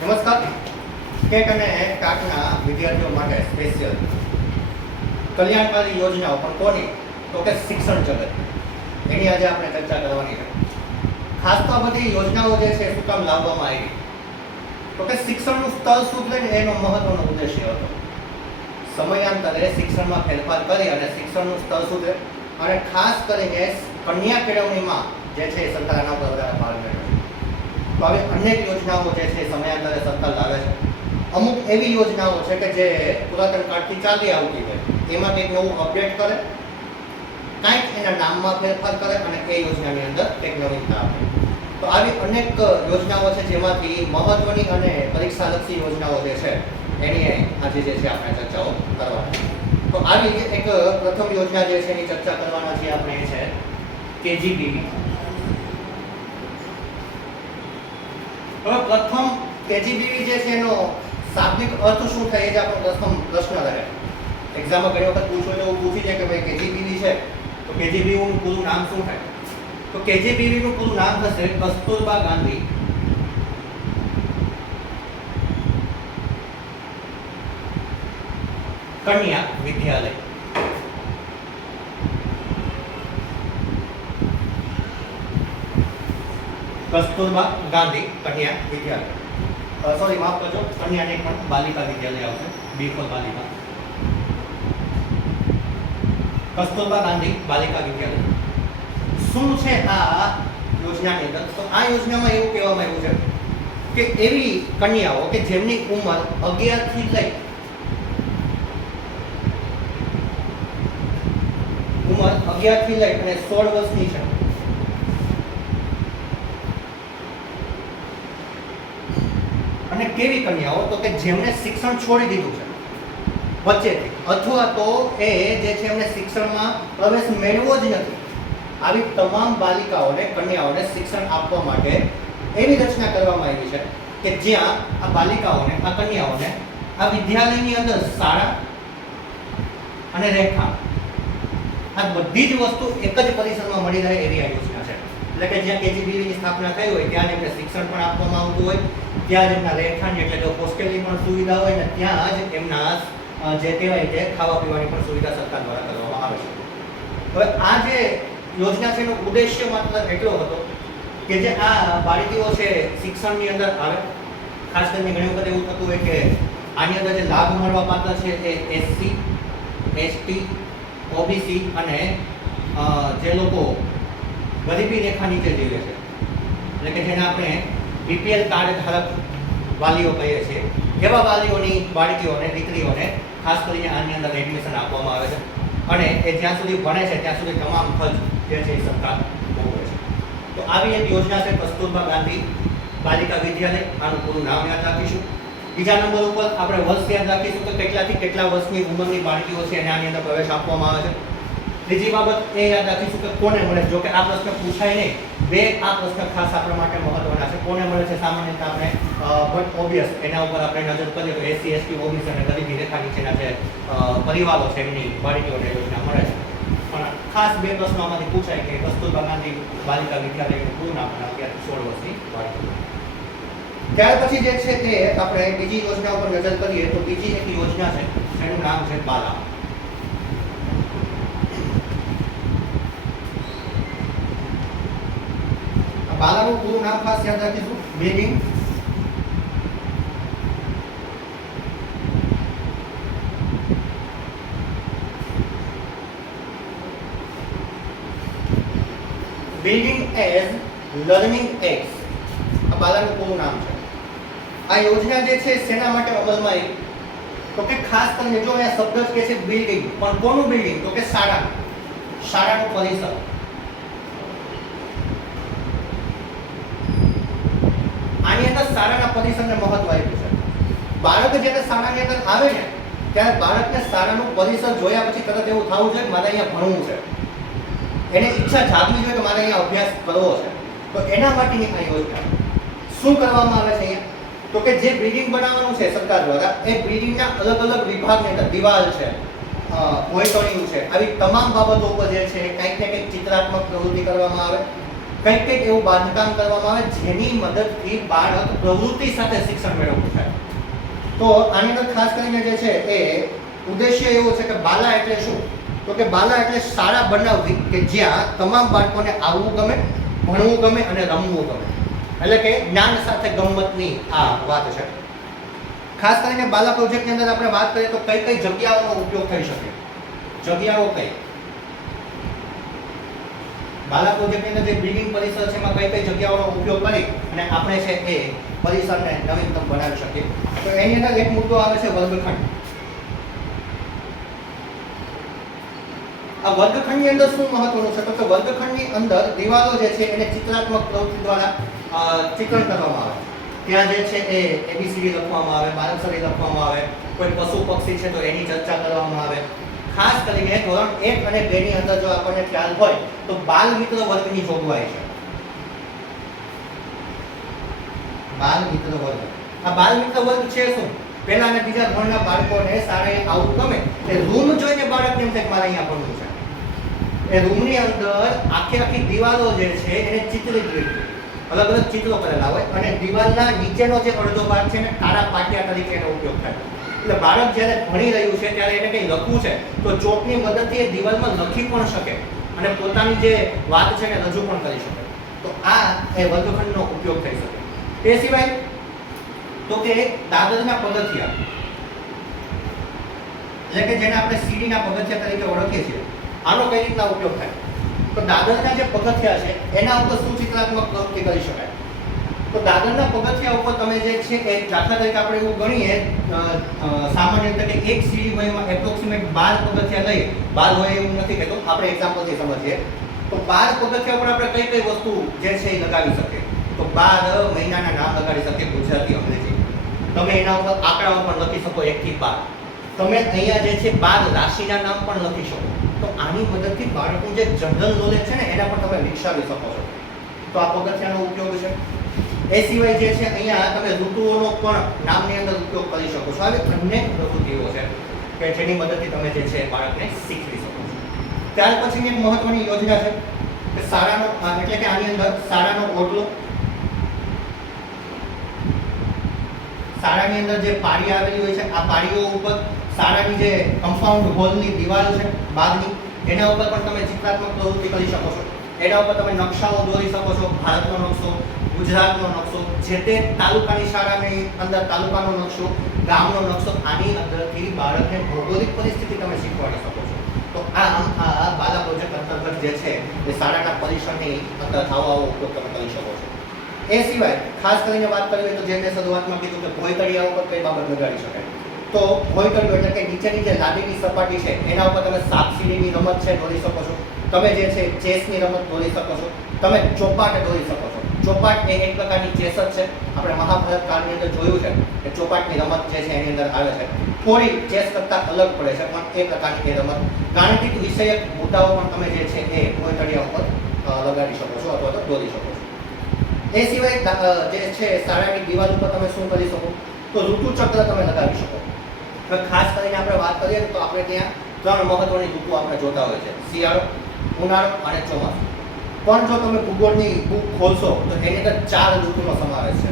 નમસ્કાર. ટેટ અને ટાટના વિદ્યાર્થીઓ માટે સ્પેશિયલ કલ્યાણકારી યોજનાઓ પણ કોની? તો કે શિક્ષણ જગત. એની આજે આપણે ચર્ચા કરવાની છે. ખાસ તો આ બધી યોજનાઓ જે છે શું કામ લાવવામાં આવી? તો કે શિક્ષણનું સ્તર સુધરે ને એનો મહત્વનો ઉદ્દેશ્ય હતો. સમયાંતરે શિક્ષણમાં ફેરફાર કરી અને શિક્ષણનું સ્તર સુધરે અને ખાસ કરીને કન્યા કેળવણીમાં જે છે સરકાર આના પર વધારે ભાર મેળવે છે. તો આવી અનેક યોજનાઓ જે છે સમયાંતરે સરકાર લાવે છે. અમુક એવી યોજનાઓ છે કે જે પુરાતન કાળથી ચાલી આવતી છે, એમાં કંઈક નવું અપડેટ કરે, કાંઈક એના નામમાં ફેરફાર કરે અને એ યોજનાની અંદર કંઈક નવીનતા આપે. તો આવી અનેક યોજનાઓ છે જેમાંથી મહત્વની અને પરીક્ષાલક્ષી યોજનાઓ જે છે એની આજે જે છે આપણે ચર્ચાઓ કરવાના. તો આવી એક પ્રથમ યોજના જે છે એની ચર્ચા કરવાના છીએ આપણે એ છે કેજીબીવી. હવે પ્રથમ કેજીબીવી જે છે એનો શાબ્દિક અર્થ શું થાય એ જ આપણો પ્રશ્ન રહે. એક્ઝામમાં ઘણી વખત પૂછવું તો એવું પૂછી જાય કે ભાઈ કેજીબીવી છે તો કેજીબીવીનું પૂરું નામ શું થાય? તો કેજીબીવીનું પૂરું નામ થશે કસ્તુરબા ગાંધી કન્યા વિદ્યાલય. કસ્તુરબા ગાંધી કન્યા વિદ્યાલય. સોરી, માફ કરજો, કન્યા નહીં પણ બાલિકા વિદ્યાલય આવશે. બી ફોર બાલિકા. કસ્તુરબા ગાંધી બાલિકા વિદ્યાલય શું છે આ યોજનાની અંદર? તો આ યોજનામાં એવું કહેવામાં આવ્યું છે કે એવી કન્યાઓ કે જેમની ઉંમર 11 થી લઈ અને 16 વર્ષની છે, અને કેવી કન્યાઓ? તો કે જેમણે શિક્ષણ છોડી દીધું છે વચ્ચેથી, અથવા તો એ જે છે એમને શિક્ષણમાં પ્રવેશ મેળવો જ નથી. આવી તમામ બાલિકાઓને, કન્યાઓને શિક્ષણ આપવા માટે એવી રચના કરવામાં આવી છે કે જ્યાં આ બાલિકાઓને, આ કન્યાઓને આ વિદ્યાલયની અંદર શાળા અને રેખા આ બધી જ વસ્તુ એક જ પરિસરમાં મળી રહે એવી આ યોજના છે. એટલે કે જ્યાં કેજીબીવીની સ્થાપના થઈ હોય ત્યાં એમને શિક્ષણ પણ આપવામાં આવતું હોય, ત્યાં જ એમના રહેઠાણની એટલે કે હોસ્ટેલની પણ સુવિધા હોય, અને ત્યાં જ એમના જે કહેવાય તે ખાવા પીવાની પણ સુવિધા સરકાર દ્વારા કરવામાં આવે છે. હવે આ જે યોજના છે એનો ઉદ્દેશ્ય માત્ર એટલો હતો કે જે આ બાળકીઓ છે શિક્ષણની અંદર આવે. ખાસ કરીને ઘણી વખત એવું થતું હોય કે આની અંદર જે લાભ મળવા પાત્ર છે એ એસસી, એસટી, ઓબીસી અને જે લોકો ગરીબી રેખા નીચે જીવે છે, એટલે કે જેને આપણે બીપીએલ કાર્ડ ધારક વાલીઓ કહીએ છીએ, એવા વાલીઓની બાળકીઓને, દીકરીઓને ખાસ કરીને આની અંદર એડમિશન આપવામાં આવે છે. અને એ જ્યાં સુધી ભણે છે ત્યાં સુધી તમામ ખર્ચ જે છે એ સરકાર ભોગવે છે. તો આવી એક યોજના છે કસ્તુરબા ગાંધી બાલિકા વિદ્યાલય. આનું પૂરું નામ યાદ રાખીશું. બીજા નંબર ઉપર આપણે વર્ષ યાદ રાખીશું કે કેટલાથી કેટલા વર્ષની ઉંમરની બાળકીઓ છે એને આની અંદર પ્રવેશ આપવામાં આવે છે. ત્રીજી બાબત એ યાદ રાખીશું કે કોને મળે. જો કે આ પ્રશ્ન પૂછાય નહીં, બે આ પ્રશ્ન ખાસ આપણા માટે મહત્વના છે. કોને મળે છે? સામાન્ય રીતે આપણે બટ ઓબ્વિયસ એના ઉપર આપણે નજર કરીએ તો એસસી, એસટી, ઓબીસી અને ગરીબી રેખા નીચેના જે પરિવારો છે એમની બાળકીઓને યોજના મળે છે. પણ ખાસ બે પ્રશ્નો આમાંથી પૂછાય કે કસ્તુરબા ગાંધી બાલિકા વિદ્યાલયનું પૂરું નામ અને અત્યારે 16 વર્ષની બાળકીઓ. ત્યાર પછી જે છે તે આપણે બીજી યોજના ઉપર નજર કરીએ તો બીજી એક યોજના છે જેનું નામ છે બાલા. બાલાનું પૂરું નામ ખાસ યાદ રાખીશું. Building as learning aids. આ બાલાનું પૂરું નામ છે. આ યોજના જે છે શેના માટે અમલમાં આવી? તો કે ખાસ કરીને જો અહીંયા શબ્દ જ કે છે બિલ્ડિંગ, પણ કોનું બિલ્ડિંગ? તો કે શાળાનું પરિસર. આની અંદર શાળાના પરિસરને મહત્વ આપ્યું છે. બાળક જ્યારે શાળાની અંદર આવે ને ત્યારે બાળકને શાળાનું પરિસર જોયા પછી તરત એવું થવું જોઈએ કે મારે અહીંયા ભણવું છે, એને ઈચ્છા જાગવી જોઈએ કે મારે અહીંયા અભ્યાસ કરવો છે. તો એના માટેની આ યોજના શું કરવામાં આવે છે અહીંયા? તો કે જે બિલ્ડિંગ બનાવવાનું છે સરકાર દ્વારા, એ બિલ્ડિંગના અલગ અલગ વિભાગની અંદર દિવાલ છે, ભોંયતળિયું છે, આવી તમામ બાબતો ઉપર જે છે કંઈક ને કંઈક ચિત્રાત્મક પ્રવૃત્તિ કરવામાં આવે. કંઈક એવું બાંધકામ કરવામાં આવે જેની મદદથી બાળક પ્રવૃત્તિ સાથે શિક્ષણ મેળવવું થાય. તો આની અંદર ખાસ કરીને જે છે એ ઉદ્દેશ્ય એવો છે કે બાલા એટલે શું? તો કે બાલા એટલે શાળા બનાવવી કે જ્યાં તમામ બાળકોને આવવું ગમે, ભણવું ગમે અને રમવું ગમે. એટલે કે જ્ઞાન સાથે ગમ્મતની આ વાત છે. ખાસ કરીને બાલા પ્રોજેક્ટની અંદર આપણે વાત કરીએ તો કઈ કઈ જગ્યાઓનો ઉપયોગ થઈ શકે? જગ્યાઓ કઈ? બાલા પ્રોજેક્ટની અંદર જે બિલ્ડિંગ પરિસર છે એમાં કઈ કઈ જગ્યાઓનો ઉપયોગ કરી અને આપણે છે એ પરિસરને નવીનતમ બનાવી શકીએ? તો એની અંદર એક મુદ્દો આવે છે વર્ગખંડ. આ વર્ગખંડની અંદર શું મહત્વનું છે? તો વર્ગખંડની અંદર દિવાલો જે છે એને ચિત્રાત્મક પ્રવૃત્તિ દ્વારા ચિત્રણ કરવામાં આવે. ત્યાં જે છે એ એબીસીડી લખવામાં આવે, બારાક્ષરી લખવામાં આવે, કોઈ પશુ પક્ષી છે તો એની ચર્ચા કરવામાં આવે. ખાસ કરીને ધોરણ 1 અને 2 ની અંદર જો આપણને ખ્યાલ હોય તો બાલ મિત્ર વર્ગની જોગવાઈ છે. બાલ મિત્ર વર્ગ. આ બાલ મિત્ર વર્ગ છે શું? પહેલા અને બીજા ધોરણના બાળકોને શાળાએ આવું ગમે એ રૂમ જોઈને બાળકને એમ થાય કે મારે અહીંયા ભણવું છે. એ રૂમની અંદર આખી દિવાલો જે છે એને ચિત્રિત કરી, અલગ અલગ ચિત્રો કરેલા હોય અને દિવાલના નીચેનો જે અડધો ભાગ છે ને કાળા પાટિયા તરીકે એનો ઉપયોગ થાય. એટલે બાળક જ્યારે ભણી રહ્યું છે ત્યારે એને કંઈ લખવું છે તો ચોકની મદદથી એ દિવાલમાં લખી પણ શકે અને પોતાની જે વાત છે એને રજૂ પણ કરી શકે. તો આ એ વર્ગખંડનો ઉપયોગ થઈ શકે. તે સિવાય તો કે દાદરના પગથિયા, એટલે કે જેને આપણે સીડીના પગથિયા તરીકે ઓળખીએ છીએ, આનો કઈ રીતના ઉપયોગ થાય? તો દાદરના જે પગથિયા છે એના ઉપર શું ચિત્રાત્મક પ્રવૃત્તિ કરી શકાય? તો દાદરના પગથિયા ઉપર તમે જે છે એ દાખલા તરીકે આપણે એવું ગણીએ સામાન્ય રીતે કે એક સીડી હોય એમાં એપ્રોક્સિમેટ 12 પગથિયા લઈએ. 12 હોય એવું નથી કહેતો, આપણે એક્ઝામ્પલથી સમજીએ. તો 12 પગથિયા ઉપર આપણે કઈ કઈ વસ્તુ જે છે એ લગાવી શકીએ? તો 12 મહિનાના નામ લગાડી શકીએ, ગુજરાતી, અંગ્રેજી. તમે એના ઉપર આંકડાઓ પણ લખી શકો 1 થી 12. તમે અહીંયા જે છે 12 રાશિના નામ પણ લખી શકો. તો આની મદદથી બાળકનું જે જનરલ નોલેજ છે ને એના પણ તમે વિકસાવી શકો છો. તો આ પગથિયાનો ઉપયોગ છે. એ સિવાય જે છે અહીંયા તમે ઋતુઓનો પણ નામની અંદર ઉપયોગ કરી શકો છો. આવી અનેક પ્રવૃત્તિઓ છે કે જેની મદદથી તમે જે છે બાળકને શીખવી શકો છો. ત્યાર પછીની એક મહત્વની યોજના છે કે શાળાનો, એટલે કે આની અંદર શાળાનો ઓટલો, શાળાની અંદર જે પાળી આવેલી હોય છે આ પાળીઓ ઉપર શાળાની જે કમ્પાઉન્ડ હોલની દિવાલ છે બહારની એના ઉપર પણ તમે ચિત્રાત્મક પ્રવૃત્તિ કરી શકો છો. એના ઉપર તમે નકશાઓ દોરી શકો છો, ભારતનો નકશો, ગુજરાતનો નકશો, જે તે તાલુકાની શાળાની અંદર તાલુકાનો નકશો, ગામનો નકશો. આની અંદરથી બાળકને ભૌગોલિક પરિસ્થિતિ તમે શીખવાડી શકો છો. તો આ બાલા પ્રોજેક્ટ અંતર્ગત જે છે એ શાળાના પરિસરની અંદર આવો ઉપયોગ તમે કરી શકો છો. એ સિવાય ખાસ કરીને વાત કરવી હોય તો જેમ મેં શરૂઆતમાં કીધું કે ભોયતળિયા ઉપર કઈ બાબત લગાડી શકાય? તો ભોયતળિયું એટલે કે નીચેની જે લાદીની સપાટી છે એના ઉપર તમે સાપ સીડીની રમત છે દોરી શકો છો. તમે જે છે ચેસની રમત દોરી શકો છો. તમે ચોપાટ દોરી શકો છો. ચોપાટ એ એક પ્રકારની ચેસ જ છે. આપણે મહાભારત કાળની અંદર જોયું છે કે ચોપાટની રમત જે છે એની અંદર આવે છે. થોડી ચેસ કરતાં અલગ પડે છે પણ એ પ્રકારની એ રમત. ગાણિતિક વિષયક મુદ્દાઓ પણ તમે જે છે એ ભોયતળિયા ઉપર લગાડી શકો છો અથવા તો દોરી શકો છો. એ સિવાય જે છે શાળાની દિવાલ ઉપર તમે શું કરી શકો? તો ઋતુચક્ર તમે લગાવી શકો. ખાસ કરીને આપણે વાત કરીએ તો આપણે ત્યાં 3 મહત્વની ઋતુ આપણે જોતા હોય છે: શિયાળો, ઉનાળો અને ચોમાસું. પણ જો તમે ભૂગોળની બુક ખોલશો તો એની અંદર 4 ઋતુનો સમાવેશ છે: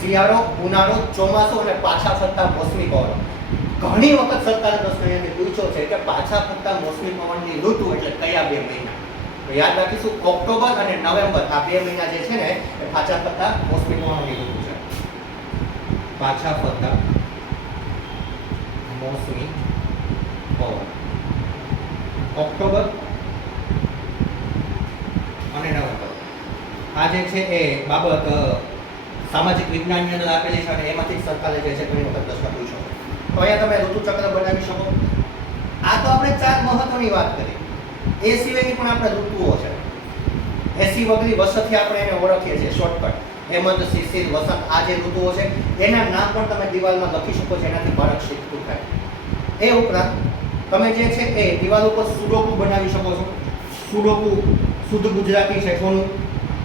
શિયાળો, ઉનાળો, ચોમાસું અને પાછા ફરતા મોસમી પવનો. ઘણી વખત સરકારે પ્રશ્ન અહીંયા પૂછ્યો છે કે પાછા ફરતા મોસમી પવનની ઋતુ એટલે કયા 2 મહિના? તો યાદ રાખીશું, ઓક્ટોબર અને નવેમ્બર આ 2 મહિના જે છે ને એ પાછા ફરતા મોસમી પવનની ઋતુ છે. પાછા ફરતા મોસમી પવન ઓક્ટોબર અને નવેમ્બર. આ જે છે એ બાબત સામાજિક વિજ્ઞાનની અંદર આપેલી છે અને એમાંથી સરકારે જે છે ઘણી વખત પ્રશ્ન પૂછ્યો. તો અહીંયા તમે ઋતુચક્ર બનાવી શકો. આ તો આપણે 4 મહત્વની વાત કરી. એ સિવાયની પણ આપણે ઋતુઓ છે. એસી વગરી વસતથી આપણે એને ઓળખીએ છીએ શોર્ટકટ. હેમંત, શિશિર, વસંત આ જે ઋતુઓ છે એના નામ પણ તમે દિવાલમાં લખી શકો, જેનાથી બાળક શીખતું થાય. એ ઉપરાંત તમે જે છે એ દિવાલ ઉપર સુડોકુ બનાવી શકો છો. સુડોકુ શુદ્ધ ગુજરાતી છે કોનું?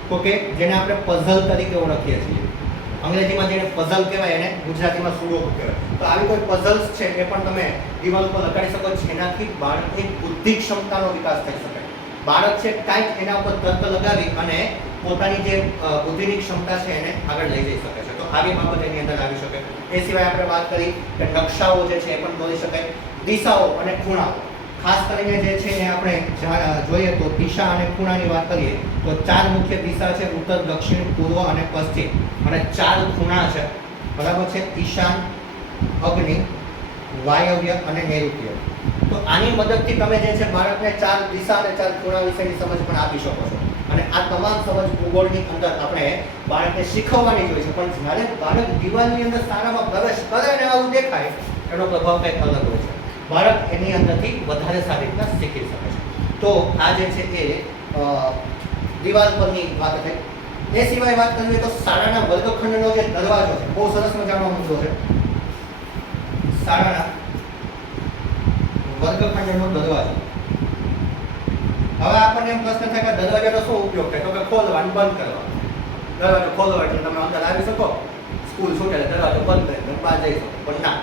તો કે જેને આપણે પઝલ તરીકે ઓળખીએ છીએ. અંગ્રેજીમાં જેને પઝલ કહેવાય એને ગુજરાતીમાં સુડોકુ કહેવાય. તો આવી કોઈ પઝલ્સ છે એ પણ તમે દિવાલ ઉપર લગાડી શકો, જેનાથી બાળકની બુદ્ધિ ક્ષમતાનો વિકાસ થઈ શકે. બાળક છે કાંઈક એના ઉપર તર્ક લગાવી અને પોતાની જે બુદ્ધિની ક્ષમતા છે એને આગળ લઈ જઈ શકે છે. તો આવી બાબત એની અંદર આવી શકે. એ સિવાય આપણે વાત કરી કે નકશાઓ જે છે એ પણ દોરી શકાય. દિશાઓ અને ખૂણાઓ, ખાસ કરીને જે છે એ આપણે જોઈએ તો દિશા અને ખૂણાની વાત કરીએ તો 4 મુખ્ય દિશા છે: ઉત્તર, દક્ષિણ, પૂર્વ અને પશ્ચિમ. અને 4 ખૂણા છે, બરાબર છે: ઈશાન, અગ્નિ, વાયવ્ય અને નૈઋત્ય. તો આની મદદથી તમે જે છે બાળકને 4 દિશા અને 4 ખૂણા વિશેની સમજ પણ આપી શકો છો. અને આ તમામ સમજ ભૂગોળની અંદર આપણે બાળકને શીખવવાની જ હોય છે. પણ જ્યારે બાળક દિવાલની અંદર શાળામાં પ્રવેશ કરે અને આવું દેખાય, એનો પ્રભાવ કંઈક અલગ હોય છે. બાળક એની અંદરથી વધારે સારી રીતના શીખી શકે છે. તો આ જે છે એ દિવાલ પરની વાત થઈ. એ સિવાય વાત કરીએ તો શાળાના વર્ગખંડનો જે દરવાજો છે, બહુ સરસ મજાનો મુદ્દો છે. શાળાના વર્ગખંડનો દરવાજો. હવે આપણને એમ પ્રશ્ન થાય કે દરવાજાનો શું ઉપયોગ થાય? તો કે ખોલવા અને બંધ કરવા. દરવાજો ખોલવા એટલે તમે અંદર આવી શકો, સ્કૂલ છૂટે એટલે દરવાજો બંધ કરે બહાર જઈ શકો. પણ ના,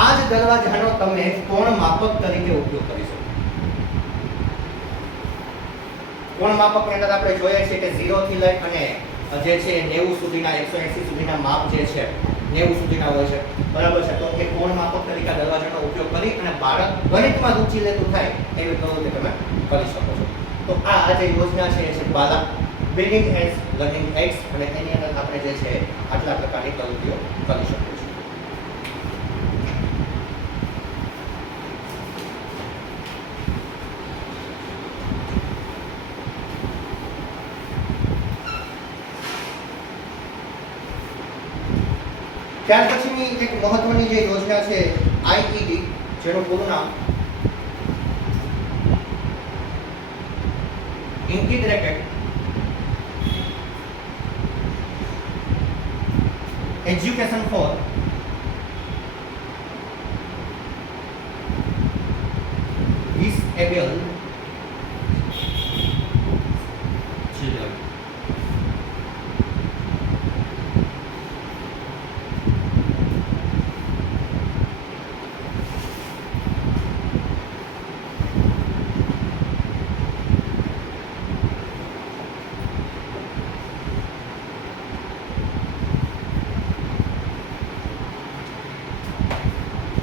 આ જ દરવાજાનો તમે કોણ માપક તરીકે ઉપયોગ કરી શકો. કોણ માપકની અંદર આપણે જોઈએ છીએ કે 0 થી લઈ અને જે છે 90 સુધીના, 180 સુધીના માપ જે છે 90 સુધીના હોય છે, બરાબર છે. તો એ કોણ માપક તરીકે દરવાજાનો ઉપયોગ કરી અને બાળક ગણિતમાં રુચિ લેતું થાય એવી પ્રવૃત્તિ તમે કરી શકો છો. તો આ જે યોજના છે એ છે Bala beginning as learning x, અને એની અંદર આપણે જે છે આટલા પ્રકારની પ્રવૃત્તિઓ કરી શકીએ છીએ. ત્યાર પછીની એક મહત્વની જે યોજના છે આઈઈડી, જેનું પૂરું નામ integrated education four disabled children.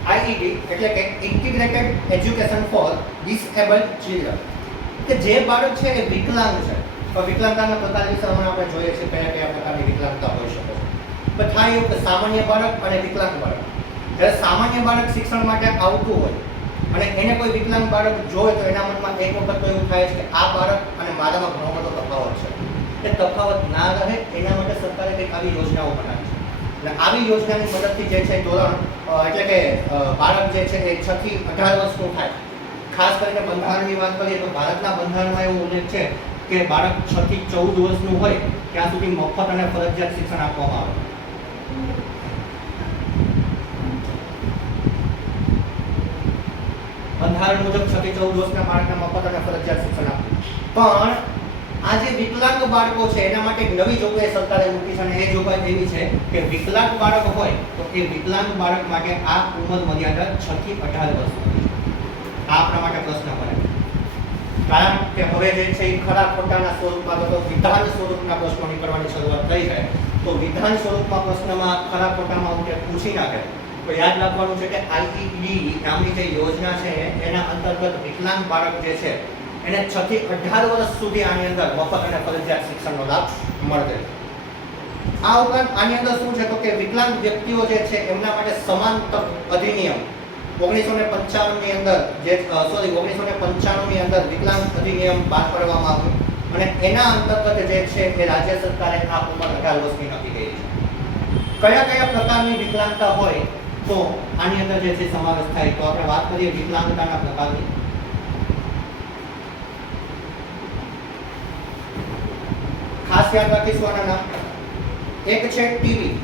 IED એટલે કે integrated education four disabled children. કે જે બાળક છે એ વિકલાંગ છે. તો વિકલાંગતાના પ્રકાર વિશે હમણાં આપણે જોઈએ છીએ કયા કયા પ્રકારની વિકલાંગતા હોઈ શકે છે. પણ થાય એવું કે સામાન્ય બાળક અને વિકલાંગ બાળક. જ્યારે સામાન્ય બાળક શિક્ષણ માટે આવતું હોય અને એને કોઈ વિકલાંગ બાળક જોવે તો એના મનમાં એક વખત તો એવું થાય છે કે આ બાળક અને મારામાં ઘણો બધો તફાવત છે. એ તફાવત ના રહે એના માટે સરકારે કંઈક આવી યોજનાઓ બનાવી છે. અને આવી યોજનાની મદદથી જે છે ધોરણ એટલે કે બાળક જે છે એ 6 થી 18 વર્ષનું થાય. ખાસ કરીને બંધારણની વાત કરીએ તો ભારતના બંધારણમાં એવો ઉલ્લેખ છે કે બાળક 6 થી 14 વર્ષનું હોય ત્યાં સુધી મફત અને ફરજિયાત શિક્ષણ આપવામાં આવે. બંધારણ મુજબ 6 થી 14 વર્ષના બાળકને મફત અને ફરજિયાત શિક્ષણ આપવું. પણ આ જે વિકલાંગ બાળકો છે એના માટે એક નવી જોગવાઈ સરકારે મૂકી છે, અને એ જોગવાઈ એવી છે કે વિકલાંગ બાળક હોય તો એ વિકલાંગ બાળક માટે આ ઉંમર મર્યાદા 6 થી 18 વર્ષ સુધી. આ આપણા માટે પ્રશ્ન બને, કારણ કે હવે જે છે એ ખરા ખોટાના સ્વરૂપમાં તો વિધાન સ્વરૂપના પ્રશ્નો નીકળવાની શરૂઆત થઈ જાય. તો વિધાન સ્વરૂપમાં પ્રશ્નમાં ખરા ખોટામાં હું પૂછી નાખે તો યાદ રાખવાનું છે કે આઈઈડી નામની જે યોજના છે એના અંતર્ગત વિકલાંગ બાળક જે છે એને 6 થી 18 વર્ષ સુધી આની અંદર મફત અને ફરજિયાત શિક્ષણનો લાભ મળશે. આ ઉપરાંત આની અંદર શું છે તો કે વિકલાંગ વ્યક્તિઓ જે છે એમના માટે સમાન તક અધિનિયમ 1995 ની અંદર 1995 ની અંદર વિકલાંગ અધિનિયમ બહાર પાડવામાં આવ્યું, અને એના અંતર્ગત જે છે એ રાજ્ય સરકારે આ ઉંમર 18 વર્ષની નક્કી કરી છે. કયા કયા પ્રકારની વિકલાંગતા હોય તો આની અંદર જે છે સમાવેશ થાય, તો આપણે વાત કરીએ વિકલાંગતાના પ્રકારની. ખાસ યાદ રાખીશું આના નામ. એક છે ટીબી.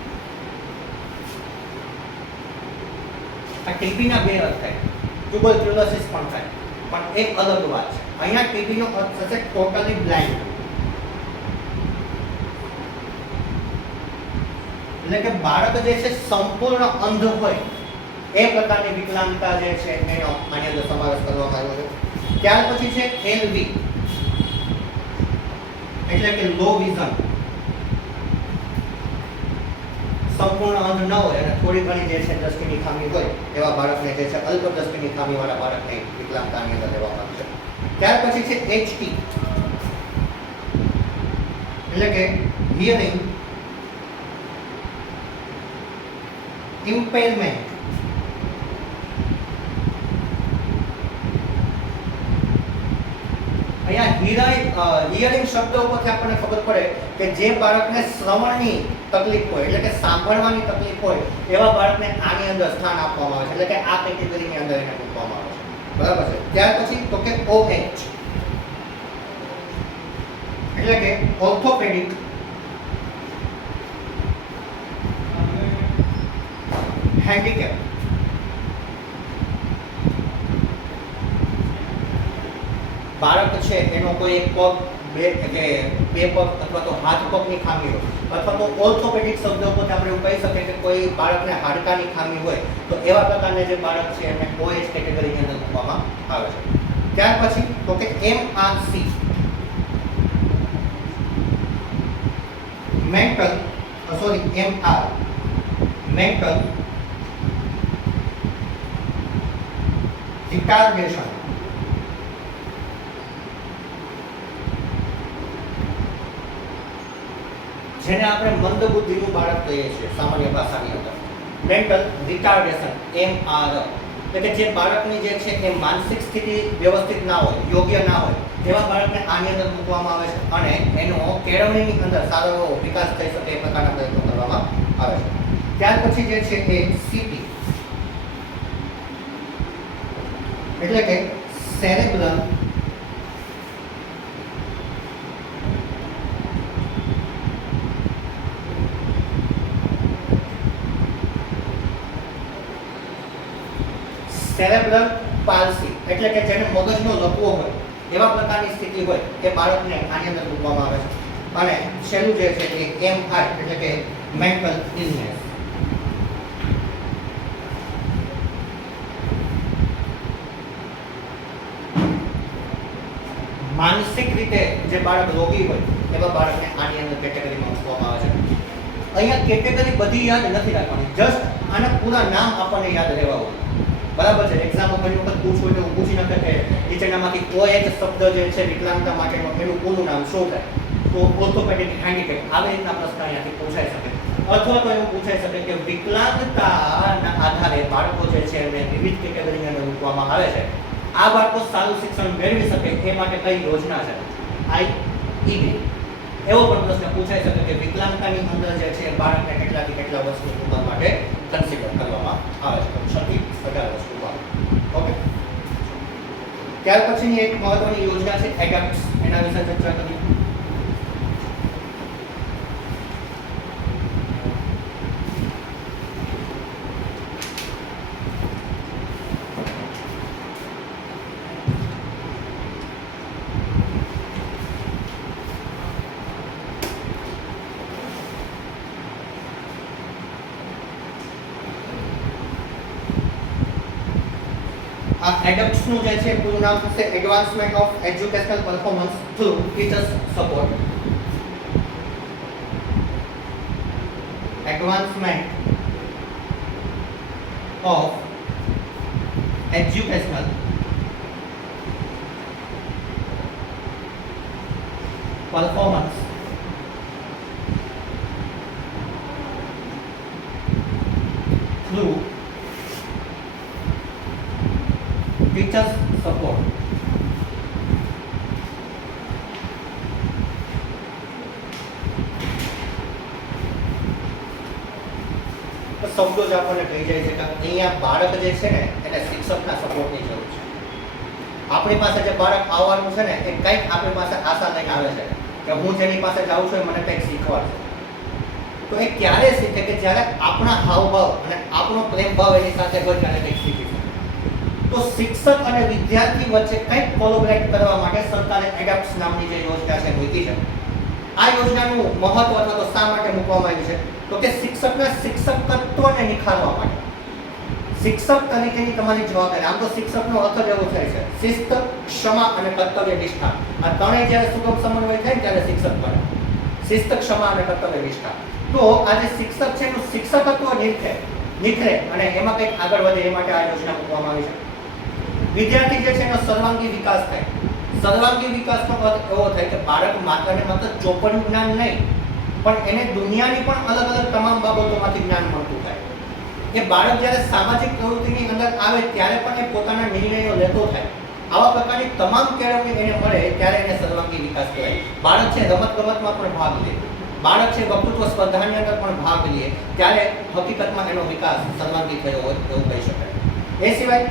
આ ટીબીના બે અર્થ થાય, ટ્યુબરક્યુલોસિસ પણ થાય, પણ એક અલગ વાત છે. અહીંયા ટીબીનો અર્થ થશે ટોટલી બ્લાઇન્ડ, એટલે કે બાળક જે છે સંપૂર્ણ અંધ હોય એ પ્રકારની વિકલાંગતા જે છે એનો આની અંદર સમાવેશ કરવામાં આવ્યો છે. ત્યાર પછી છે એલવી. એટલે કે લો વિઝન, સંપૂર્ણ અંધ ન હોય અને થોડી ઘણી જે છે દ્રષ્ટિની ખામી હોય એવા બાળકને જે છે અલ્પ દ્રષ્ટિની ખામીવાળા બાળકને વિકલાંગતાની અંદર લેવામાં આવે છે. ત્યાર પછી છે HT એટલે કે હિયરિંગ ઇમ્પેરમેન્ટ. અહીંયા હિયરિંગ શબ્દ ઉપરથી આપણને ખબર પડે કે જે બાળકને શ્રવણની તકલીફ હોય એટલે કે સાંભળવાની તકલીફ હોય એવા બાળકને આની અંદર સ્થાન આપવામાં આવે છે, એટલે કે આ કેટેગરીની અંદર એને મૂકવામાં આવે છે. બરાબર છે. ત્યાર પછી તો કે OH એટલે કે ઓર્થોપેડિક હેન્ડીકેપ. બાળક છે એનો કોઈ એક પગ, બે પગ અથવા તો હાથ પગની ખામી હોય અથવા તો ઓર્થોપેડિક શબ્દ ઉપર આપણે એવું કહી શકીએ કે કોઈ બાળકને હાડકાની ખામી હોય તો એવા પ્રકારના જે બાળક છે એને OH કેટેગરીની અંદર મૂકવામાં આવે છે. ત્યાર પછી તો કે MRC mental MR mental retardation. જેને આપણે મંદબુદ્ધિનું બાળક કહીએ છીએ સામાન્ય ભાષાની અંદર. મેન્ટલ રિટાર્ડેશન MR એટલે કે જે બાળકની જે છે એ માનસિક સ્થિતિ વ્યવસ્થિત ના હોય, યોગ્ય ના હોય એવા બાળકને આની અંદર મૂકવામાં આવે છે અને એનો કેળવણીની અંદર સારો એવો વિકાસ થઈ શકે એ પ્રકારના પ્રયત્નો કરવામાં આવે છે. ત્યાર પછી જે છે એ CT એટલે કે સેરેબ્રલ સેરેબ્રલ પાલ્સી એટલે કે જેને મગજનો લકવો હોય એવા પ્રકારની સ્થિતિ હોય એ બાળકને આની અંદર મૂકવામાં આવે છે. અને છેલ્લું જે છે એ MI એટલે કે મેન્ટલ ઇલનેસ. માનસિક રીતે જે બાળક રોગી હોય એવા બાળકને આની અંદર કેટેગરીમાં મૂકવામાં આવે છે. અહીંયા કેટેગરી બધી યાદ નથી રાખવાની, જસ્ટ આના પૂરા નામ આપણને યાદ રહેવા હોય. બરાબર છે. એક્ઝામમાં ઘણી વખત પૂછવું એટલે હું પૂછી નાખે કે નીચેનામાંથી OH શબ્દ જે છે વિકલાંગતા માટેનો એનું પૂરું નામ શું થાય, તો ઓર્થોપેડિક હેન્ડીકેપ આવી રીતના પ્રશ્ન અહીંયાથી પૂછાઈ શકે. અથવા તો એવું પૂછાઈ શકે કે વિકલાંગતાના આધારે બાળકો જે છે એને વિવિધ કેટેગરીની અંદર મૂકવામાં આવે છે. આ બાળકો સારું શિક્ષણ મેળવી શકે એ માટે કઈ યોજના છે? IED એવો પણ પ્રશ્ન પૂછાઈ શકે કે વિકલાંગતાની અંદર જે છે બાળકને કેટલાથી કેટલા વર્ષની ઉંમર માટે કન્સિડર કરવામાં આવે છે, 6 થી 18 વર્ષ ઉંમર. ઓકે. ત્યાર પછીની એક મહત્વની યોજના છે એડેપ્ટ્સ, એના વિશે ચર્ચા કરીએ. આ એડપ્ટ્સ નું જે છે પૂરું નામ છે advancement of educational performance through teachers support. Advancement of educational performance through teachers support. શબ્દો જ આપણને કહી જાય છે કે અહીંયા બાળક જે છે ને એને શિક્ષકના સપોર્ટની જરૂર છે. આપણી પાસે જે બાળક આવવાનું છે ને એ કંઈક આપણી પાસે આશા લઈને આવે છે કે હું જેની પાસે જાઉં છું એ મને કંઈક શીખવાડશે. તો એ ક્યારે શીખે કે જ્યારે આપણા હાવભાવ અને આપણો પ્રેમ ભાવ એની સાથે હોય ત્યારે કંઈક શીખી શકે. તો શિક્ષક અને વિદ્યાર્થી વચ્ચે કંઈક કોલેબોરેટ કરવા માટે સરકારે એડપ્ટ્સ નામની જે યોજના છે મૂકી છે. આ યોજનાનું મહત્વ અથવા તો શા માટે મૂકવામાં આવ્યું છે તો કે શિક્ષકના શિક્ષકત્વને નિખારવા માટે, શિક્ષક તરીકેની તમારી જવાબદારી, આમ તો શિક્ષકનો અર્થ જ એવો થાય છે શિસ્ત, ક્ષમા અને કર્તવ્ય નિષ્ઠા. આ ત્રણેય જ્યારે સુગમ સમન્વય થાય ત્યારે શિક્ષક બને. શિસ્ત, ક્ષમા અને કર્તવ્ય નિષ્ઠા. તો આ જે શિક્ષક છે એનું શિક્ષકત્વ નિખરે અને એમાં કંઈક આગળ વધે એ માટે આ યોજના મૂકવામાં આવી છે. વિદ્યાર્થી જે છે એનો સર્વાંગી વિકાસ થાય. સર્વાંગી વિકાસનો અર્થ એવો થાય કે બાળક માત્ર ને માત્ર ચોપડી જ્ઞાન નહીં, પણ એને દુનિયાની પણ અલગ અલગ તમામ બાબતોમાંથી જ્ઞાન મળતું થાય. એ બાળક જ્યારે સામાજિક પ્રવૃત્તિની અંદર આવે ત્યારે પણ એ પોતાના નિર્ણયો લેતો થાય. આવા પ્રકારની તમામ કેળવણી એને મળે ત્યારે એને સર્વાંગી વિકાસ કહેવાય. બાળક છે રમતગમતમાં પણ ભાગ લે, બાળક છે વક્તૃત્વ સ્પર્ધાની અંદર પણ ભાગ લે, ત્યારે હકીકતમાં એનો વિકાસ સર્વાંગી થયો હોય એવું કહી શકાય. એ સિવાય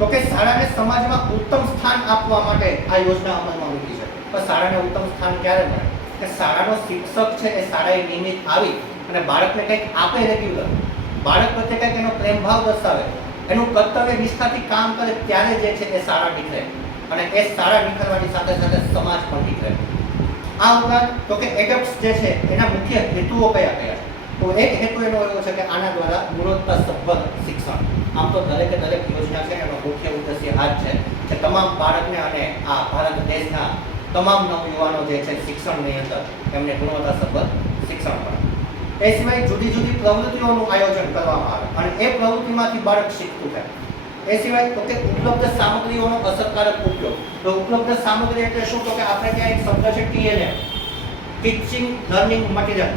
તો કે શાળાને સમાજમાં ઉત્તમ સ્થાન આપવા માટે આ યોજના અમલમાં મૂકી છે. પણ શાળાને ઉત્તમ સ્થાન ક્યારે મળે કે શાળાનો શિક્ષક છે એ શાળાએ નિયમિત આવી અને બાળકને કંઈક આપે રેગ્યુલર, બાળક પ્રત્યે કંઈક એનો પ્રેમ ભાવ દર્શાવે, એનું કર્તવ્ય નિષ્ઠાથી કામ કરે ત્યારે જે છે એ શાળા નીકળે અને એ શાળા નીકળવાની સાથે સાથે સમાજ પણ નીકળે. આ ઉપરાંત તો કે એડપ્ટ્સ જે છે એના મુખ્ય હેતુઓ કયા કયા છે? તો એક હેતુ એનો એવો છે કે આના દ્વારા ગુણવત્તાસભર શિક્ષણ. આમ તો દરેક યોજના છે એનો મુખ્ય ઉદ્દેશ્ય આ જ છે કે તમામ બાળકને અને આ ભારત દેશના તમામ નવયુવાનો જે છે શિક્ષણની અંદર એમને ગુણવત્તાસભર શિક્ષણ મળે. એ સિવાય જુદી જુદી પ્રવૃત્તિઓનું આયોજન કરવામાં આવે અને એ પ્રવૃત્તિમાંથી બાળક શીખતું થાય. એ સિવાય તો કે ઉપલબ્ધ સામગ્રીઓનો અસરકારક ઉપયોગ. તો ઉપલબ્ધ સામગ્રી એટલે શું? તો કે આપણે ત્યાં એક શબ્દ છે TLM, ટીચિંગ લર્નિંગ મટીરિયલ.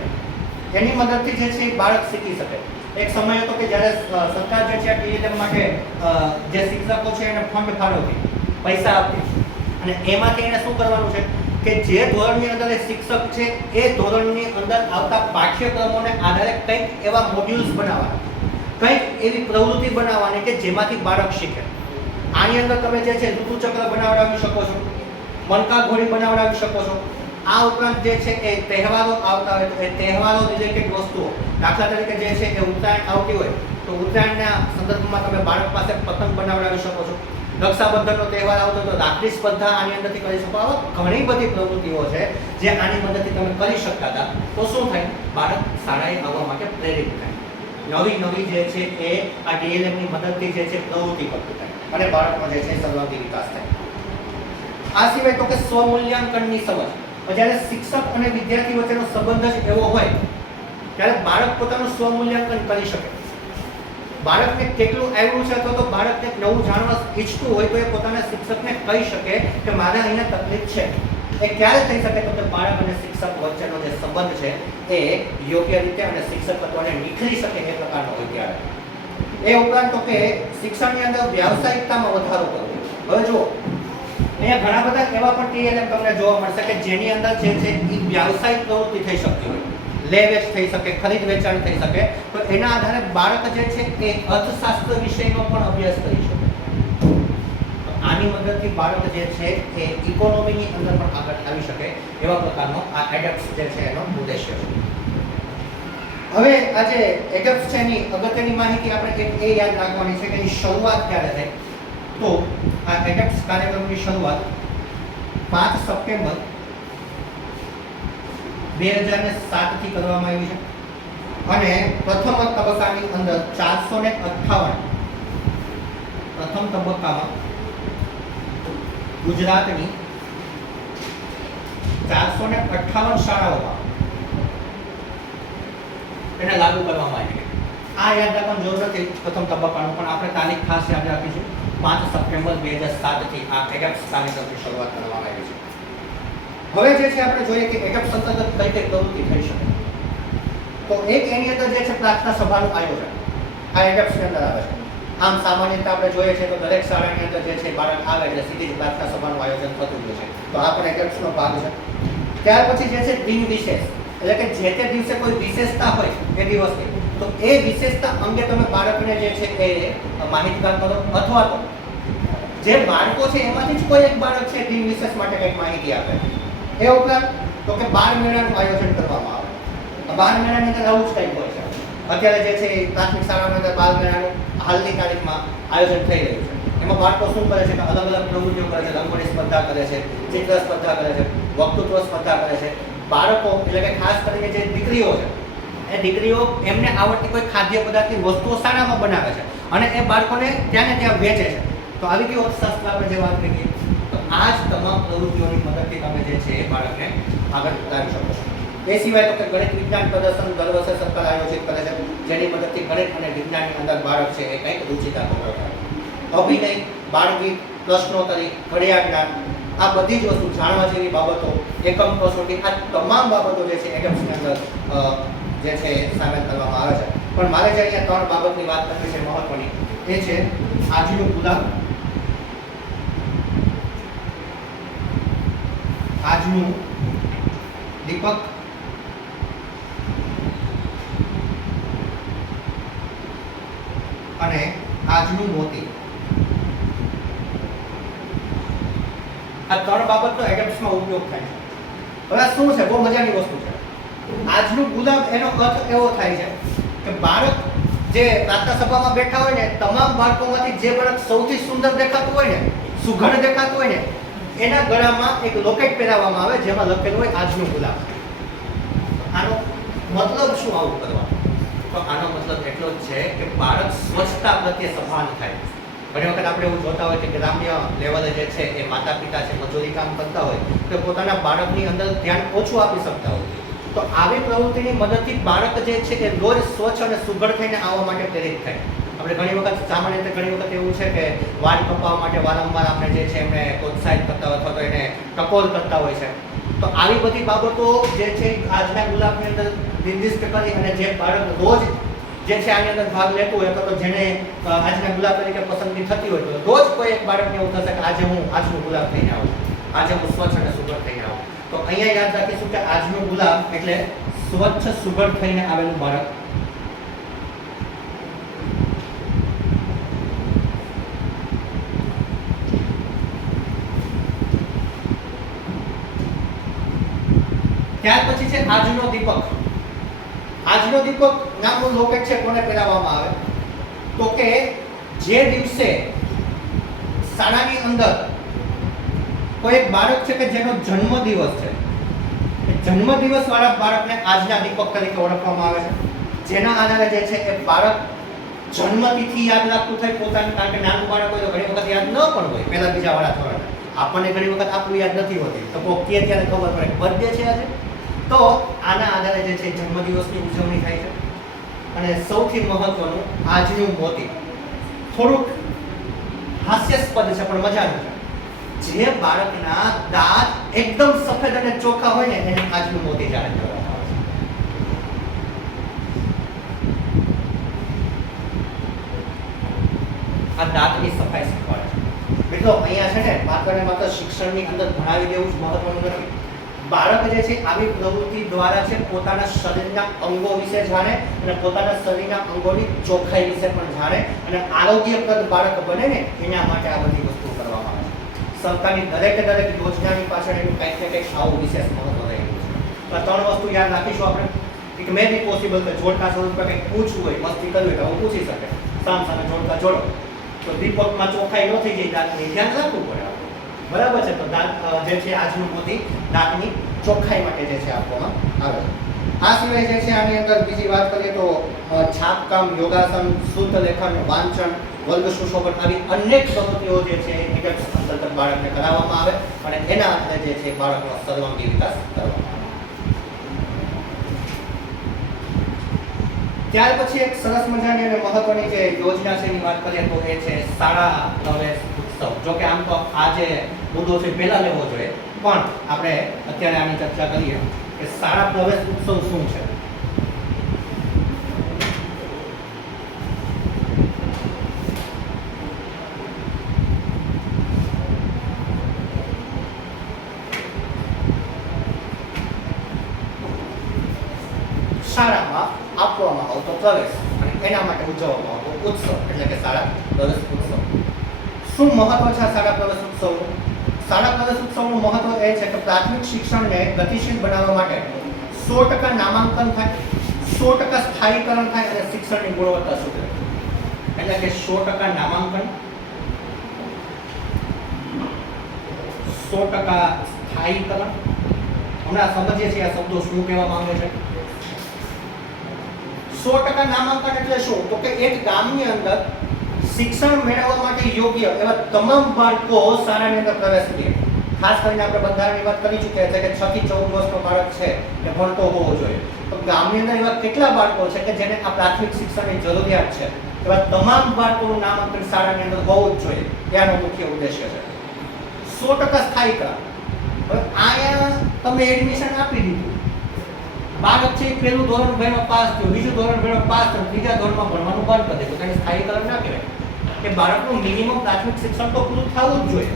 એની મદદથી જે છે એ બાળક શીખી શકે. એક સમય હતો કે જ્યારે સરકાર જે છે TLM માટે જે શિક્ષકો છે એને ફંડ ફાળવતી, પૈસા આપતી અને એમાંથી એને શું કરવાનું છે કે જે ધોરણની અંદર એ શિક્ષક છે એ ધોરણની અંદર આવતા પાઠ્યક્રમોને આધારે કંઈક એવા મોડ્યુલ્સ બનાવવાના, કંઈક એવી પ્રવૃત્તિ બનાવવાની કે જેમાંથી બાળક શીખે. આની અંદર તમે જે છે ઋતુચક્ર બનાવડાવી શકો છો, મણકા ઘોડી બનાવડાવી શકો છો. આ ઉપરાંત જે છે એ તહેવારો આવતા હોય તો એ તહેવારો રિલેટેડ વસ્તુઓ, દાખલા તરીકે જે છે એ ઉત્તરાયણ આવતી હોય તો ઉત્તરાયણના સંદર્ભમાં તમે બાળક પાસે પતંગ બનાવડાવી શકો છો. રક્ષાબંધનનો તહેવાર આવતો તો રાખડી સ્પર્ધા આની અંદરથી કરી શકો. આવા ઘણી બધી પ્રવૃત્તિઓ છે જે આની મદદથી તમે કરી શકતા હતા. તો શું થાય? બાળક શાળાએ આવવા માટે પ્રેરિત થાય. નવી જે છે એ આ TLMની મદદથી જે છે પ્રવૃત્તિ કરતું થાય અને બાળકનો જે છે સર્વાંગી વિકાસ થાય. આ સિવાય તો કે સ્વમૂલ્યાંકનની સમજ. જ્યારે શિક્ષક અને વિદ્યાર્થી વચ્ચેનો સંબંધ જ એવો હોય ત્યારે બાળક પોતાનું સ્વમૂલ્યાંકન કરી શકે. બાળકને કેટલું આવ્યું છે અથવા તો બાળકને નવું જાણવા ઈચ્છતું હોય તો એ પોતાના શિક્ષકને કહી શકે કે મારે અહીંયા તકલીફ છે. એ ક્યારે થઈ શકે? તો કે બાળક અને શિક્ષક વચ્ચેનો જે સંબંધ છે એ યોગ્ય રીતે અને શિક્ષકત્વને નીકળી શકે એ પ્રકારનો હોય ત્યારે. એ ઉપરાંત તો કે શિક્ષણની અંદર વ્યાવસાયિકતામાં વધારો કરવો. હવે જુઓ, અહીંયા ઘણા બધા એવા પણ TLM તમને જોવા મળશે કે જેની અંદર જે છે એ વ્યાવસાયિક પ્રવૃત્તિ થઈ શકતી હોય, લે વેચ થઈ શકે, ખરીદ વેચાણ થઈ શકે. તો એના આધારે બાળક જે છે એ અર્થશાસ્ત્ર વિષયનો પણ અભ્યાસ કરી શકે. આની મદદથી બાળક જે છે એ ઇકોનોમીની અંદર પણ આગળ આવી શકે એવા પ્રકારનો આ એડપ્ટ્સ જે છે એનો ઉદ્દેશ્ય છે. હવે આ જે એડપ્ટ્સ છે એની અગત્યની માહિતી આપણે એ યાદ રાખવાની છે કે એની શરૂઆત ક્યારે થઈ. તો આ એડપ્ટ્સ કાર્યક્રમની શરૂઆત 5 સપ્ટેમ્બર 2007 થી કરવામાં આવી છે અને પ્રથમ તબક્કાની અંદર 458 પ્રથમ તબક્કામાં ગુજરાતની 458 શાળાઓમાં એને લાગુ કરવામાં આવી. આ યાદ રાખવાની જરૂર નથી પ્રથમ તબક્કાનું, પણ આપણે તારીખ ખાસ યાદ રાખીશું. 5 સપ્ટેમ્બર 2007 થી આ એડપ્ટ્સ કાર્યક્રમની શરૂઆત કરવામાં આવી છે. હવે જે છે આપણે જોઈએ કે એડપ્ટ્સ અંતર્ગત કઈ કઈ પ્રવૃત્તિ થઈ શકે. તો એક એની અંદર જે છે પ્રાર્થના સભાનું આયોજન આ એડપ્ટ્સની અંદર આવે છે. આમ સામાન્ય રીતે આપણે જોઈએ છે તો દરેક શાળાની અંદર જે છે બાળક આવે એટલે સીધી જ પ્રાર્થના સભાનું આયોજન થતું હોય છે. તો આ પણ એડપ્ટ્સનો ભાગ છે. ત્યાર પછી જે છે દિન વિશેષ, એટલે કે જે તે દિવસે કોઈ વિશેષતા હોય એ દિવસની, તો એ વિશેષતા અંગે તમે બાળકને જે છે એ માહિતગાર કરો અથવા તો જે બાળકો છે એમાંથી જ કોઈ એક બાળક છે દિન વિશેષ માટે કંઈક માહિતી આપે. એ ઉપરાંત તો કે બાળ મેળાનું આયોજન કરવામાં આવે. બાળ મેળાની અંદર આવું જ કંઈક હોય છે. અત્યારે જે છે પ્રાથમિક શાળાની અંદર બાળ મેળાનું હાલની તારીખમાં આયોજન થઈ રહ્યું છે. એમાં બાળકો શું કરે છે કે અલગ અલગ પ્રવૃત્તિઓ કરે છે. રંગોળી સ્પર્ધા કરે છે, ચિત્ર સ્પર્ધા કરે છે, વક્તૃત્વ સ્પર્ધા કરે છે. બાળકો એટલે કે ખાસ કરીને જે દીકરીઓ છે એ દીકરીઓ એમને આવડતી કોઈ ખાદ્ય પદાર્થની વસ્તુઓ શાળામાં બનાવે છે અને એ બાળકોને ત્યાં ને ત્યાં વેચે છે. તો આવી કેવો અર્થશાસ્ત્ર આપણે જે વાત કરીએ, તો આ જ તમામ પ્રવૃત્તિઓની મદદથી તમે જે છે એ બાળકને આગળ લાવી શકો છો. એ સિવાય તો કે ગણિત વિજ્ઞાન પ્રદર્શન દર વર્ષે સરકાર આયોજિત કરે છે, જેની મદદથી ગણિત અને વિજ્ઞાનની અંદર બાળક છે એ કંઈક રુચિ દાખવે છે. અભિનય, બાળગીત, પ્રશ્નોત્તરી, ઘડિયાળ જ્ઞાન, આ બધી જ વસ્તુ જાણવા જેવી બાબતો, એકમ કસોટી, આ તમામ બાબતો જે છે એડમ્સની અંદર જે છે એ સામેલ કરવામાં આવે છે. પણ મારે જે અહીંયા 3 બાબતની વાત કરવી છે મહત્વની, એ છે આજનું ગુલાબ, આજનું દીપક અને આજનું મોતી. આ 3 બાબતનો એડમ્સમાં ઉપયોગ થાય છે. હવે આ શું છે? બહુ મજાની વસ્તુ છે. આજનું ગુલાબ એનો અર્થ એવો થાય છે કે બાળક જે પ્રાર્થના સભામાં બેઠા હોય ને, તમામ બાળકોમાંથી જે બાળક સૌથી સુંદર દેખાતું હોય ને, સુઘડ દેખાતું હોય ને, એના ગળામાં એક લોકેટ પહેરાવવામાં આવે જેમાં લખેલું હોય આજનું ગુલાબ. આનો મતલબ શું આવું કરવાનું? તો આનો મતલબ એટલો જ છે કે બાળક સ્વચ્છતા પ્રત્યે સભાન થાય. ઘણી વખત આપણે એવું જોતા હોય કે ગ્રામ્ય લેવલે જે છે એ માતા પિતા છે મજૂરી કામ કરતા હોય તો પોતાના બાળકની અંદર ધ્યાન ઓછું આપી શકતા હોય. તો આવી પ્રવૃત્તિની મદદથી બાળક જે છે એ રોજ સ્વચ્છ અને સુઘડ થઈને આવવા માટે પ્રેરિત થાય. આપણે ઘણી વખત સામાન્ય રીતે ઘણી વખત એવું છે કે વાળ કપાવવા માટે વારંવાર આપણે જે છે એમને પ્રોત્સાહિત કરતા હોય અથવા તો એને ટકોર કરતા હોય છે. તો આવી બધી બાબતો જે છે આજના ગુલાબની અંદર નિર્દિષ્ટ કરી અને જે બાળક રોજ જે છે આની અંદર ભાગ લેતું હોય અથવા તો જેને આજના ગુલાબ તરીકે પસંદગી થતી હોય તો રોજ કોઈ એક બાળકને એવું થશે કે આજે હું આજનું ગુલાબ થઈને આવું, આજે હું સ્વચ્છ અને સુઘડ થઈને આવું. તો અહીંયા યાદ રાખીશું કે આજનું ગુલાબ એટલે સ્વચ્છ સુઘડ થઈને આવેલું બાળક. ત્યાર પછી છે આજનો દીપક. આજનો દીપક નામનું લોકેટ છે કોને પહેરાવવામાં આવે? તો કે જે દિવસે શાળાની અંદર કોઈ એક બાળક છે કે જેનો જન્મદિવસ છે, એ જન્મદિવસ વાળા બાળકને આજના દીપક તરીકે ઓળખવામાં આવે છે. જેના આધારે જે છે એ બાળક જન્મતિથિ યાદ રાખતું થાય પોતાની, કારણ કે નાનું બાળક હોય તો ઘણી વખત યાદ ન પણ હોય પહેલા બીજા વાળા ધોરણે. આપણને ઘણી વખત આપણું યાદ નથી હોતી, તો કોઈ કે ત્યારે ખબર પડે કે બર્થડે છે આજે. તો આના આધારે જે છે જન્મદિવસની ઉજવણી થાય છે. અને સૌથી મહત્વનું આજનું મોતી. થોડુંક હાસ્યાસ્પદ છે પણ મજાનું છે. જે બાળકના દાંત એકદમ સફેદ અને ચોખ્ખા હોય ને એને આજનું મોતી જાહેર કરવામાં આવે છે. આ દાંતની સફાઈ શીખવાડે છે. મિત્રો અહીંયા છે ને માત્ર ને માત્ર શિક્ષણની અંદર ભણાવી દેવું જ મહત્વનું નથી. બાળક જે છે આવી પ્રવૃત્તિ દ્વારા છે પોતાના શરીરના અંગો વિશે જાણે અને પોતાના શરીરના અંગોની ચોખ્ખાઈ વિશે પણ જાણે અને આરોગ્યપ્રદ બાળક બને ને એના માટે આ બધી વસ્તુ કરવામાં આવે છે. સરકારની દરેક યોજનાની પાછળ એનું કંઈક ને કંઈક આવું વિશેષ મહત્વ રહેલું છે. તો 3 વસ્તુ યાદ રાખીશું આપણે. ઇટ મે બી પોસિબલ કે જોડકા સ્વરૂપે કંઈક પૂછવું હોય, મસ્તી કરવી હોય તો પૂછી શકે, સામ સામે જોડકા જોડો. તો દીપકમાં ચોખ્ખાઈ ન થઈ જાય દાંતની ધ્યાન રાખવું પડે આપણે. બરાબર છે? તો દાંત જે છે આજનું મોતી દાંતની ચોખ્ખાઈ માટે જે છે આપવામાં આવે છે. આ સિવાય જે છે આની અંદર બીજી વાત કરીએ તો છાપકામ, યોગાસન, શુદ્ધ લેખન, વાંચન, વર્ગ સુશોભન, આવી અનેક પ્રવૃત્તિઓ જે છે એડમ્સ અંતર્ગત બાળકને કરાવવામાં આવે અને એના આધારે જે છે બાળકનો સર્વાંગી વિકાસ કરવામાં આવે. ત્યાર પછી એક સરસ મજાની અને મહત્વની જે યોજના છે એની વાત કરીએ તો એ છે શાળા પ્રવેશ ઉત્સવ. જો કે આમ તો આ જે મુદ્દો છે પહેલા લેવો જોઈએ, પણ આપણે અત્યારે આની ચર્ચા કરીએ કે શાળા પ્રવેશ ઉત્સવ શું છે. શાળામાં આપવામાં આવતો પ્રવેશ અને એના માટે ઉજવવામાં આવતો ઉત્સવ એટલે કે શાળા પ્રવેશ ઉત્સવ. શું મહત્વ છે શાળા પ્રવેશ ઉત્સવનું? શાળા પ્રવેશ ઉત્સવનું મહત્વ એ છે કે પ્રાથમિક શિક્ષણને ગતિશીલ બનાવવા માટે 100% નામાંકન થાય, 100% સ્થાયીકરણ થાય અને શિક્ષણની ગુણવત્તા સુધરે. એટલે કે 100% નામાંકન, 100% સ્થાયીકરણ. હમણાં સમજીએ છીએ આ શબ્દો શું કહેવા માંગે છે. 100% નામાંકન એટલે શું? તો કે એક ગામની અંદર શિક્ષણ મેળવવા માટે યોગ્ય એવા તમામ બાળકો શાળાની અંદર પ્રવેશ લે. ખાસ કરીને આપણે બંધારણની વાત કરી ચૂક્યા છે કે 6 થી 14 વર્ષનો બાળક છે એ ભણતો હોવો જોઈએ. તો ગામની અંદર એવા કેટલા બાળકો છે કે જેને આ પ્રાથમિક શિક્ષણની જરૂરિયાત છે, એવા તમામ બાળકોનું નામાંકન શાળાની અંદર હોવું જ જોઈએ. એનો મુખ્ય ઉદ્દેશ્ય છે 100% સ્થાયી કરાર. હવે આયા તમે એડમિશન આપી દીધું, બાળક છે પહેલું ધોરણ ભણવા પાસ થયું, બીજું ધોરણ ભણવા પાસ થયું, ત્રીજા ધોરણમાં ભણવાનું બંધ કરી દીધું, તેને સ્થાયીકરણ ના કહેવાય. કે બાળકનું મિનિમમ પ્રાથમિક શિક્ષણ તો પૂરું થવું જ જોઈએ.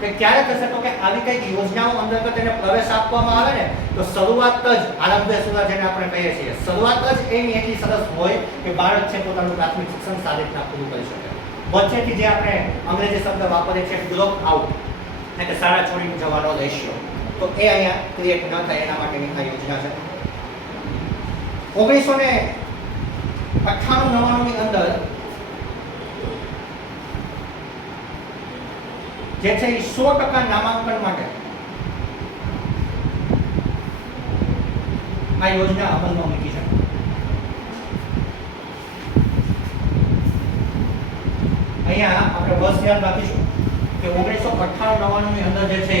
કે ક્યારે થશે? તો કે આવી કંઈક યોજનાઓ અંતર્ગત તેને પ્રવેશ આપવામાં આવે ને તો શરૂઆત જ આરંભે સુધા જેને આપણે કહીએ છીએ, શરૂઆત જ એની એટલી સરસ હોય કે બાળક છે પોતાનું પ્રાથમિક શિક્ષણ સારી રીતના પૂરું કરી શકે. વચ્ચેથી જે આપણે અંગ્રેજી શબ્દ વાપરીએ છીએ ડ્રોપ આઉટ, એટલે કે શાળા છોડીને જવાનો રેશિયો, તો એ અહીંયા ક્રિએટ ન થાય એના માટેની આ યોજના છે. 1998-99 ની અંદર જે છે એ 100% નામાંકન માટે આ યોજના અમલમાં મૂકી છે. અહીંયા આપણે બસ યાદ રાખીશું કે 1998-99 ની અંદર જે છે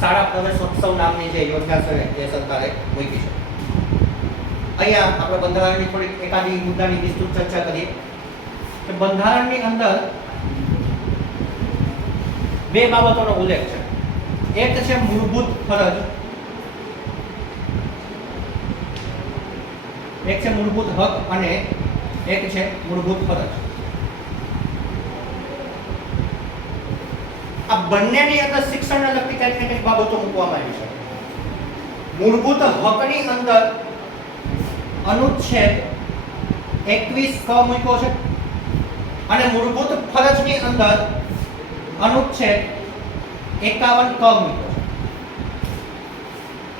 શાળા પ્રવેશોત્સવ નામની જે યોજના છે એ સરકારે મૂકી છે. અહીંયા આપણે બંધારણની થોડીક એકાદી મુદ્દાની વિસ્તૃત ચર્ચા કરીએ કે બંધારણની અંદર બે બાબતોનો ઉલ્લેખ છે. એક છે મૂળભૂત ફરજ, એક છે મૂળભૂત હક અને એક છે મૂળભૂત ફરજ. આ બંનેની અંદર શિક્ષણને લગતી કંઈક ને કંઈક બાબતો મૂકવામાં આવી છે. મૂળભૂત હકની અંદર અનુચ્છેદ 21 ક મૂક્યો છે અને મૂળભૂત ફરજની અંદર અનુચ્છેદ 51 ક મૂક્યો છે.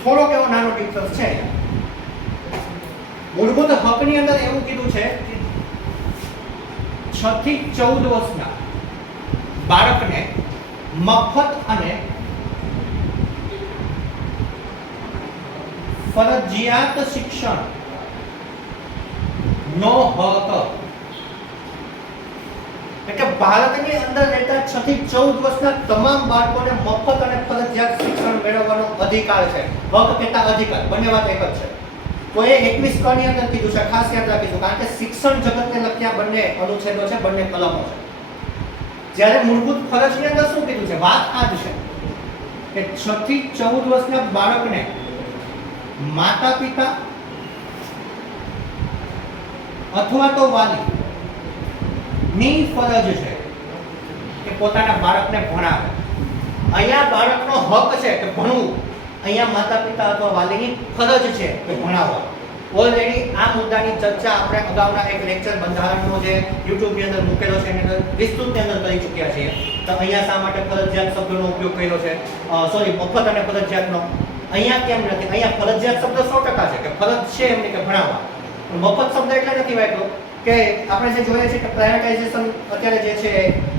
થોડોક એવો નાનો ડિફરન્સ છે. મૂળભૂત હકની અંદર એવું કીધું છે કે 6 થી 14 વર્ષના બાળકને મફત અને ફરજિયાત શિક્ષણ નો હક, એટલે ભારતની અંદર રહેતા 6 થી 14 વર્ષના તમામ બાળકોને મફત અને ફરજિયાત શિક્ષણ મેળવવાનો અધિકાર છે. હક કરતા અધિકાર બંને વાત એક જ છે. તો એ 21 ક ની અંદર કીધું છે, ખાસ યાદ રાખીશું, કારણ કે શિક્ષણ જગતને લગતા બંને અનુચ્છેદો છે, બંને કલમો છે. જ્યારે મૂળભૂત ફરજની અંદર શું કીધું છે? વાત આ જ છે કે 6 થી 14 વર્ષના બાળકને માતા પિતા અથવા તો વાલી ની ફરજ છે કે પોતાના બાળકને ભણાવે. અહીંયા બાળકનો હક છે કે ભણવું, અહીંયા માતા પિતા અથવા વાલીની ફરજ છે કે ભણાવવા. ઓલરેડી આ મુદ્દાની ચર્ચા આપણે અગાઉના એક લેક્ચર બંધારણનો જે YouTube ની અંદર મૂકેલો છે એની અંદર વિસ્તૃતની અંદર કરી ચૂક્યા છીએ. તો અહીંયા શા માટે ફરજિયાત શબ્દનો ઉપયોગ કર્યો છે, સોરી મફત અને ફરજિયાતનો? અહીંયા કેમ નથી? અહીંયા ફરજિયાત શબ્દ 100% છે કે ફરજ છે એમની કે ભણાવવા. મફત શબ્દ એટલે નથી વાપર્યો કે આપણે જે જોઈએ છે કે પ્રાઇવેટાઇઝેશન અત્યારે જે છે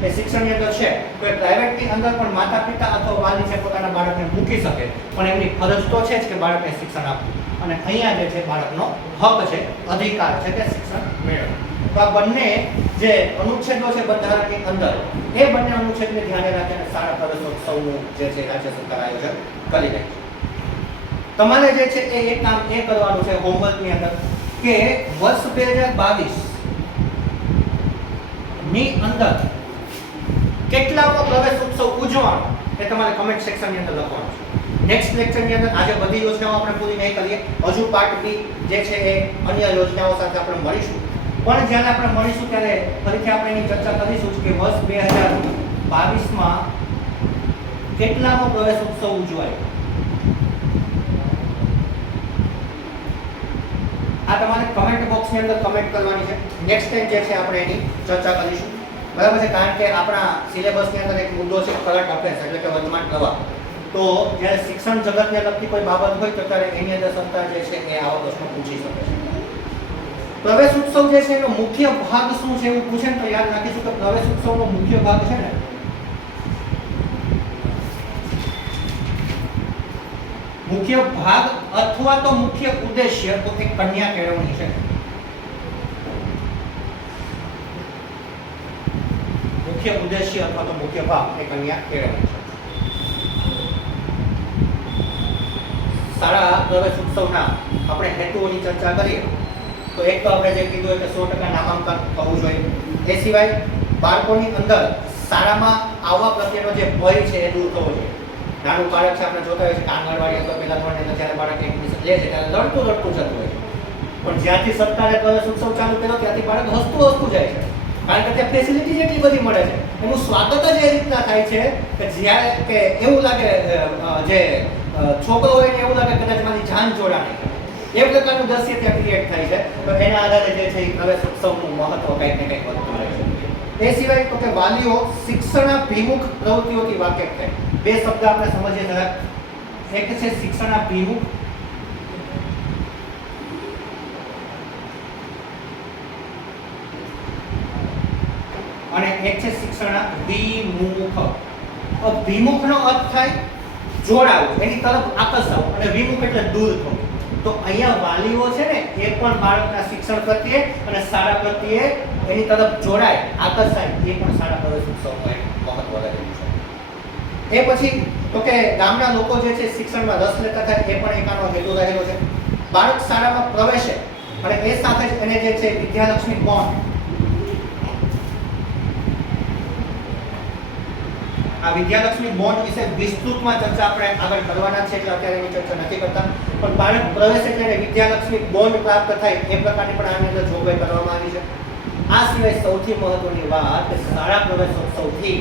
એ શિક્ષણની અંદર છે, તો એ પ્રાઇવેટની અંદર પણ માતા પિતા અથવા વાલી છે પોતાના બાળકને મૂકી શકે, પણ એમની ફરજ તો છે જ કે બાળકને શિક્ષણ આપવું. અને અહીંયા જે છે બાળકનો હક છે, અધિકાર છે કે શિક્ષણ મેળવવું. તો આ બંને જે અનુચ્છેદો છે બંધારણની અંદર, એ બંને અનુચ્છેદને ધ્યાને રાખીને શાળા પ્રવેશોત્સવનું જે છે રાજ્ય સરકાર આયોજન કરી રહી છે. તમારે જે છે એ એક કામ એ કરવાનું છે હોમવર્કની અંદર કે વર્ષ 2022 ની અંદર કેટલામો પ્રવેશ ઉત્સવ ઉજવવાનો એ તમારે કમેન્ટ સેક્શનની અંદર લખવાનું છે. નેક્સ્ટ લેક્ચરની અંદર આજે બધી યોજનાઓ આપણે પૂરી નહીં કરીએ, હજુ પાર્ટ બી જે છે એ અન્ય યોજનાઓ સાથે આપણે મળીશું. પણ જ્યારે આપણે મળીશું ત્યારે ફરીથી આપણે એની ચર્ચા કરીશું કે વર્ષ 2022માં કેટલામો પ્રવેશ ઉત્સવ ઉજવાયો. આ તમારે કમેન્ટ બોક્સની અંદર કમેન્ટ કરવાની છે. નેક્સ્ટ ટાઈમ જે છે આપણે એની ચર્ચા કરીશું, બરાબર છે? કારણ કે આપણા સિલેબસની અંદર એક મુદ્દો છે કરંટ અફેર્સ, એટલે કે વર્તમાન પ્રવાહ. તો જ્યારે શિક્ષણ જગતને લગતી કોઈ બાબત હોય તો ત્યારે એની અંદર સરકાર જે છે એ આવા પ્રશ્નો પૂછી શકે છે. પ્રવેશ ઉત્સવ જે છે એનો મુખ્ય ભાગ શું છે એવું પૂછે ને તો યાદ રાખીશું કે પ્રવેશ ઉત્સવનો મુખ્ય ભાગ છે ને મુખ્ય ભાગ અથવા તો મુખ્ય ઉદ્દેશ્ય તો એક કન્યા કેળવણી છે. મુખ્ય ઉદ્દેશ્ય અથવા તો મુખ્ય ભાવ એ કન્યા કેળવણી છે. શાળા પ્રવેશ ઉત્સવના આપણે હેતુઓની ચર્ચા કરીએ તો એક તો આપણે જે કીધું કે 100% નામાંકન થવું જોઈએ. એ સિવાય બાળકોની અંદર શાળામાં આવવા પ્રત્યેનો જે ભય છે એ દૂર થવો જોઈએ. નાનું બાળક છે આપણે જોતા હોય છે કે આંગણવાડી અથવા પહેલા ધોરણે જ્યારે બાળક એડમિશન લે છે ત્યારે લડતું જતું હોય છે, પણ જ્યાંથી સરકારે પ્રવેશ ઉત્સવ ચાલુ કર્યો ત્યાંથી બાળક હસતું જાય છે, કારણ કે ત્યાં ફેસિલિટી એટલી બધી મળે છે. એનું સ્વાગત જ એ રીતના થાય છે કે જ્યારે કે એવું લાગે જે છોકરો હોય ને એવું લાગે કદાચ મારી જાન જોડાણી, એ પ્રકારનું દ્રશ્ય ત્યાં ક્રિએટ થાય છે. તો એના આધારે જે છે એ પ્રવેશ ઉત્સવનું મહત્વ કંઈક ને કંઈક વધતું રહે છે. એ સિવાય તો કે વાલીઓ શિક્ષણાભિમુખ પ્રવૃત્તિઓથી વાકેફ થાય. બે શબ્દ આપણે સમજીએ જરા. એક છે શિક્ષણાભિમુખ અને એક છે શિક્ષણાભિમુખ. અભિમુખનો અર્થ થાય જોડાવું, એની તરફ આકર્ષાવું, અને વિમુખ એટલે દૂર થવું. તો અહીંયા વાલીઓ છે ને એ પણ બાળકના શિક્ષણ પ્રત્યે અને શાળા પ્રત્યે એની તરફ જોડાય, આકર્ષાય, એ પણ શાળા પ્રવેશ ઉત્સવનું એક મહત્વ રહેલું છે. એ પછી તો કે ગામના લોકો જે છે શિક્ષણમાં રસ લેતા થાય, એ પણ એક આનો હેતુ રહેલો છે. બાળક શાળામાં પ્રવેશે અને એ સાથે જ એને જે છે વિદ્યાલક્ષ્મી બોન્ડ, આ વિદ્યાલક્ષ્મી બોન્ડ વિશે વિસ્તૃતમાં ચર્ચા આપણે આગળ કરવાના છે એટલે અત્યારે એની ચર્ચા નથી કરતા, પણ બાળક પ્રવેશ એટલે વિદ્યાલક્ષ્મી બોન્ડ પ્રાપ્ત થાય એ પ્રકારની પણ આની અંદર જોગવાઈ કરવામાં આવી છે. આ સિવાય સૌથી મહત્વની વાત કે શાળા પ્રવેશોત્સવથી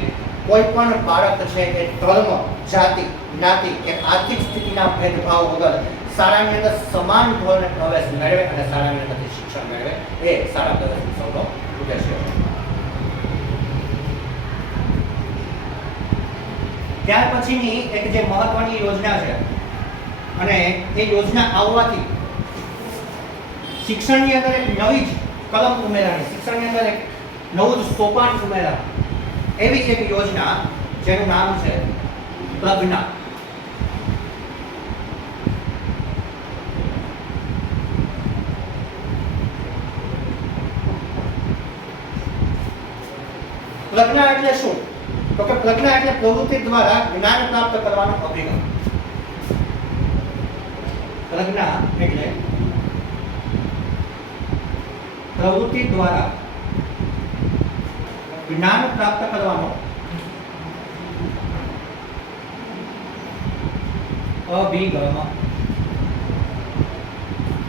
કોઈ પણ બાળક છે એ ધર્મ, જાતિ, જ્ઞાતિ કે આર્થિક સ્થિતિના ભેદભાવ વગર શાળાની અંદર સમાન ધોરણે પ્રવેશ મેળવે અને શાળાની અંદરથી શિક્ષણ મેળવે, એ શાળા પ્રવેશ ઉત્સવનો ઉદ્દેશ્ય છે. ત્યાર પછીની એક જે મહત્વની યોજના છે અને એ યોજના આવવાથી શિક્ષણની અંદર એક નવી જ કલમ ઉમેરાણી, શિક્ષણની અંદર એક નવું જ સોપાન ઉમેરાણ, એવી એક યોજના જેનું નામ છે પ્રજ્ઞા. પ્રજ્ઞા એટલે શું? તો કે પ્રજ્ઞા એટલે પ્રવૃત્તિ દ્વારા જ્ઞાન પ્રાપ્ત કરવાનો અભિગમ. પ્રજ્ઞા એટલે પ્રવૃત્તિ દ્વારા જ્ઞાન પ્રાપ્ત કરવાનો અભિગમ.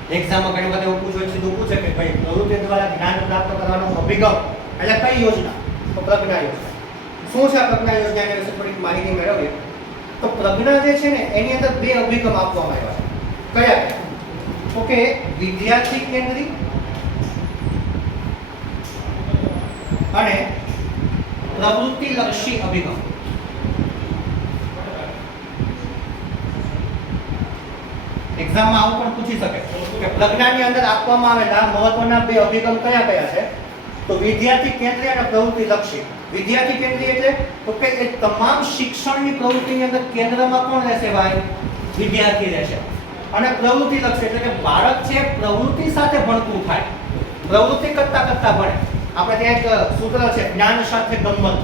એક્ઝામમાં ઘણી વખત એવું પૂછે, સીધું પૂછે કે ભાઈ પ્રવૃત્તિ દ્વારા જ્ઞાન પ્રાપ્ત કરવાનો અભિગમ એટલે કઈ યોજના? તો પ્રજ્ઞા યોજના. શું છે આ પ્રજ્ઞા યોજના? એના વિશે થોડીક માહિતી મેળવીએ તો પ્રજ્ઞા જે છે ને એની અંદર બે અભિગમ આપવામાં આવ્યા છે. કયા? તો કે વિદ્યાર્થી કેન્દ્રિત અને પ્રવૃત્તિલક્ષી અભિગમ. એક્ઝામમાં આવું પણ પૂછી શકે કે પ્રજ્ઞાની અંદર આપવામાં આવેલા મહત્વના બે અભિગમ કયા કયા છે? તો વિદ્યાર્થી કેન્દ્રીય અને પ્રવૃત્તિલક્ષી. વિદ્યાર્થી કેન્દ્રીય એટલે તો કે એ તમામ શિક્ષણની પ્રવૃત્તિની અંદર કેન્દ્રમાં કોણ રહેશે? ભાઈ વિદ્યાર્થી રહેશે. અને પ્રવૃત્તિલક્ષી એટલે કે બાળક છે પ્રવૃત્તિ સાથે ભણતું થાય, પ્રવૃત્તિ કરતા કરતા ભણે. આપણે ત્યાં એક સૂત્ર છે જ્ઞાન સાથે ગમ્મત,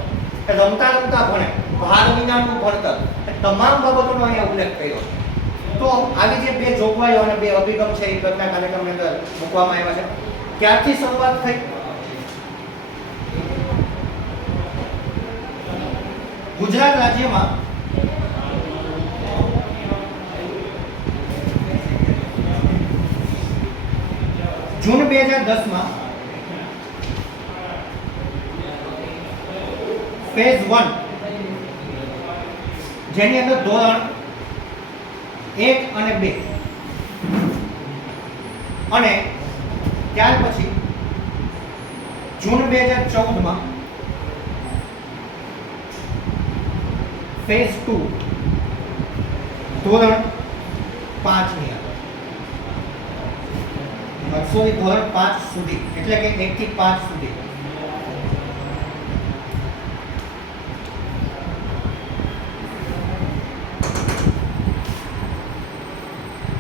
કે રમતા રમતા ભણે, ભાર વિનાનું ભણતર. એ તમામ બાબતોનો અહીંયા ઉલ્લેખ કર્યો છે. તો આવી જે બે જોગવાઈઓ અને બે અભિગમ છે એ પ્રજ્ઞા કાર્યક્રમની અંદર મૂકવામાં આવ્યા છે. ક્યારથી શરૂઆત થઈ? ગુજરાત રાજ્યમાં જૂન 2010 ફેઝ 1 જેની અંદર ધોરણ 1 અને 2 અને ત્યાર પછી જૂન 2014 ફેઝ 2 ધોરણ 5 ની અંદર ધોરણ 5 સુધી એટલે કે 1 થી 5 સુધી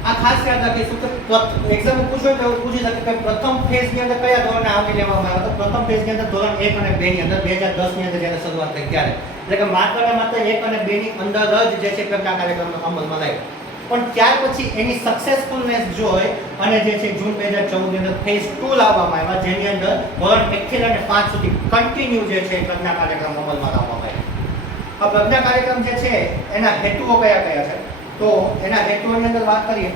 આ ખાસ યાદ રાખીશું કે એક્ઝામ પૂછો તો એવું પૂછી શકે કે પ્રથમ ફેઝની અંદર કયા ધોરણે આવરી લેવામાં આવ્યા? તો પ્રથમ ફેઝની અંદર ધોરણ 1 અને 2 ની અંદર 2010 ની અંદર જ્યારે શરૂઆત થઈ ત્યારે, એટલે કે માત્ર ને માત્ર 1 અને 2 ની અંદર જ જે છે ઘટના કાર્યક્રમનો અમલમાં લાવ્યો. પણ ત્યાર પછી એની સક્સેસફુલનેસ જોઈ અને જે છે જૂન 2014 ની અંદર ફેઝ 2 લાવવામાં આવ્યા, જેની અંદર ધોરણ 1 થી લઈને 5 સુધી કન્ટિન્યુ જે છે ઘટના કાર્યક્રમ અમલમાં લાવવામાં આવ્યા. આ પ્રજ્ઞા કાર્યક્રમ જે છે એના હેતુઓ કયા કયા છે? તો એના હેતુઓની અંદર વાત કરીએ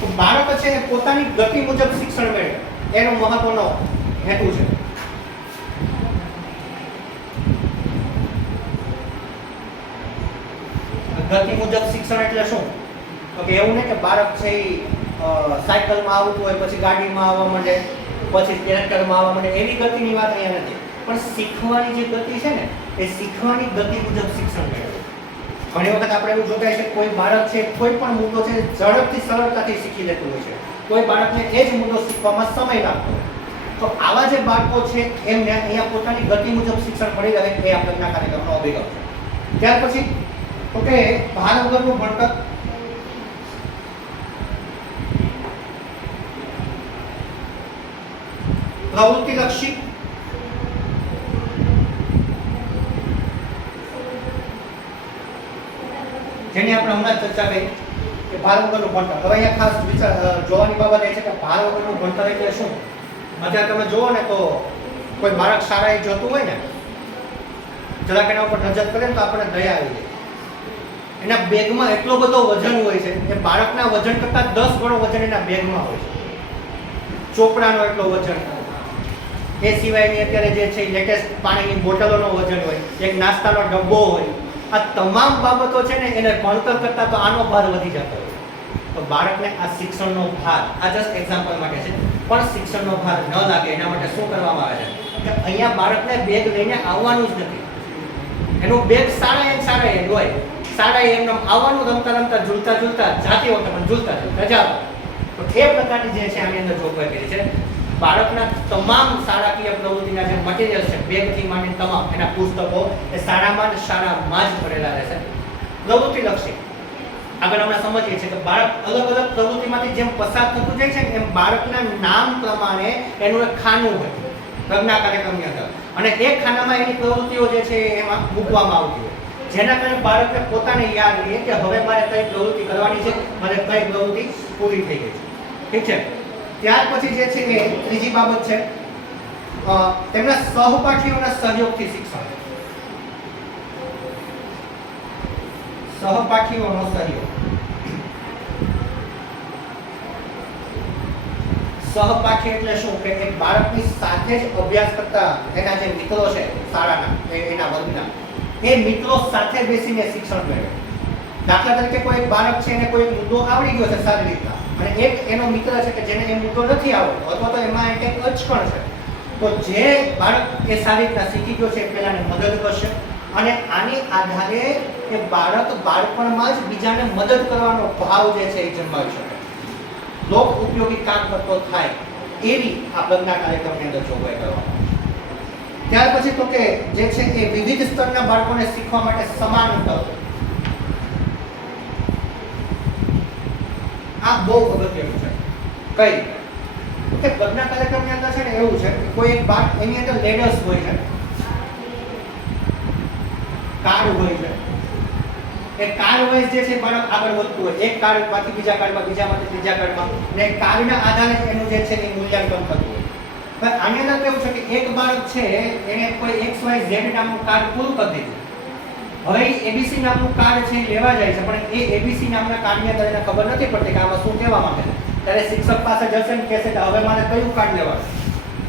તો બાળક છે પોતાની ગતિ મુજબ શિક્ષણ મેળવે, એનો મહત્વનો હેતુ છે. ગતિ મુજબ શિક્ષણ એટલે શું? તો કે એવું નહીં કે બાળક છે સાયકલમાં આવતું હોય પછી ગાડીમાં આવવા માંડે, પછી ટ્રેક્ટરમાં આવવા માંડે, એવી ગતિની વાત અહીંયા નથી. પણ શીખવાની જે ગતિ છે ને એ શીખવાની ગતિ મુજબ શિક્ષણ મેળવે. ઘણી વખત આપણે એવું જોતા છે કોઈ બાળક છે કોઈ પણ મુદ્દો છે ઝડપથી સરળતાથી શીખી લેતું હોય છે, કોઈ બાળકને એ જ મુદ્દો શીખવામાં સમય લાગતો હોય. તો આવા જે બાળકો છે એમને અહીંયા પોતાની ગતિ મુજબ શિક્ષણ મળી રહે એ આ પ્રજ્ઞા કાર્યક્રમનો અભિગમ છે. ત્યાર પછી તો કે ભાર વગરનું ભણતર, પ્રવૃત્તિલક્ષી, જેની આપણે હમણાં ચર્ચા કરી કે ભાર વગરનું ભણતર. હવે અહીંયા ખાસ જોવાની બાબત એ છે કે ભાર વગરનું ભણતર એટલે શું? અત્યારે તમે જુઓ ને તો કોઈ બાળક શાળાએ જતું હોય ને, જરાક એના ઉપર નજર કરે ને તો આપણને દયા આવી જાય. એના બેગમાં એટલો બધો વજન હોય છે કે બાળકના વજન કરતાં 10 ગણો વજન એના બેગમાં હોય છે, ચોપડાનો એટલો વજન. એ સિવાયની અત્યારે જે છે લેટેસ્ટ પાણીની બોટલોનો વજન હોય, એક નાસ્તાનો ડબ્બો હોય. આ તમામ બાબતો છે ને એને ભણતર કરતાં તો આનો ભાર વધી જતો હોય. તો બાળકને આ શિક્ષણનો ભાર, આ જસ્ટ એક્ઝામ્પલ માટે છે, પણ શિક્ષણનો ભાર ન લાગે એના માટે શું કરવામાં આવે છે કે અહીંયા બાળકને બેગ લઈને આવવાનું જ નથી. એનું બેગ શાળાએ હોય, શાળાએ એમને આવવાનું, રમતા રમતા ઝૂલતા ઝૂલતા જાતી વખતે પણ ઝૂલતા ઝૂલતા જાવ. તો એ પ્રકારની જે છે આની અંદર જોગવાઈ કરી છે. બાળકના તમામ શાળાકીય પ્રવૃત્તિના જે મટીરિયલ છે બેગથી માંડીને તમામ એના પુસ્તકો એ શાળામાં જ ભરેલા રહેશે. પ્રવૃત્તિલક્ષી આગળ આપણે સમજીએ છીએ કે બાળક અલગ અલગ પ્રવૃત્તિમાંથી જેમ પસાર થતું જાય છે એમ બાળકના નામ પ્રમાણે એનું એક ખાનું હોય પ્રજ્ઞા કાર્યક્રમની અંદર, અને એ ખાનામાં એની પ્રવૃત્તિઓ જે છે એમાં મૂકવામાં આવતી હોય, જેના કારણે બાળકને પોતાને યાદ રહે કે હવે મારે કઈ પ્રવૃત્તિ કરવાની છે, મારે કઈ પ્રવૃત્તિ પૂરી થઈ ગઈ છે. ઠીક છે. ત્યાર પછી જે છે એ ત્રીજી બાબત છે તેમના સહપાઠીઓના સહયોગથી શિક્ષણ. સહપાઠીઓનો સહયોગ. સહપાઠી એટલે શું કે એક બાળકની સાથે જ અભ્યાસ કરતા એના જે મિત્રો છે શાળાના એના વર્ગના, એ મિત્રો સાથે બેસીને શિક્ષણ મેળવે. દાખલા તરીકે કોઈ એક બાળક છે એને કોઈ મુદ્દો આવડી ગયો છે સારી રીતના, અને એક એનો મિત્ર છે કે જેને એ મુદ્દો નથી આવડતો અથવા તો એમાં કંઈક અચકણ છે, તો જે બાળક એ સારી રીતના શીખી ગયો છે એ પહેલાને મદદ કરશે, અને આની આધારે એ બાળક બાળપણમાં જ બીજાને મદદ કરવાનો ભાવ જે છે એ જન્માવી શકે, લોક ઉપયોગી કામ કરતો થાય એવી આ પ્રજ્ઞા કાર્યક્રમની અંદર જોગવાઈ કરવામાં. ત્યાર પછી તો કે જે છે એ વિવિધ સ્તરના બાળકોને શીખવા માટે સમાન તક. આ બહુ અગત્યનું છે. કઈ કે પ્રજ્ઞા કાર્યક્રમની અંદર છે ને એવું છે કે કોઈ એક બાળક એની અંદર લેડર્સ હોય છે, કાર્ડ હોય છે, એ કાર્ડ વાઇઝ જે છે બાળક આગળ વધતું હોય, એક કાર્ડમાંથી બીજા કાર્ડમાં, બીજામાંથી ત્રીજા કાર્ડમાં, ને કાર્ડના આધારે એનું જે છે એ મૂલ્યાંકન થતું હોય. પણ આની અંદર કેવું છે કે એક બાળક છે એને કોઈ XYZ નામનું કાર્ડ પૂરું કરી દીધું, હવે એબીસી નામનું કાર્ડ છે લેવા જાય છે, પણ એ એબીસી નામના કાર્ડની અંદર એને ખબર નથી પડતી કે આમાં શું કહેવા માંગે છે. ત્યારે શિક્ષક પાસે જશે ને કહેશે કે હવે મારે કયું કાર્ડ લેવાનું,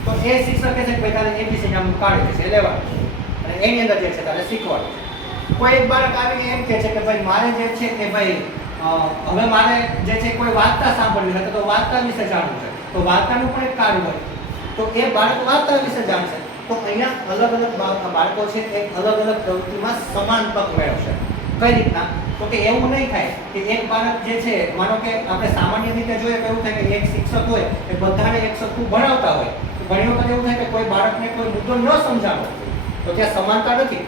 તો એ શિક્ષક કહેશે કે ભાઈ તારે એબીસી નામનું કાર્ડ છે લેવાનું, અને એની અંદર જે છે તારે શીખવાનું. કોઈ એક બાળક આવીને એમ કહે છે કે ભાઈ મારે જે છે કે ભાઈ હવે મારે જે છે કોઈ વાર્તા સાંભળવી હોય તો વાર્તા વિશે જાણવું છે, તો વાર્તાનું પણ એક કાર્ડ હોય, તો એ બાળક વાર્તા વિશે જાણશે. તો અહીંયા અલગ અલગ બાળકો છે એ અલગ અલગ પ્રવૃત્તિમાં સમાન તક મેળવશે. કઈ રીતના? તો કે એવું નહીં થાય કે એક બાળક જે છે, માનો કે આપણે સામાન્ય રીતે જોઈએ તો એવું થાય કે એક શિક્ષક હોય એ બધાને એક સરખું ભણાવતા હોય, ઘણી વખત એવું થાય કે કોઈ બાળકને કોઈ મુદ્દો ન સમજાવો તો ત્યાં સમાનતા નથી.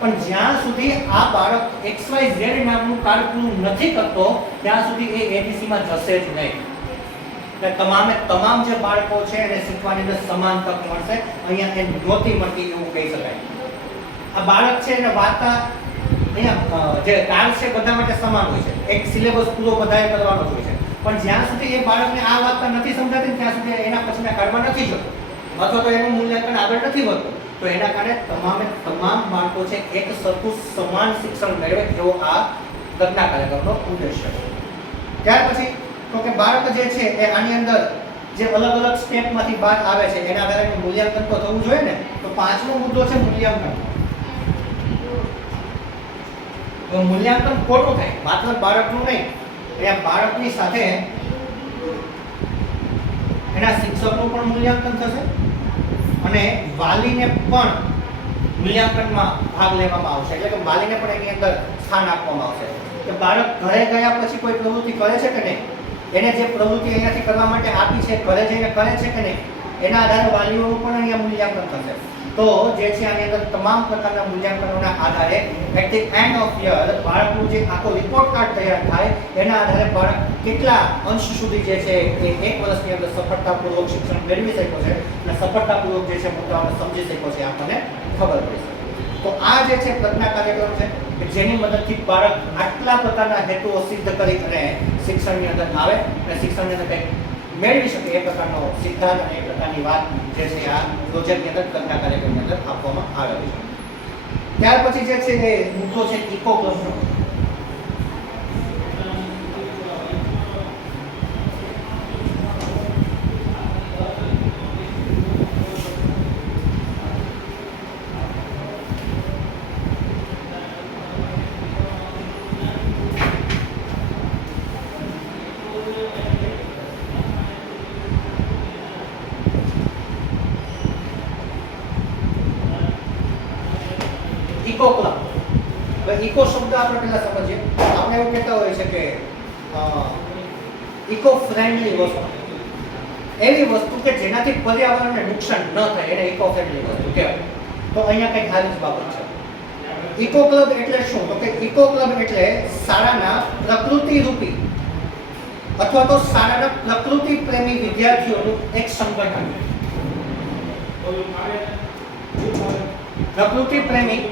પણ જ્યાં સુધી આ બાળક XYZ નામનું કારકુન નથી કરતો ત્યાં સુધી એ ABC માં જશે જ નહીં. એટલે તમામ જે બાળકો છે એને શીખવાની અંદર સમાન તક મળશે. અહીંયા એ નહોતી મળતી એવું કહી શકાય. આ બાળક છે એને વાર્તા અહીંયા જે કાળ છે બધા માટે સમાન હોય છે. એક સિલેબસ પૂરો બધાએ કરવાનો હોય છે. પણ જ્યાં સુધી એ બાળકને આ વાર્તા નથી સમજાતી ત્યાં સુધી એના પછીના કાળમાં નથી જતો અથવા તો એનું મૂલ્યાંકન આગળ નથી વધતું. તો એના કારણે તમામ બાળકો છે એક સરખું સમાન શિક્ષણ મેળવે એવો આ ઘટના કાર્યક્રમનો ઉદ્દેશ્ય છે. ત્યાર પછી તો કે બાળક જે છે એ આની અંદર જે અલગ અલગ સ્ટેપમાંથી બહાર આવે છે એના આધારે મૂલ્યાંકન તો થવું જોઈએ ને. તો પાંચમો મુદ્દો છે મૂલ્યાંકન. તો મૂલ્યાંકન કોનું થાય? માત્ર બાળકનું નહીં, એ બાળકની સાથે એના શિક્ષકનું પણ મૂલ્યાંકન થશે અને વાલીને પણ મૂલ્યાંકનમાં ભાગ લેવામાં આવશે. એટલે કે વાલીને પણ એની અંદર સ્થાન આપવામાં આવશે કે બાળક ઘરે ગયા પછી કોઈ પ્રવૃત્તિ કરે છે કે નહીં, એને જે પ્રવૃત્તિ અહીંયાથી કરવા માટે આપી છે ઘરે જઈને કરે છે કે નહીં, એના આધારે વાલીઓનું પણ અહીંયા મૂલ્યાંકન થશે. તો જે છે આની અંદર તમામ પ્રકારના મૂલ્યાંકનોના આધારે at the end of year બાળકનું જે આખો રિપોર્ટ કાર્ડ તૈયાર થાય એના આધારે બાળક કેટલા અંશ સુધી જે છે એ એક વર્ષની અંદર સફળતાપૂર્વક શિક્ષણ મેળવી શક્યો છે અને સફળતાપૂર્વક જે છે મુદ્દાઓને સમજી શક્યો છે આપણને ખબર પડી શકે. તો આ જે છે પ્રજ્ઞા કાર્યક્રમ છે કે જેની મદદથી બાળક આટલા પ્રકારના હેતુઓ સિદ્ધ કરી અને શિક્ષણની અંદર આવે અને શિક્ષણની અંદર કંઈક મેળવી શકે એ પ્રકારનો સિદ્ધાંત અને એ પ્રકારની વાત જે છે આ પ્રોજેક્ટની અંદર પ્રજ્ઞા કાર્યક્રમની અંદર આપવામાં આવેલી છે. ત્યાર પછી જે છે એ મુદ્દો છે ઇકો ક્લબનો. Eco club. હવે ઇકો શબ્દ આપણે પહેલા સમજીએ. આપણે એવું કહેતા હોય છે કે ઇકો ફ્રેન્ડલી વસ્તુ, એવી વસ્તુ કે જેનાથી પર્યાવરણને નુકસાન ન થાય એને ઇકો ફ્રેન્ડલી વસ્તુ કહેવાય. તો અહીંયા કંઈક આવી જ બાબત છે. ઇકો ક્લબ એટલે શું? તો કે ઇકો ક્લબ એટલે શાળાના પ્રકૃતિ રૂપી અથવા તો શાળાના પ્રકૃતિ પ્રેમી વિદ્યાર્થીઓનું એક સંગઠન. પ્રકૃતિ પ્રેમી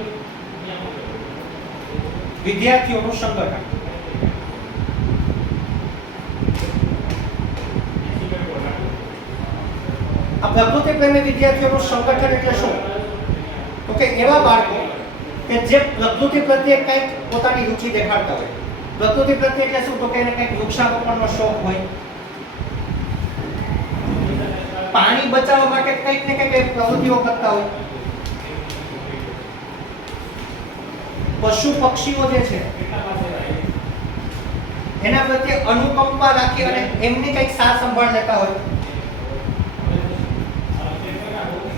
વિદ્યાર્થીઓનું સંગઠન. આ પ્રકૃતિ પ્રેમી વિદ્યાર્થીઓનું સંગઠન એટલે શું? તો કે એવા બાળકો કે જે પ્રકૃતિ પ્રત્યે કંઈક પોતાની રુચિ દેખાડતા હોય. પ્રકૃતિ પ્રત્યે એટલે શું? તો કે એને કંઈક વૃક્ષારોપણનો શોખ હોય, પાણી બચાવવા માટે કંઈક ને કંઈક પ્રવૃત્તિઓ કરતા હોય, પશુ પક્ષીઓ જે છે એના પ્રત્યે અનુકંપા રાખી અને એમની કંઈક સાર સંભાળ લેતા હોય.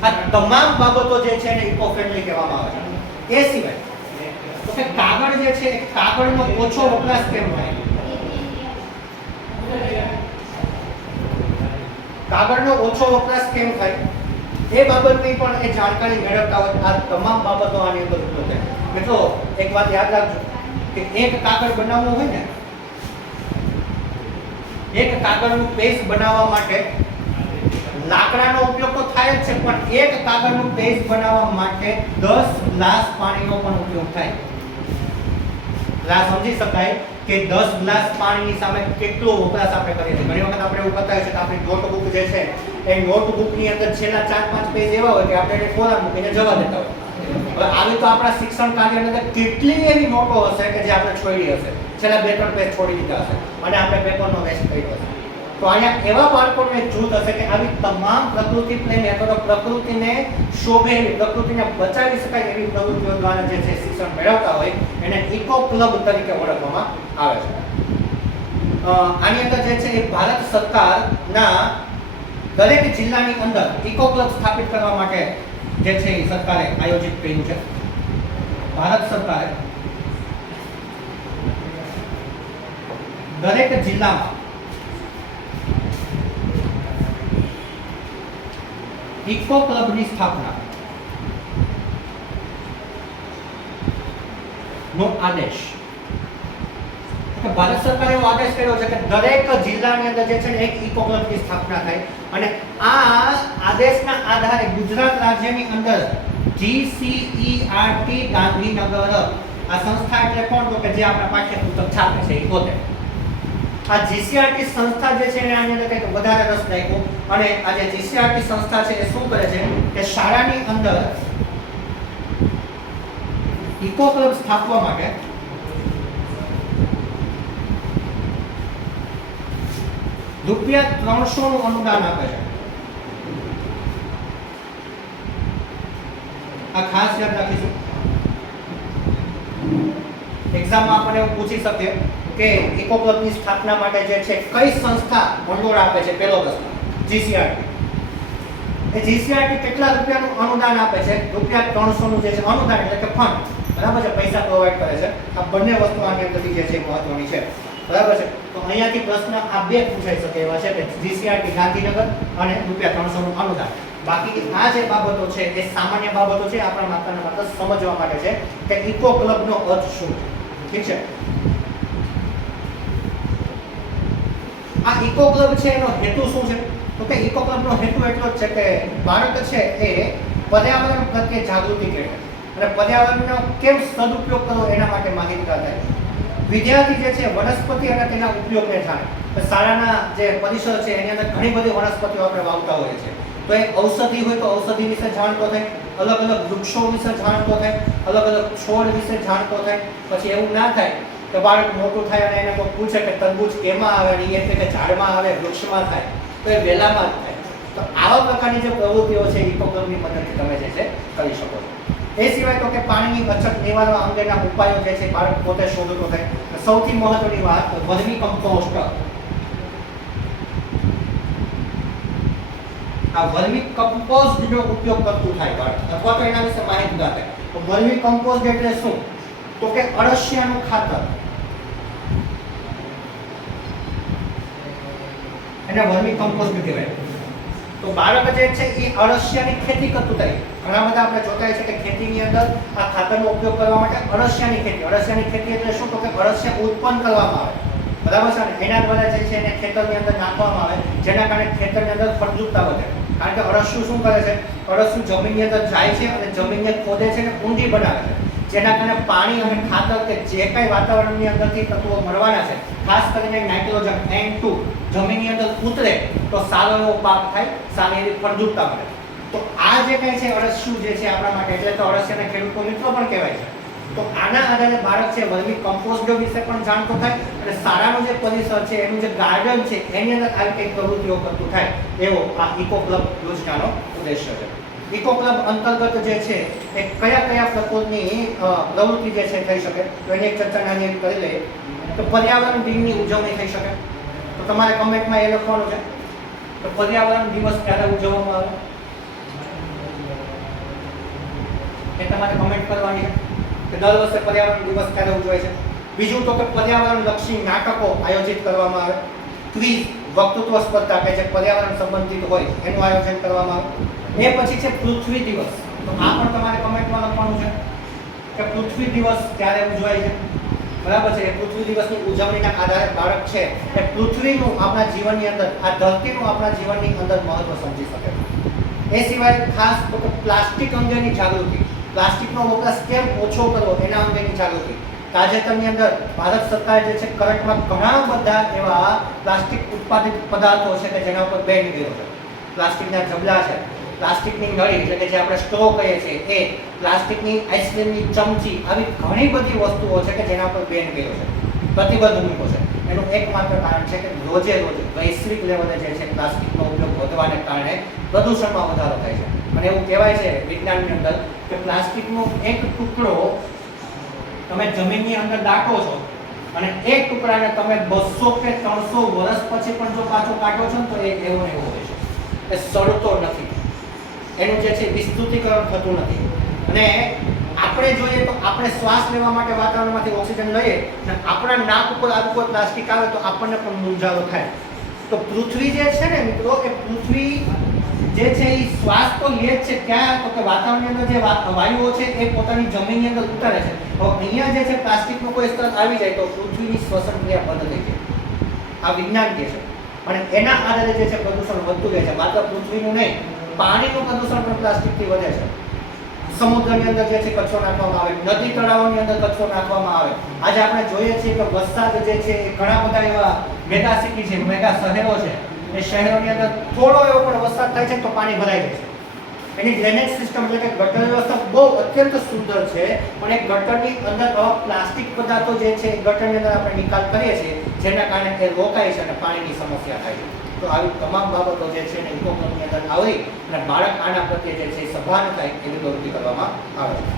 આ તમામ બાબતો જે છે એને ઇકો ફ્રેન્ડલી કહેવામાં આવે છે. એ સિવાય તો કે કાગળ જે છે એ કાગળનો ઓછો વપરાશ કેમ થાય? કાગળનો ઓછો વપરાશ કેમ થાય એ બાબતની પણ એ જાણકારી મેળવતા હોય. આ તમામ બાબતો આની અંદર ઉપલબ્ધ છે. મિત્રો એક વાત યાદ રાખજો કે એક કાગળ બનાવવું હોય ને, એક કાગળનું પેજ બનાવવા માટે લાકડાનો ઉપયોગ તો થાય જ છે, પણ એક કાગળનું પેજ બનાવવા માટે 10 ગ્લાસ પાણીનો પણ ઉપયોગ થાય. આ સમજી શકાય કે 10 ગ્લાસ પાણીની સામે કેટલો વપરાશ આપણે કરીએ છીએ. ઘણી વખત આપણે એવું બતાવ્યું છે કે આપણી નોટબુક જે છે એ નોટબુકની અંદર છેલ્લા 4-5 પેજ એવા હોય કે આપણે એને કોરા મૂકીને જવા દેતા હોય. હવે આવી તો આપણા શિક્ષણ કાર્યની અંદર કેટલી એવી નોટો હશે કે જે આપણે છોડી હશે, છેલ્લા 2-3 પેજ છોડી દીધા હશે અને આપણે પેપરનો વેસ્ટ કર્યો હશે. તો અહીંયા એવા બાળકોનું એક જૂથ હશે કે આવી તમામ પ્રકૃતિ પ્રેમી અથવા તો પ્રકૃતિને શોભેલી, પ્રકૃતિને બચાવી શકાય એવી પ્રવૃત્તિઓ દ્વારા જે છે શિક્ષણ મેળવતા હોય એને ઇકો ક્લબ તરીકે ઓળખવામાં આવે છે. આની અંદર જે છે એ ભારત સરકારના દરેક જિલ્લાની અંદર ઇકો ક્લબ સ્થાપિત કરવા માટે જે છે એ સરકારે આયોજિત કર્યું છે. ભારત સરકારે દરેક જિલ્લામાં ઇકો ક્લબની સ્થાપના નો આદેશ. ભારત સરકારે એવો આદેશ કર્યો છે કે દરેક જિલ્લાની અંદર જે છે ને એક ઇકો ક્લબની સ્થાપના થાય અને આ આદેશના આધારે ગુજરાત રાજ્યની અંદર GCERT ગાંધીનગર આ સંસ્થા એટલે કોણ તો કે જે આપણા પાઠ્યપુસ્તક છાપે છે એ પોતે. આ GCERT સંસ્થા જે છે એને આની અંદર કંઈક વધારે રસ દાખ્યો અને આ જે GCERT સંસ્થા છે એ શું કરે છે કે શાળાની અંદર ઇકો ક્લબ સ્થાપવા માટે ₹300 નું અનુદાન આપે છે. આ ખાસ યાદ રાખીશું. એક્ઝામમાં આપણે એવું પૂછી શકીએ કે ઇકો ક્લબની સ્થાપના માટે જે છે કઈ સંસ્થા ભંડોળ આપે છે. પહેલો પ્રશ્ન GCERT. એ GCERT કેટલા રૂપિયાનું અનુદાન આપે છે? ₹300 નું જે છે અનુદાન એટલે કે ફંડ, બરાબર છે, પૈસા પ્રોવાઈડ કરે છે. આ બંને વસ્તુ આની અંદરથી જે છે મહત્વની છે, બરાબર છે. તો અહીંયાથી પ્રશ્ન આ બે પૂછાઈ શકે એવા છે કે GCERT ગાંધીનગર અને ₹300 નું અનુદાન. બાકી આ જે બાબતો છે એ સામાન્ય બાબતો છે, આપણા માત્ર સમજવા માટે છે કે ઇકો ક્લબનો અર્થ શું છે. ઠીક છે. આ ઇકો ક્લબ છે એનો હેતુ શું છે? તો કે ઇકો ક્લબનો હેતુ એટલો જ છે કે બાળક છે એ પર્યાવરણ પ્રત્યે જાગૃતિ કેળવે અને પર્યાવરણનો કેમ સદુપયોગ કરવો એના માટે માહિતગાર થાય. વિદ્યાર્થી જે છે વનસ્પતિ અને તેના ઉપયોગને જાણે. શાળાના જે પરિસર છે એની અંદર ઘણી બધી વનસ્પતિઓ આપણે વાવતા હોઈએ છીએ. તો એ ઔષધિ હોય તો ઔષધિ વિશે જાણતો થાય, અલગ અલગ વૃક્ષો વિશે જાણતો થાય, અલગ અલગ છોડ વિશે જાણતો થાય. પછી એવું ના થાય તો બાળક મોટું થાય અને એને કોઈ પૂછે કે તરબૂચ કેમાં આવે અને એટલે કે ઝાડમાં આવે, વૃક્ષમાં થાય, તો એ વેલામાં જ થાય. તો આવા પ્રકારની જે પ્રવૃત્તિઓ છે ઇકો ક્લબની મદદથી તમે જે છે કરી શકો છો. એ સિવાય તો કે પાણીની અછત નિવારવા અંગેના ઉપાયો જે છે બાળક પોતે શોધતો થાય. સૌથી મહત્વની વાત વર્મી કમ્પોસ્ટ. આ વર્મી કમ્પોસ્ટનો ઉપયોગ કરતું થાય બાળક અથવા તો એના વિશે માહિતગાર થાય. તો વર્મી કમ્પોસ્ટ એટલે શું? તો કે અળસિયાનું ખાતર. એને વર્મી કમ્પોસ્ટ કહેવાય. તો બાળક જે છે એ અળસિયાની ખેતી કરતું થાય. ઘણા બધા આપણે જોતા છે કે ખેતીની અંદર આ ખાતરનો ઉપયોગ કરવા માટે અળસિયાની ખેતી. અળસિયાની ખેતી એટલે શું? તો કે અળસિયા ઉત્પન્ન કરવામાં આવે, બરાબર છે, અને એના દ્વારા જે છે એને ખેતરની અંદર નાખવામાં આવે, જેના કારણે ખેતરની અંદર ફળદ્રુપતા વધે. કારણ કે અળસિયું શું કરે છે? અળસિયું જમીનની અંદર જાય છે અને જમીનને ખોદે છે અને ઊંડી બનાવે છે, જેના કારણે પાણી અને ખાતર કે જે કંઈ વાતાવરણની અંદરથી તત્વો મળવાના છે, ખાસ કરીને નાઇટ્રોજન N2 જમીનની અંદર ઉતરે તો સારો એવો પાક થાય, સારી એવી ફળદ્રુપતા મળે. તો આ જે કંઈ છે અળસિયું જે છે આપણા માટે, એટલે તો અળસિયાના ખેડૂતો મિત્રો પણ કહેવાય છે. તો આના આધારે બાળક છે વર્મી કમ્પોસ્ટ વિશે પણ જાણતો થાય અને શાળાનું જે પરિસર છે એનું જે ગાર્ડન છે એની અંદર આવી કંઈક પ્રવૃત્તિઓ કરતું થાય, એવો આ ઇકો ક્લબ યોજનાનો ઉદ્દેશ્ય છે. ઇકો ક્લબ અંતર્ગત જે છે એ કયા કયા પ્રકારની પ્રવૃત્તિ જે છે થઈ શકે, તો એની એક ચર્ચા નાની કરી લઈએ. તો પર્યાવરણ દિનની ઉજવણી થઈ શકે. તો તમારે કમેન્ટમાં એ લખવાનું છે તો પર્યાવરણ દિવસ ક્યારે ઉજવવામાં આવે એ તમારે કમેન્ટ કરવાની છે કે દર વર્ષે પર્યાવરણ દિવસ ક્યારે ઉજવાય છે. બીજું તો કે પર્યાવરણ લક્ષી નાટકો આયોજિત કરવામાં આવે. ક્વિઝ વક્તૃત્વ સ્પર્ધા કે જે પર્યાવરણ સંબંધિત હોય એનું આયોજન કરવામાં આવે. એ પછી છે પૃથ્વી દિવસ. તો આ પણ તમારે કમેન્ટમાં લખવાનું છે કે પૃથ્વી દિવસ ક્યારે ઉજવાય છે, બરાબર છે. એ પૃથ્વી દિવસની ઉજવણીના આધારે બાળક છે એ પૃથ્વીનું આપણા જીવનની અંદર, આ ધરતીનું આપણા જીવનની અંદર મહત્વ સમજી શકે. એ સિવાય ખાસ તો કે પ્લાસ્ટિક અંગેની જાગૃતિ, પ્લાસ્ટિકનો વપરાશ કેમ ઓછો કરવો એના અંગેની જાગૃતિ. તાજેતરની અંદર ભારત સરકાર જે છે કરંટમાં ઘણા બધા એવા પ્લાસ્ટિક ઉત્પાદિત પદાર્થો છે કે જેના ઉપર બેન કર્યો છે. પ્લાસ્ટિકના જબલા છે, પ્લાસ્ટિકની નળી એટલે કે જે આપણે સ્ટ્રો કહીએ છીએ એ, પ્લાસ્ટિકની આઈસ્ક્રીમની ચમચી, આવી ઘણી બધી વસ્તુઓ છે કે જેના પર બેન કર્યો છે, પ્રતિબંધ મૂક્યો છે. એનું એકમાત્ર કારણ છે કે રોજે રોજ વૈશ્વિક લેવલે જે છે પ્લાસ્ટિકનો ઉપયોગ વધવાને કારણે પ્રદૂષણમાં વધારો થાય છે. અને એવું કહેવાય છે વિજ્ઞાનની અંદર કે પ્લાસ્ટિકનો એક ટુકડો તમે જમીનની અંદર દાટો છો અને એક ટુકડાને તમે 200 કે 300 વર્ષ પછી પણ જો પાછો કાઢો છો તો એ એવો ને એવો હોય છે, એ સડતો નથી, એનું જે છે વિસ્તૃતીકરણ થતું નથી. અને આપણે જોઈએ તો આપણે શ્વાસ લેવા માટે વાતાવરણમાંથી ઓક્સિજન લઈએ અને આપણા નાક ઉપર આવું કોઈ પ્લાસ્ટિક આવે તો આપણને પણ મૂંઝારો થાય. તો પૃથ્વી જે છે ને મિત્રો, એ પૃથ્વી જે છે એ શ્વાસ તો લે જ છે ક્યાં, તો કે વાતાવરણની અંદર જે વાયુઓ છે એ પોતાની જમીનની અંદર ઉતારે છે. હવે અહીંયા જે છે પ્લાસ્ટિકનો કોઈ સ્તર આવી જાય તો પૃથ્વીની શ્વસન ક્રિયા બંધ થઈ જાય. આ વિજ્ઞાન કહે છે. અને એના આધારે જે છે પ્રદૂષણ વધતું જાય છે. માત્ર પૃથ્વીનું નહીં, પાણીનું પ્રદૂષણ પણ પ્લાસ્ટિકથી વધે છે. સમુદ્રની અંદર જે છે કચરો નાખવામાં આવે, નદી તળાવોની અંદર કચરો નાખવામાં આવે. આજે આપણે જોઈએ છીએ કે વરસાદ જે છે એ ઘણા બધા એવા મેગા સિટી છે, મેગા શહેરો છે, એ શહેરોની અંદર થોડો એવો પણ વરસાદ થાય છે તો પાણી ભરાઈ જાય છે. એની ડ્રેનેજ સિસ્ટમ એટલે કે ગટર વ્યવસ્થા બહુ અત્યંત સુંદર છે, પણ એ ગટરની અંદર પ્લાસ્ટિક પદાર્થો જે છે એ ગટરની અંદર આપણે નિકાલ કરીએ છીએ, જેના કારણે એ રોકાય છે અને પાણીની સમસ્યા થાય છે. તો આવી તમામ બાબતો જે છે ને ઇકો ક્લબની અંદર આવરી અને બાળક આના પ્રત્યે જે છે સભાન થાય એવી પ્રવૃત્તિ કરવામાં આવે છે.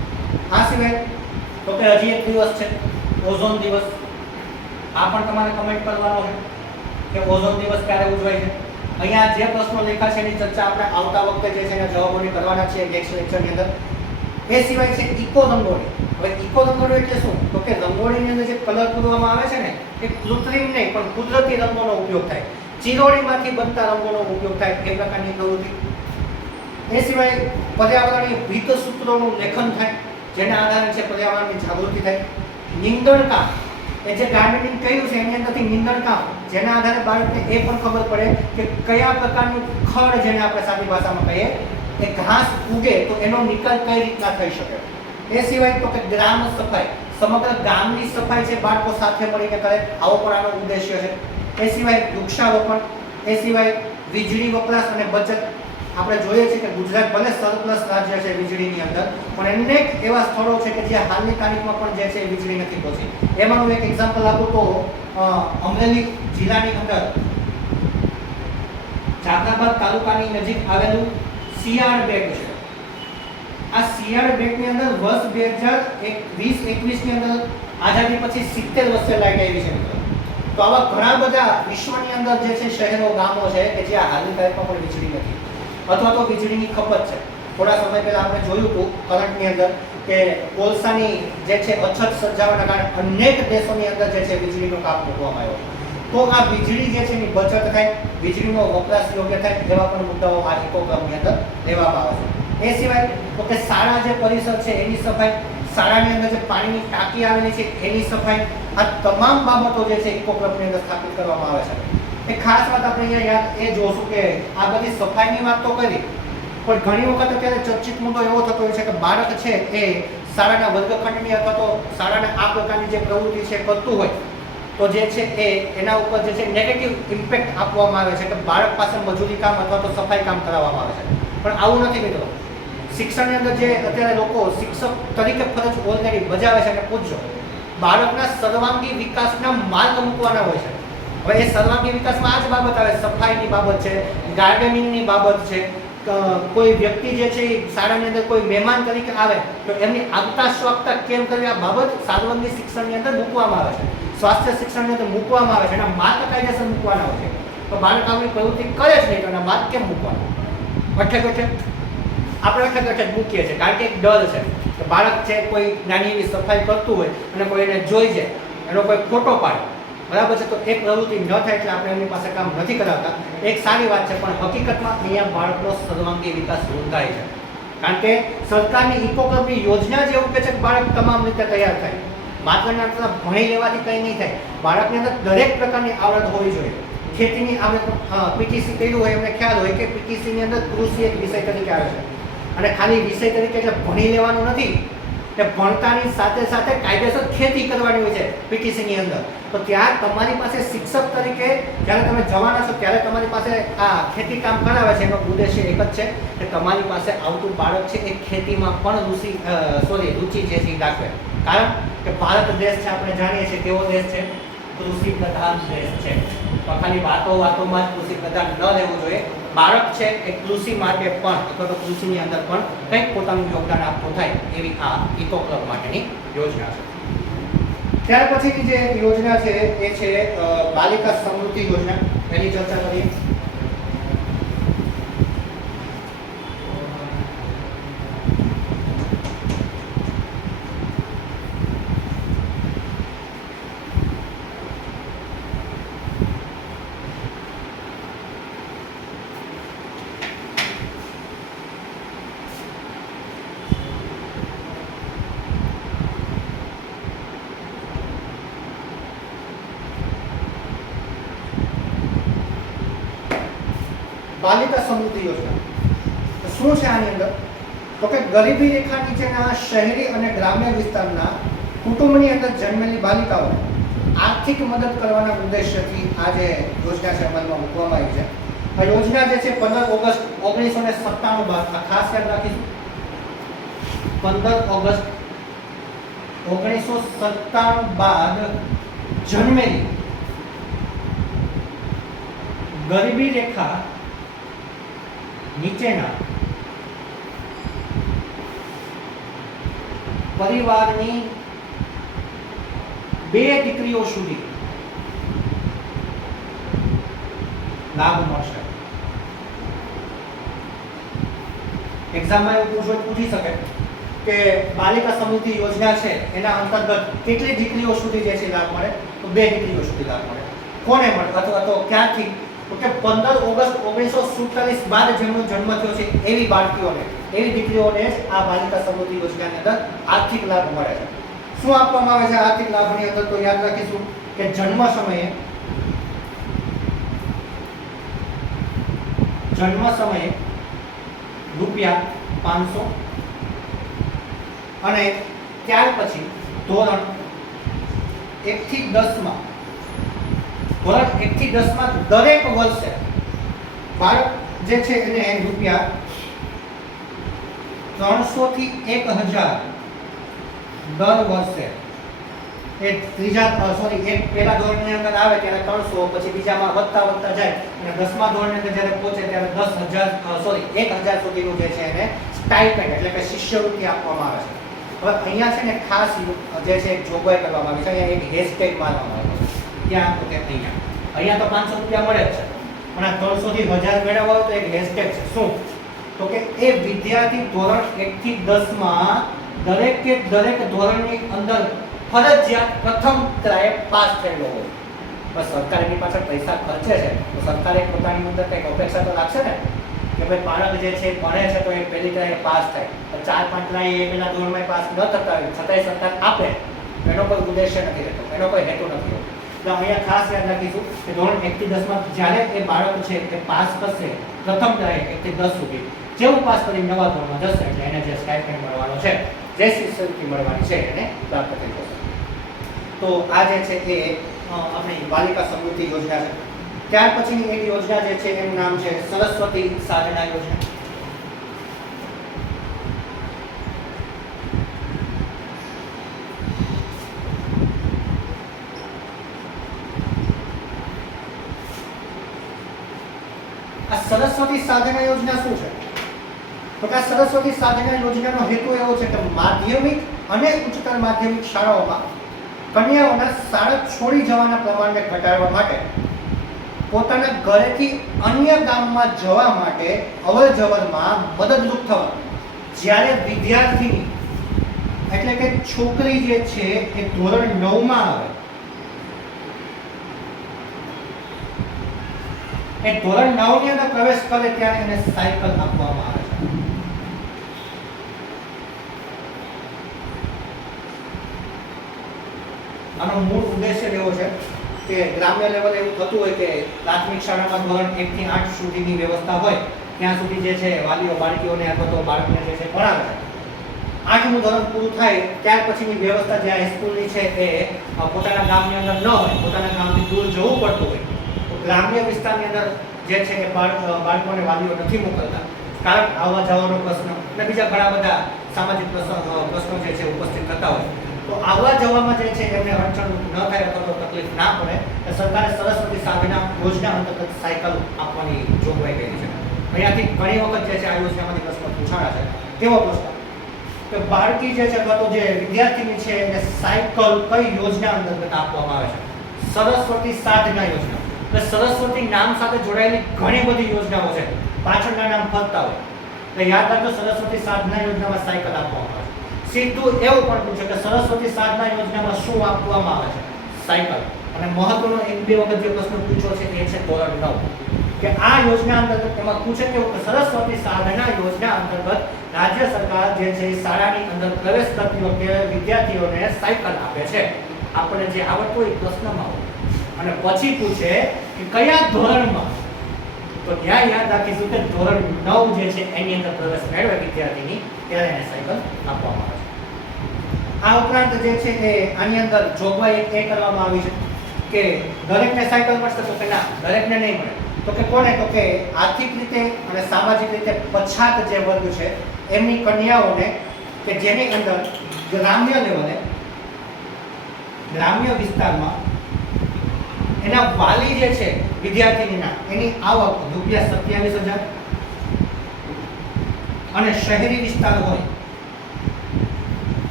આ સિવાય તો કે હજી એક દિવસ છે ઓઝોન દિવસ. આ પણ તમારે કમેન્ટ કરવાનો છે કે ઓઝોન દિવસ ક્યારે ઉજવાય છે. અહીંયા જે પ્રશ્નો લખ્યા છે એની ચર્ચા આપણે આવતા વખતે જે છે એના જવાબોની કરવાના છીએ નેક્સ્ટ લેક્ચરની અંદર. એ સિવાય છે ઇકો રંગોળી. હવે ઇકો રંગોળી એટલે શું, તો કે રંગોળીની અંદર જે કલર પૂરવામાં આવે છે ને એ કૃત્રિમ નહીં પણ કુદરતી રંગોનો ઉપયોગ થાય, ચિરોડીમાંથી બનતા રંગોનો ઉપયોગ થાય, એ પ્રકારની પ્રવૃત્તિ. એ સિવાય પર્યાવરણીય ભીત સૂત્રોનું લેખન થાય, જેના આધારે છે પર્યાવરણની જાગૃતિ થાય. નિંદણ કામ, એ જે ગાર્ડનિંગ કહ્યું છે એની અંદરથી નિંદણ કામ, જેના આધારે બાળકને એ પણ ખબર પડે કે કયા પ્રકારનું ખડ, જેને આપણે સાદી ભાષામાં કહીએ, એ ઘાસ ઉગે તો એનો નિકાલ કઈ રીતના થઈ શકે. એ સિવાય તો કે ગ્રામ સફાઈ, સમગ્ર ગામની સફાઈ છે બાળકો સાથે મળીને કરે, આવો પણ આનો ઉદ્દેશ્ય છે. એ સિવાય વૃક્ષારોપણ, એ સિવાય વીજળી વપરાશ અને બચત. આપણે જોઈએ છીએ કે ગુજરાત ભલે સરપ્લસ રાજ્ય છે વીજળીની અંદર, પણ અનેક એવા સ્થળો છે કે જ્યાં હાલની તારીખમાં પણ જે છે વીજળી નથી પહોંચી. એમાંનું એક એક્ઝામ્પલ આપું તો અમરેલી જિલ્લાની અંદર જાફરાબાદ તાલુકાની નજીક આવેલું શિયાળ બેટ છે. આ શિયાળ બેટની અંદર વર્ષ 2020-21 ની અંદર આઝાદી પછી 70 વર્ષે લાઈટ આવી છે. તો આવા ઘણા બધા વિશ્વની અંદર જે છે શહેરો, ગામો છે કે જ્યાં હાલની તારીખમાં પણ વીજળી નથી અથવા તો વીજળીની ખપત છે. થોડા સમય પહેલા આપણે જોયું હતું કરંટની અંદર કે કોલસાની જે છે અછત સર્જાવાના કારણે અનેક દેશોની અંદર જે છે વીજળીનો કાપ મૂકવામાં આવ્યો. તો આ વીજળી જે છે એની બચત થાય, વીજળીનો વપરાશ યોગ્ય થાય, એવા પણ મુદ્દાઓ આ ઇકો ક્લબની અંદર લેવામાં આવે છે. એ સિવાય તો કે શાળા જે પરિસર છે એની સફાઈ, શાળાની અંદર જે પાણીની ટાંકી આવેલી છે એની સફાઈ, આ તમામ બાબતો જે છે ઇકો ક્લબની અંદર સ્થાપિત કરવામાં આવે છે. એક ખાસ વાત આપણે અહીંયા યાદ એ જોશું કે આ બધી સફાઈની વાત તો કરી, પણ ઘણી વખત અત્યારે ચર્ચિત મુદ્દો એવો થતો હોય છે કે બાળક છે એ શાળાના વર્ગખંડની અથવા તો શાળાના આ પ્રકારની જે પ્રવૃત્તિ છે કરતું હોય તો જે છે એના ઉપર જે છે નેગેટિવ ઇમ્પેક્ટ આપવામાં આવે છે કે બાળક પાસે મજૂરી કામ અથવા તો સફાઈ કામ કરાવવામાં આવે છે. પણ આવું નથી મિત્રો. શિક્ષણની અંદર જે અત્યારે લોકો શિક્ષક તરીકે ફરજ ઓલરેડી બજાવે છે અને પૂછજો, બાળકના સર્વાંગી વિકાસના માર્ગ મૂકવાના હોય છે. હવે એ સર્વાંગી વિકાસમાં આ જ બાબત આવે, સફાઈની બાબત છે, ગાર્ડનિંગની બાબત છે, કોઈ વ્યક્તિ જે છે એ શાળાની અંદર કોઈ મહેમાન તરીકે આવે તો એમની આગતા સ્વાગતા કેમ કરવી, આ બાબત સર્વાંગી શિક્ષણની અંદર મૂકવામાં આવે છે, સ્વાસ્થ્ય શિક્ષણની અંદર મૂકવામાં આવે છે. એના માર્ગ કાયદેસર મૂકવાના હોય છે. તો બાળક આવી પ્રવૃત્તિ કરે જ નહીં તો એના માર્ગ કેમ મૂકવાના? અઠે આપણે અઠે મૂકીએ છીએ કારણ કે એક ડર છે કે બાળક છે કોઈ નાની એવી સફાઈ કરતું હોય અને કોઈ એને જોઈ જાય, એનો કોઈ ફોટો પાડે, બરાબર છે, તો એ પ્રવૃત્તિ ન થાય એટલે આપણે એમની પાસે કામ નથી કરાવતા. એક સારી વાત છે, પણ હકીકતમાં અહીંયા બાળકનો સર્વાંગી વિકાસ રૂંધાય છે. કારણ કે સરકારની ઇકો ક્લબની યોજના જ એવું કહે છે કે બાળક તમામ રીતે તૈયાર થાય. માત્ર ને માત્ર ભણી લેવાથી કંઈ નહીં થાય. બાળકની અંદર દરેક પ્રકારની આવડત હોવી જોઈએ. ખેતીની આવડત, પીટીસી કર્યું હોય એમને ખ્યાલ હોય કે પીટીસીની અંદર કૃષિ એક વિષય તરીકે આવે છે અને ખાલી વિષય તરીકે એટલે ભણી લેવાનું નથી, કે ભણતાની સાથે સાથે કાયદેસર ખેતી કરવાની હોય છે પીટીસીની અંદર. તો ત્યાં તમારી પાસે શિક્ષક તરીકે જ્યારે તમે જવાના છો ત્યારે તમારી પાસે આ ખેતી કામ કરાવે છે. એનો ઉદ્દેશ્ય એક જ છે કે તમારી પાસે આવતું બાળક છે એ ખેતીમાં પણ રુચિ જે છે રાખે. કારણ કે ભારત દેશ છે, આપણે જાણીએ છીએ કેવો દેશ છે, કૃષિ પ્રધાન દેશ છે. તો ખાલી વાતોમાં જ કૃષિ પ્રધાન ન રહેવું જોઈએ. બાળક છે એ કૃષિ માટે પણ અથવા તો કૃષિની અંદર પણ કંઈક પોતાનું યોગદાન આપતું થાય એવી આ ઇકો ક્લબ માટેની યોજના છે. ત્યાર પછીની જે યોજના છે એ છે બાલિકા સમૃદ્ધિ યોજના. એની ચર્ચા કરીએ. બાલિકા સમૃદ્ધિ યોજના. તો શું છે આની અંદર? તો કે ગરીબી રેખા નીચેના શહેરી અને ગ્રામ્ય વિસ્તારના કુટુંબની અંદર જન્મેલી બાલિકાઓને આર્થિક મદદ કરવાના ઉદ્દેશ્યથી આ જે યોજના છે અમલમાં મૂકવામાં આવી છે. આ યોજના જે છે 15 ઓગસ્ટ 1997 બાદ, આ ખાસ યાદ રાખીશું, 15 ઓગસ્ટ 1997 બાદ જન્મેલી ગરીબી રેખા નીચેના પરિવારની 2 દીકરીઓ સુધી લાભ મળશે. એક્ઝામમાં એવું પૂછી શકે કે બાલિકા સમૃદ્ધિ યોજના છે એના અંતર્ગત કેટલી દીકરીઓ સુધી જે છે લાભ મળે? તો 2 દીકરીઓ સુધી લાભ મળે. કોને મળે અથવા તો ક્યાંથી? તો કે 15 ઓગસ્ટ 1947 બાદ જેમનો જન્મ થયો છે એવી બાળકીઓને, એવી દીકરીઓને જ આ બાલિકા સમૃદ્ધિ યોજનાની અંદર આર્થિક લાભ મળે છે. શું આપવામાં આવે છે આર્થિક લાભની અંદર? તો યાદ રાખીશું કે જન્મ સમયે રૂપિયા 500 અને ત્યાર પછી ધોરણ 1 થી 10 માં દરેક વર્ષે બાળક જે છે એને રૂપિયા 300 થી 1000 દર વર્ષે એક પહેલા ધોરણની અંદર આવે ત્યારે 300, પછી બીજામાં વધતા જાય અને 10મા ધોરણની અંદર જ્યારે પહોંચે ત્યારે 1000 સુધીનું જે છે એને સ્ટાઇપેન્ડ એટલે કે શિષ્યવૃત્તિ આપવામાં આવે છે. હવે અહીંયા છે ને ખાસ જે છે જોગવાઈ કરવામાં આવી છે, અહીંયા એક હેશટેગ મારવામાં આવ્યો છે. ક્યાં? તો કે અહીંયા તો 500 રૂપિયા મળે જ છે, પણ આ 300 થી 1000 મેળવવા હોય તો એક હેશટેગ છે. શું? તો કે એ વિદ્યાર્થી ધોરણ 1 થી 10 માં દરેક ધોરણની અંદર ફરજિયાત પ્રથમ ટ્રાય પાસ થયેલો હોય. બસ સરકાર એની પાછળ પૈસા ખર્ચે છે તો સરકારે પોતાની અંદર કંઈક અપેક્ષા તો રાખશે ને કે ભાઈ બાળક જે છે ભણે છે તો એ પહેલી ટ્રાય પાસ થાય. 4-5 ટ્રાય એ પહેલા ધોરણમાં પાસ ન થતા હોય છતાંય સરકાર આપે, એનો કોઈ ઉદ્દેશ્ય નથી રહેતો, એનો કોઈ હેતુ નથી હોતો. એટલે અહીંયા ખાસ યાદ રાખીશું કે ધોરણ 1 થી 10 માં જ્યારે એ બાળક છે એ પાસ કરશે પ્રથમ ટ્રાય 1 થી 10 સુધી, જેવું પાસ કરી નવા ધોરણમાં જશે એટલે એને જે સ્ટાઇપેન્ડ મળવાનો છે, જે શિષ્યવૃત્તિ મળવાની છે એને પ્રાપ્ત થઈ જશે. તો આ જે છે એ આપણી બાલિકા સમૃદ્ધિ યોજના છે. ત્યાર પછીની એક યોજના જે છે એનું નામ છે સરસ્વતી સાધના યોજના. આ સરસ્વતી સાધના યોજના શું છે? તો આ સરસ્વતી સાધના યોજનાનો હેતુ એવો છે કે માધ્યમિક અને ઉચ્ચતર માધ્યમિક શાળાઓમાં કન્યાઓના શાળા છોડી જવાના પ્રમાણને ઘટાડવા માટે પોતાના ઘરેથી અન્ય ગામમાં જવા માટે અવરજવરમાં મદદરૂપ થવા જ્યારે વિદ્યાર્થીની એટલે કે છોકરી જે છે એ ધોરણ 9 માં આવે, એ ધોરણ 9 ની અંદર પ્રવેશ કરે ત્યારે એને સાયકલ આપવામાં આવે છે. આનો મૂળ ઉદ્દેશ્ય એવો છે કે ગ્રામ્ય લેવલે એવું થતું હોય કે પ્રાથમિક શાળામાં ધોરણ 1 થી 8 સુધીની વ્યવસ્થા હોય ત્યાં સુધી જે છે વાલીઓ બાળકીઓને અથવા તો બાળકને જે છે ભણાવે છે. 8મું ધોરણ પૂરું થાય ત્યાર પછીની વ્યવસ્થા જે હાઈસ્કૂલની છે એ પોતાના ગામની અંદર ન હોય, પોતાના ગામથી દૂર જવું પડતું હોય તો ગ્રામ્ય વિસ્તારની અંદર જે છે એ બાળકોને વાલીઓ નથી મોકલતા, કારણ આવવા જવાનો પ્રશ્ન અને બીજા ઘણા બધા સામાજિક પ્રશ્નો જે છે ઉપસ્થિત થતા હોય. તો આવવા જવામાં જે છે એમને અડચણ ન થાય અથવા તો તકલીફ ના પડે તો સરકારે સરસ્વતી સાધના યોજના અંતર્ગત સાયકલ આપવાની જોગવાઈ કરી છે. અહીંયાથી ઘણી વખત જે છે આ યોજનામાંથી પ્રશ્ન પૂછાણા છે. કેવો પ્રશ્ન કે બાળકી જે છે અથવા તો જે વિદ્યાર્થીની છે એને સાયકલ કઈ યોજના અંતર્ગત આપવામાં આવે છે? સરસ્વતી સાધના યોજના. એટલે સરસ્વતી નામ સાથે જોડાયેલી ઘણી બધી યોજનાઓ છે, પાછળના નામ ફરતા હોય એટલે યાદ રાખજો સરસ્વતી સાધના યોજનામાં સાયકલ આપવામાં આવે છે. સીધું એવું પણ પૂછે કે સરસ્વતી સાધના યોજનામાં શું આપવામાં આવે છે? સાયકલ. અને મહત્વનો 1-2 વખત જે પ્રશ્ન પૂછ્યો છે એ છે ધોરણ 9 કે આ યોજના અંતર્ગત એમાં પૂછે કે સરસ્વતી સાધના યોજના અંતર્ગત રાજ્ય સરકાર જે છે શાળાની અંદર પ્રવેશ કરતી વખતે વિદ્યાર્થીઓને સાયકલ આપે છે. આપણે જે આવડતું હોય પ્રશ્નમાં હોય અને પછી પૂછે કે કયા ધોરણમાં, તો તો ત્યાં યાદ રાખીશું કે ધોરણ 9 જે છે એની અંદર પ્રવેશ મેળવે વિદ્યાર્થીની ત્યારે એને સાયકલ આપવામાં આવે છે. આ ઉપરાંત જે છે એ આની અંદર જોગવાઈ એ કરવામાં આવી છે કે દરેકને સાયકલ મળશે તો કે ના, દરેકને નહીં મળે. તો કે કોને? તો કે આર્થિક રીતે અને સામાજિક રીતે પછાત જે વર્ગ છે એમની કન્યાઓને કે જેની અંદર ગ્રામ્ય લેવલે, ગ્રામ્ય વિસ્તારમાં એના વાલી જે છે વિદ્યાર્થીનીના એની આવક ₹27,000 અને શહેરી વિસ્તાર હોય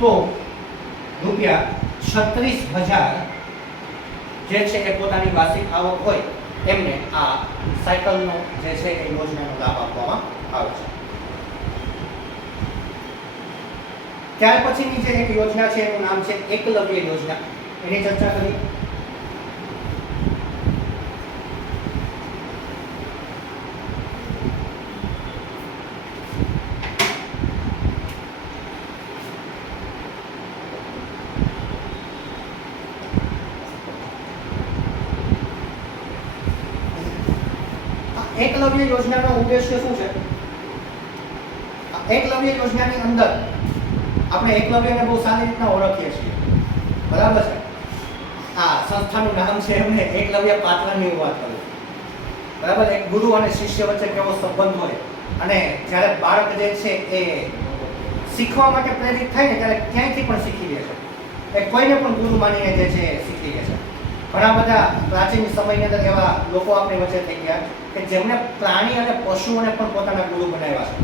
તો ₹36,000 જે છે એ પોતાની વાર્ષિક આવક હોય એમને આ સાયકલનો જે છે એ યોજનાનો લાભ આપવામાં આવે છે. ત્યાર પછીની જે એક યોજના છે એનું નામ છે એકલવ્ય યોજના. એની ચર્ચા કરી. એકલવ્ય યોજનાનો ઉદ્દેશ્ય શું છે? એકલવ્ય યોજનાની અંદર આપણે એકલવ્યને બહુ સારી રીતના ઓળખીએ છીએ, બરાબર છે. આ સંસ્થાનું નામ છે એમને એકલવ્ય પાત્રની વાત કરું, બરાબર. એક ગુરુ અને શિષ્ય વચ્ચે કેવો સંબંધ હોય અને જ્યારે બાળક જે છે એ શીખવા માટે પ્રેરિત થાય ને ત્યારે ક્યાંયથી પણ શીખી લે છે. એ કોઈને પણ ગુરુ માનીને જે છે શીખી લે છે. ઘણા બધા પ્રાચીન સમયની અંદર એવા લોકો આપણી વચ્ચે થઈ ગયા કે જેમણે પ્રાણી અને પશુઓને પણ પોતાના ગુરુ બનાવ્યા છે.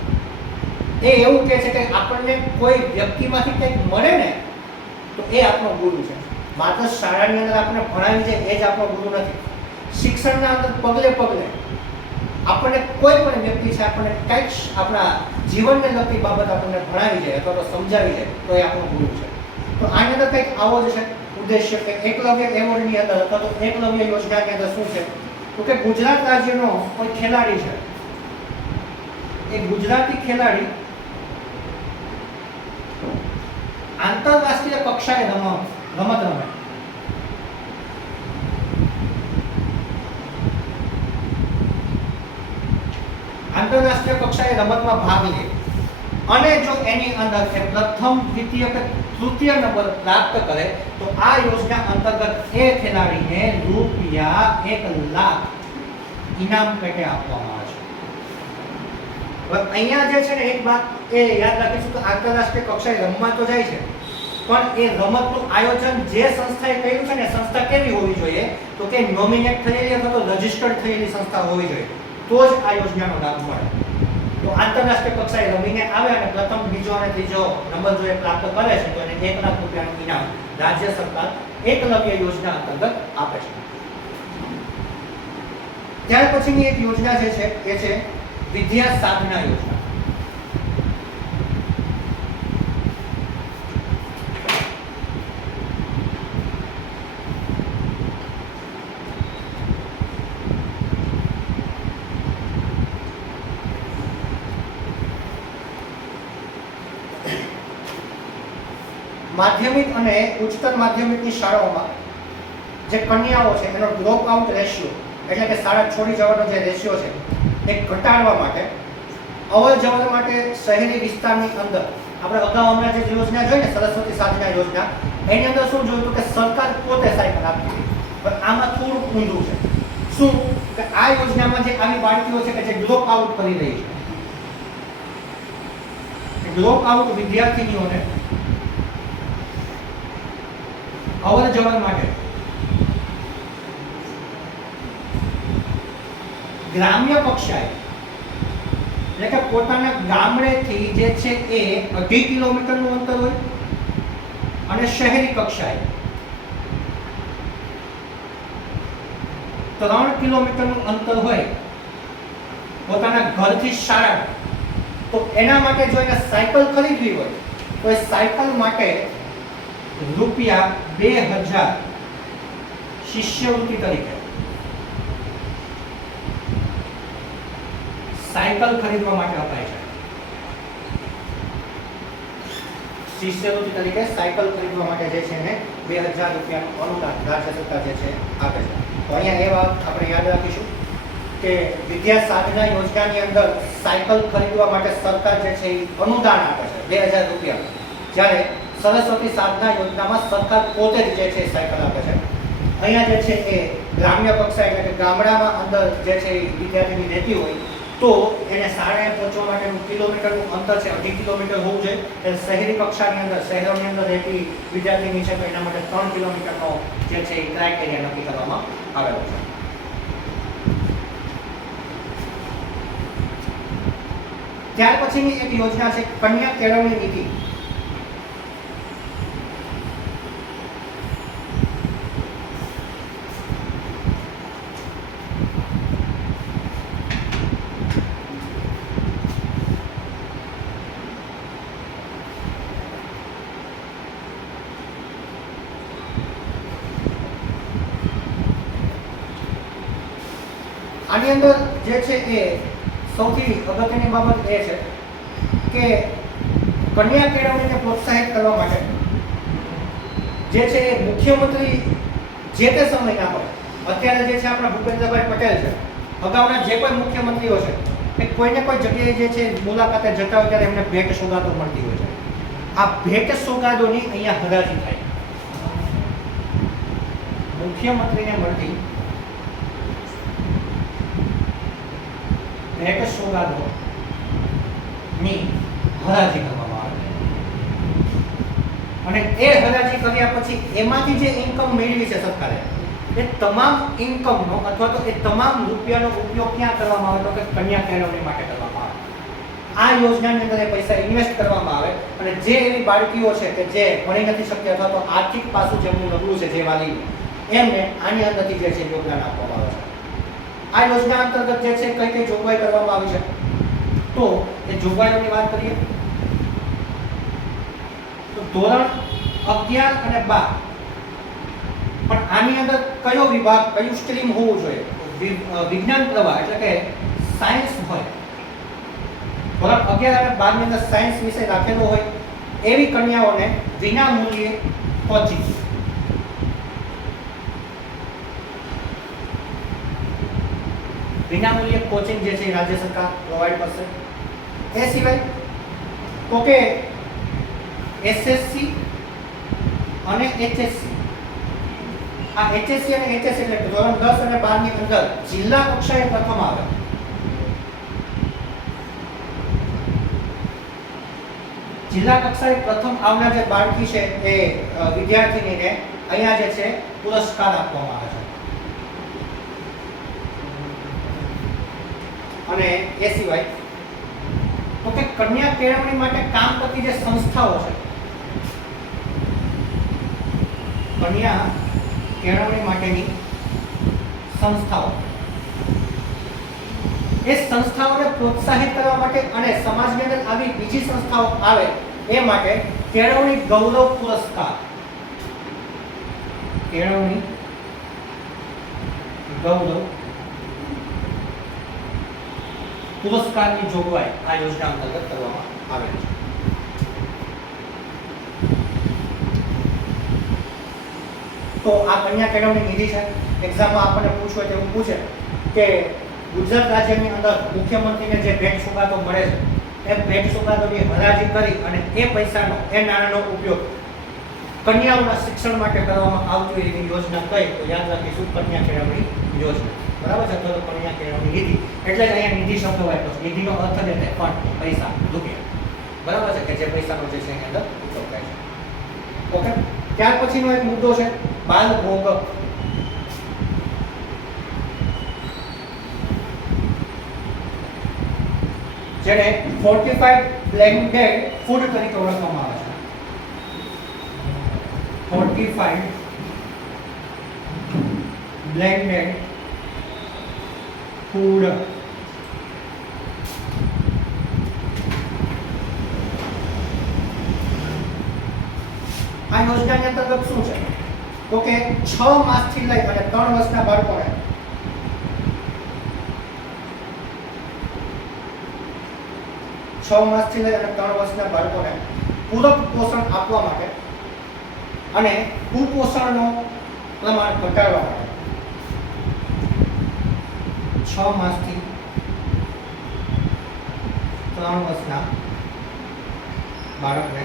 એ એવું કહે છે કે આપણને કોઈ વ્યક્તિમાંથી કંઈક મળે ને તો એ આપણો ગુરુ છે. માત્ર શાળાની અંદર આપણને ભણાવી જાય એ જ આપણો ગુરુ નથી. શિક્ષણના અંદર પગલે પગલે આપણને કોઈ પણ વ્યક્તિ છે આપણને કંઈક આપણા જીવનને લગતી બાબત આપણને ભણાવી જાય અથવા તો સમજાવી જાય તો એ આપણો ગુરુ છે. તો આની અંદર કંઈક આવો જ છે ઉદ્દેશ્ય કે એકલવ્ય એવોર્ડની અંદર અથવા તો એકલવ્ય યોજનાની અંદર શું છે તો કે ગુજરાત રાજ્યનો કોઈ ખેલાડી છે, એ ગુજરાતી ખેલાડી આંતરરાષ્ટ્રીય કક્ષાએ રમત રમે, આંતરરાષ્ટ્રીય કક્ષાએ રમતમાં ભાગ લે અને જો એની અંદર પ્રથમ, દ્વિતીય કે તૃતીય નંબર પ્રાપ્ત કરે તો આ યોજના અંતર્ગત એ ખેલાડીને ₹1,00,000 ઇનામ પેટે આપવામાં આવે છે. હવે અહીંયા જે છે ને એક વાત એ યાદ રાખીશું કે આંતરરાષ્ટ્રીય કક્ષાએ રમવા તો જાય છે પણ એ રમતનું આયોજન જે સંસ્થાએ કર્યું છે ને સંસ્થા કેવી હોવી જોઈએ તો કે નોમિનેટ થયેલી અથવા તો રજિસ્ટર્ડ થયેલી સંસ્થા હોવી જોઈએ તો જ આ યોજનાનો લાભ મળે. તો આંતરરાષ્ટ્રીય કક્ષાએ રમીને આવે અને પ્રથમ, બીજો અને ત્રીજો નંબર જો એ પ્રાપ્ત કરે છે તો એને ₹1,00,000 ઇનામ રાજ્ય સરકાર એકલવ્ય યોજના અંતર્ગત આપે છે. ત્યાર પછીની એક યોજના જે છે એ છે વિદ્યા સાધના યોજના. માધ્યમિક અને ઉચ્ચતર માધ્યમિકની શાળાઓમાં જે કન્યાઓ છે એનો ડ્રોપ આઉટ રેશિયો એટલે કે શાળા છોડી જવાનો જે રેશિયો છે એ ઘટાડવા માટે અવર જવર માટે શહેરી વિસ્તારની અંદર આપણે અગાઉ હમણાં જે યોજના જોઈ ને સરસ્વતી સાધના યોજના એની અંદર શું જોયું હતું કે સરકાર પોતે સાયકલ આપતી હતી. પણ આમાં થોડુંક ઊંધું છે. શું કે આ યોજનામાં જે આવી બાળકીઓ છે કે જે ડ્રોપ આઉટ કરી રહી છે, ડ્રોપ આઉટ વિદ્યાર્થીનીઓને અવર જવર માટે ગ્રામ્ય કક્ષાએ એટલે કે પોતાના ગામડેથી જે છે એ 2.5 કિલોમીટરનું અંતર હોય અને શહેરી કક્ષાએ 3 કિલોમીટરનું અંતર હોય પોતાના ઘરથી શાળા, તો એના માટે જો એને સાયકલ ખરીદવી હોય તો એ સાયકલ માટે ₹2,000 શિષ્યવૃત્તિ તરીકે સાયકલ ખરીદવા માટે અપાય છે. શિષ્યવૃત્તિ તરીકે સાયકલ ખરીદવા માટે જે છે એને ₹2,000 અનુદાન રાજ્ય સરકાર જે છે આપે છે. તો અહીંયા એ વાત આપણે યાદ રાખીશું. કે વિદ્યા સાધના યોજનાની અંદર સાયકલ ખરીદવા માટે સરકાર જે છે એ અનુદાન આપે છે 2000 રૂપિયા, જ્યારે સરસ્વતી સાધના યોજનામાં સરકાર પોતે જ જે છે એ સાયકલ આપે છે. અહીંયા જે છે એ ગ્રામ્ય કક્ષા એટલે કે ગામડામાં અંદર જે છે એ વિદ્યાર્થીની રહેતી હોય તો એને શાળાએ પહોંચવા માટેનું કિલોમીટરનું અંતર છે 2.5 કિલોમીટર હોવું જોઈએ. એટલે શહેરી કક્ષાની અંદર શહેરોની અંદર રહેતી વિદ્યાર્થીની છે તો એના માટે 3 કિલોમીટરનો જે છે એ ક્રાઇટેરિયા નક્કી કરવામાં આવેલો છે. ત્યાર પછીની એક યોજના છે કન્યા કેળવણી નીતિ. આની અંદર જે છે એ સૌથી અગત્યની બાબત એ છે કે કન્યા કેળવણીને પ્રોત્સાહિત કરવા માટે જે છે એ મુખ્યમંત્રી જે તે સમયના હોય, અત્યારે જે છે આપણા ભૂપેન્દ્રભાઈ પટેલ છે, અગાઉના જે કોઈ મુખ્યમંત્રીઓ છે એ કોઈને કોઈ જગ્યાએ જે છે મુલાકાતે જતા હોય ત્યારે એમને ભેટ સોગાદો મળતી હોય છે. આ ભેટ સોગાદોની અહીંયા હરાજી થાય. મુખ્યમંત્રીને મળતી ભેટ સોગાદો ની હરાજી કરવામાં આવે અને એ હરાજી કર્યા પછી એમાંથી જે ઇન્કમ મેળવી છે સરકારે એ તમામ ઇન્કમનો અથવા તો એ તમામ રૂપિયાનો ઉપયોગ ક્યાં કરવામાં આવે તો કે કન્યા કેળવણી માટે કરવામાં આવે. આ યોજનાની અંદર એ પૈસા ઇન્વેસ્ટ કરવામાં આવે અને જે એવી બાળકીઓ છે કે જે ભણી નથી શકતી અથવા તો આર્થિક પાસું જેમનું નબળું છે જે વાલી એમને આની અંદરથી જે છે યોગદાન આપવામાં આવે છે. આ યોજના અંતર્ગત જે છે કઈ કઈ જોગવાઈ કરવામાં આવી છે તો એ જોગવાઈઓની વાત કરીએ તો ધોરણ 11 અને 12 પણ આની અંદર કયો વિભાગ કયું સ્ટ્રીમ હોવું જોઈએ? વિજ્ઞાન પ્રવાહ એટલે કે સાયન્સ હોય. ધોરણ 11 અને 12 ની અંદર સાયન્સ વિષય રાખેલો હોય એવી કન્યાઓને વિના મૂલ્યે કોચિંગ વિનામૂલ્યે કોચિંગ જે છે રાજ્ય સરકાર પ્રોવાઈડ કરશે. એ સિવાય તો કે એસએસસી અને એચએસસી, આ એચએસસી અને એચએસસી એટલે ધોરણ 10 અને 12 ની અંદર જિલ્લા કક્ષાએ પ્રથમ આવે. જિલ્લા કક્ષાએ પ્રથમ આવનાર જે બાળકી છે એ વિદ્યાર્થીનીને અહીંયા જે છે પુરસ્કાર આપવામાં આવે છે. અને એ સિવાય તો કે કન્યા કેળવણી માટે કામ કરતી જે સંસ્થાઓ છે, કન્યા કેળવણી માટેની સંસ્થાઓ, એ સંસ્થાઓને પ્રોત્સાહિત કરવા માટે અને સમાજની અંદર આવી બીજી સંસ્થાઓ આવે એ માટે કેળવણી ગૌરવ પુરસ્કાર, કેળવણી ગૌરવ પુરસ્કારની જોગવાઈ આ યોજના અંતર્ગત કરવામાં આવે છે. તો આ કન્યા કેળવણી નિધિ છે. એક્ઝામમાં આપણને પૂછવું હોય તેવું પૂછે કે ગુજરાત રાજ્યની અંદર મુખ્યમંત્રીને જે ભેટ સોગાદો મળે છે એ ભેટ સોગાદોની હરાજી કરી અને એ પૈસાનો એ નાણાંનો ઉપયોગ કન્યાઓના શિક્ષણ માટે કરવામાં આવતી એવી યોજના કઈ તો યાદ રાખીશું કન્યા કેળવણી યોજના. બરાબર છે. તો કન્યા કેળવણી નિધિ એટલે જ અહીંયા નિધિ શબ્દ વાપર્યો છે. નિધિનો અર્થ જ એટલે ફંડ, પૈસા, રૂપિયા. બરાબર છે કે જે પૈસાનો જે છે એની અંદર ઉપયોગ થાય છે. ઓકે. ત્યાર પછીનો એક મુદ્દો છે બાલ ભોગ. જેને ફોર્ટિફાઈડ બ્લેન્ડેડ ફૂડ તરીકે ઓળખવામાં આવે છે. Fortified blended food. આ યોજનાની અંતર્ગત શું છે તો કે 6 માસથી લઈ અને 3 વર્ષના બાળકોને માસથી લઈ અને 3 વર્ષના બાળકોને પૂરક પોષણ આપવા માટે અને કુપોષણનો પ્રમાણ ઘટાડવા માટે 6 6 માસથી 3 વર્ષના બાળકને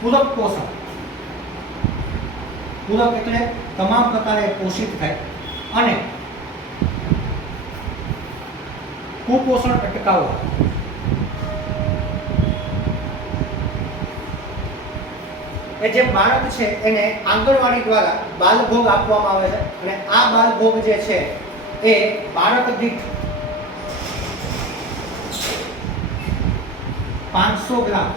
પૂરક પોષણ, પૂરક એટલે તમામ પ્રકારે પોષિત થાય અને કુપોષણ અટકાવવા એ જે બાળક છે એને આંગણવાડી દ્વારા બાલભોગ આપવામાં આવે છે અને આ બાલભોગ જે છે એ બાળક દીઠ 500 ગ્રામ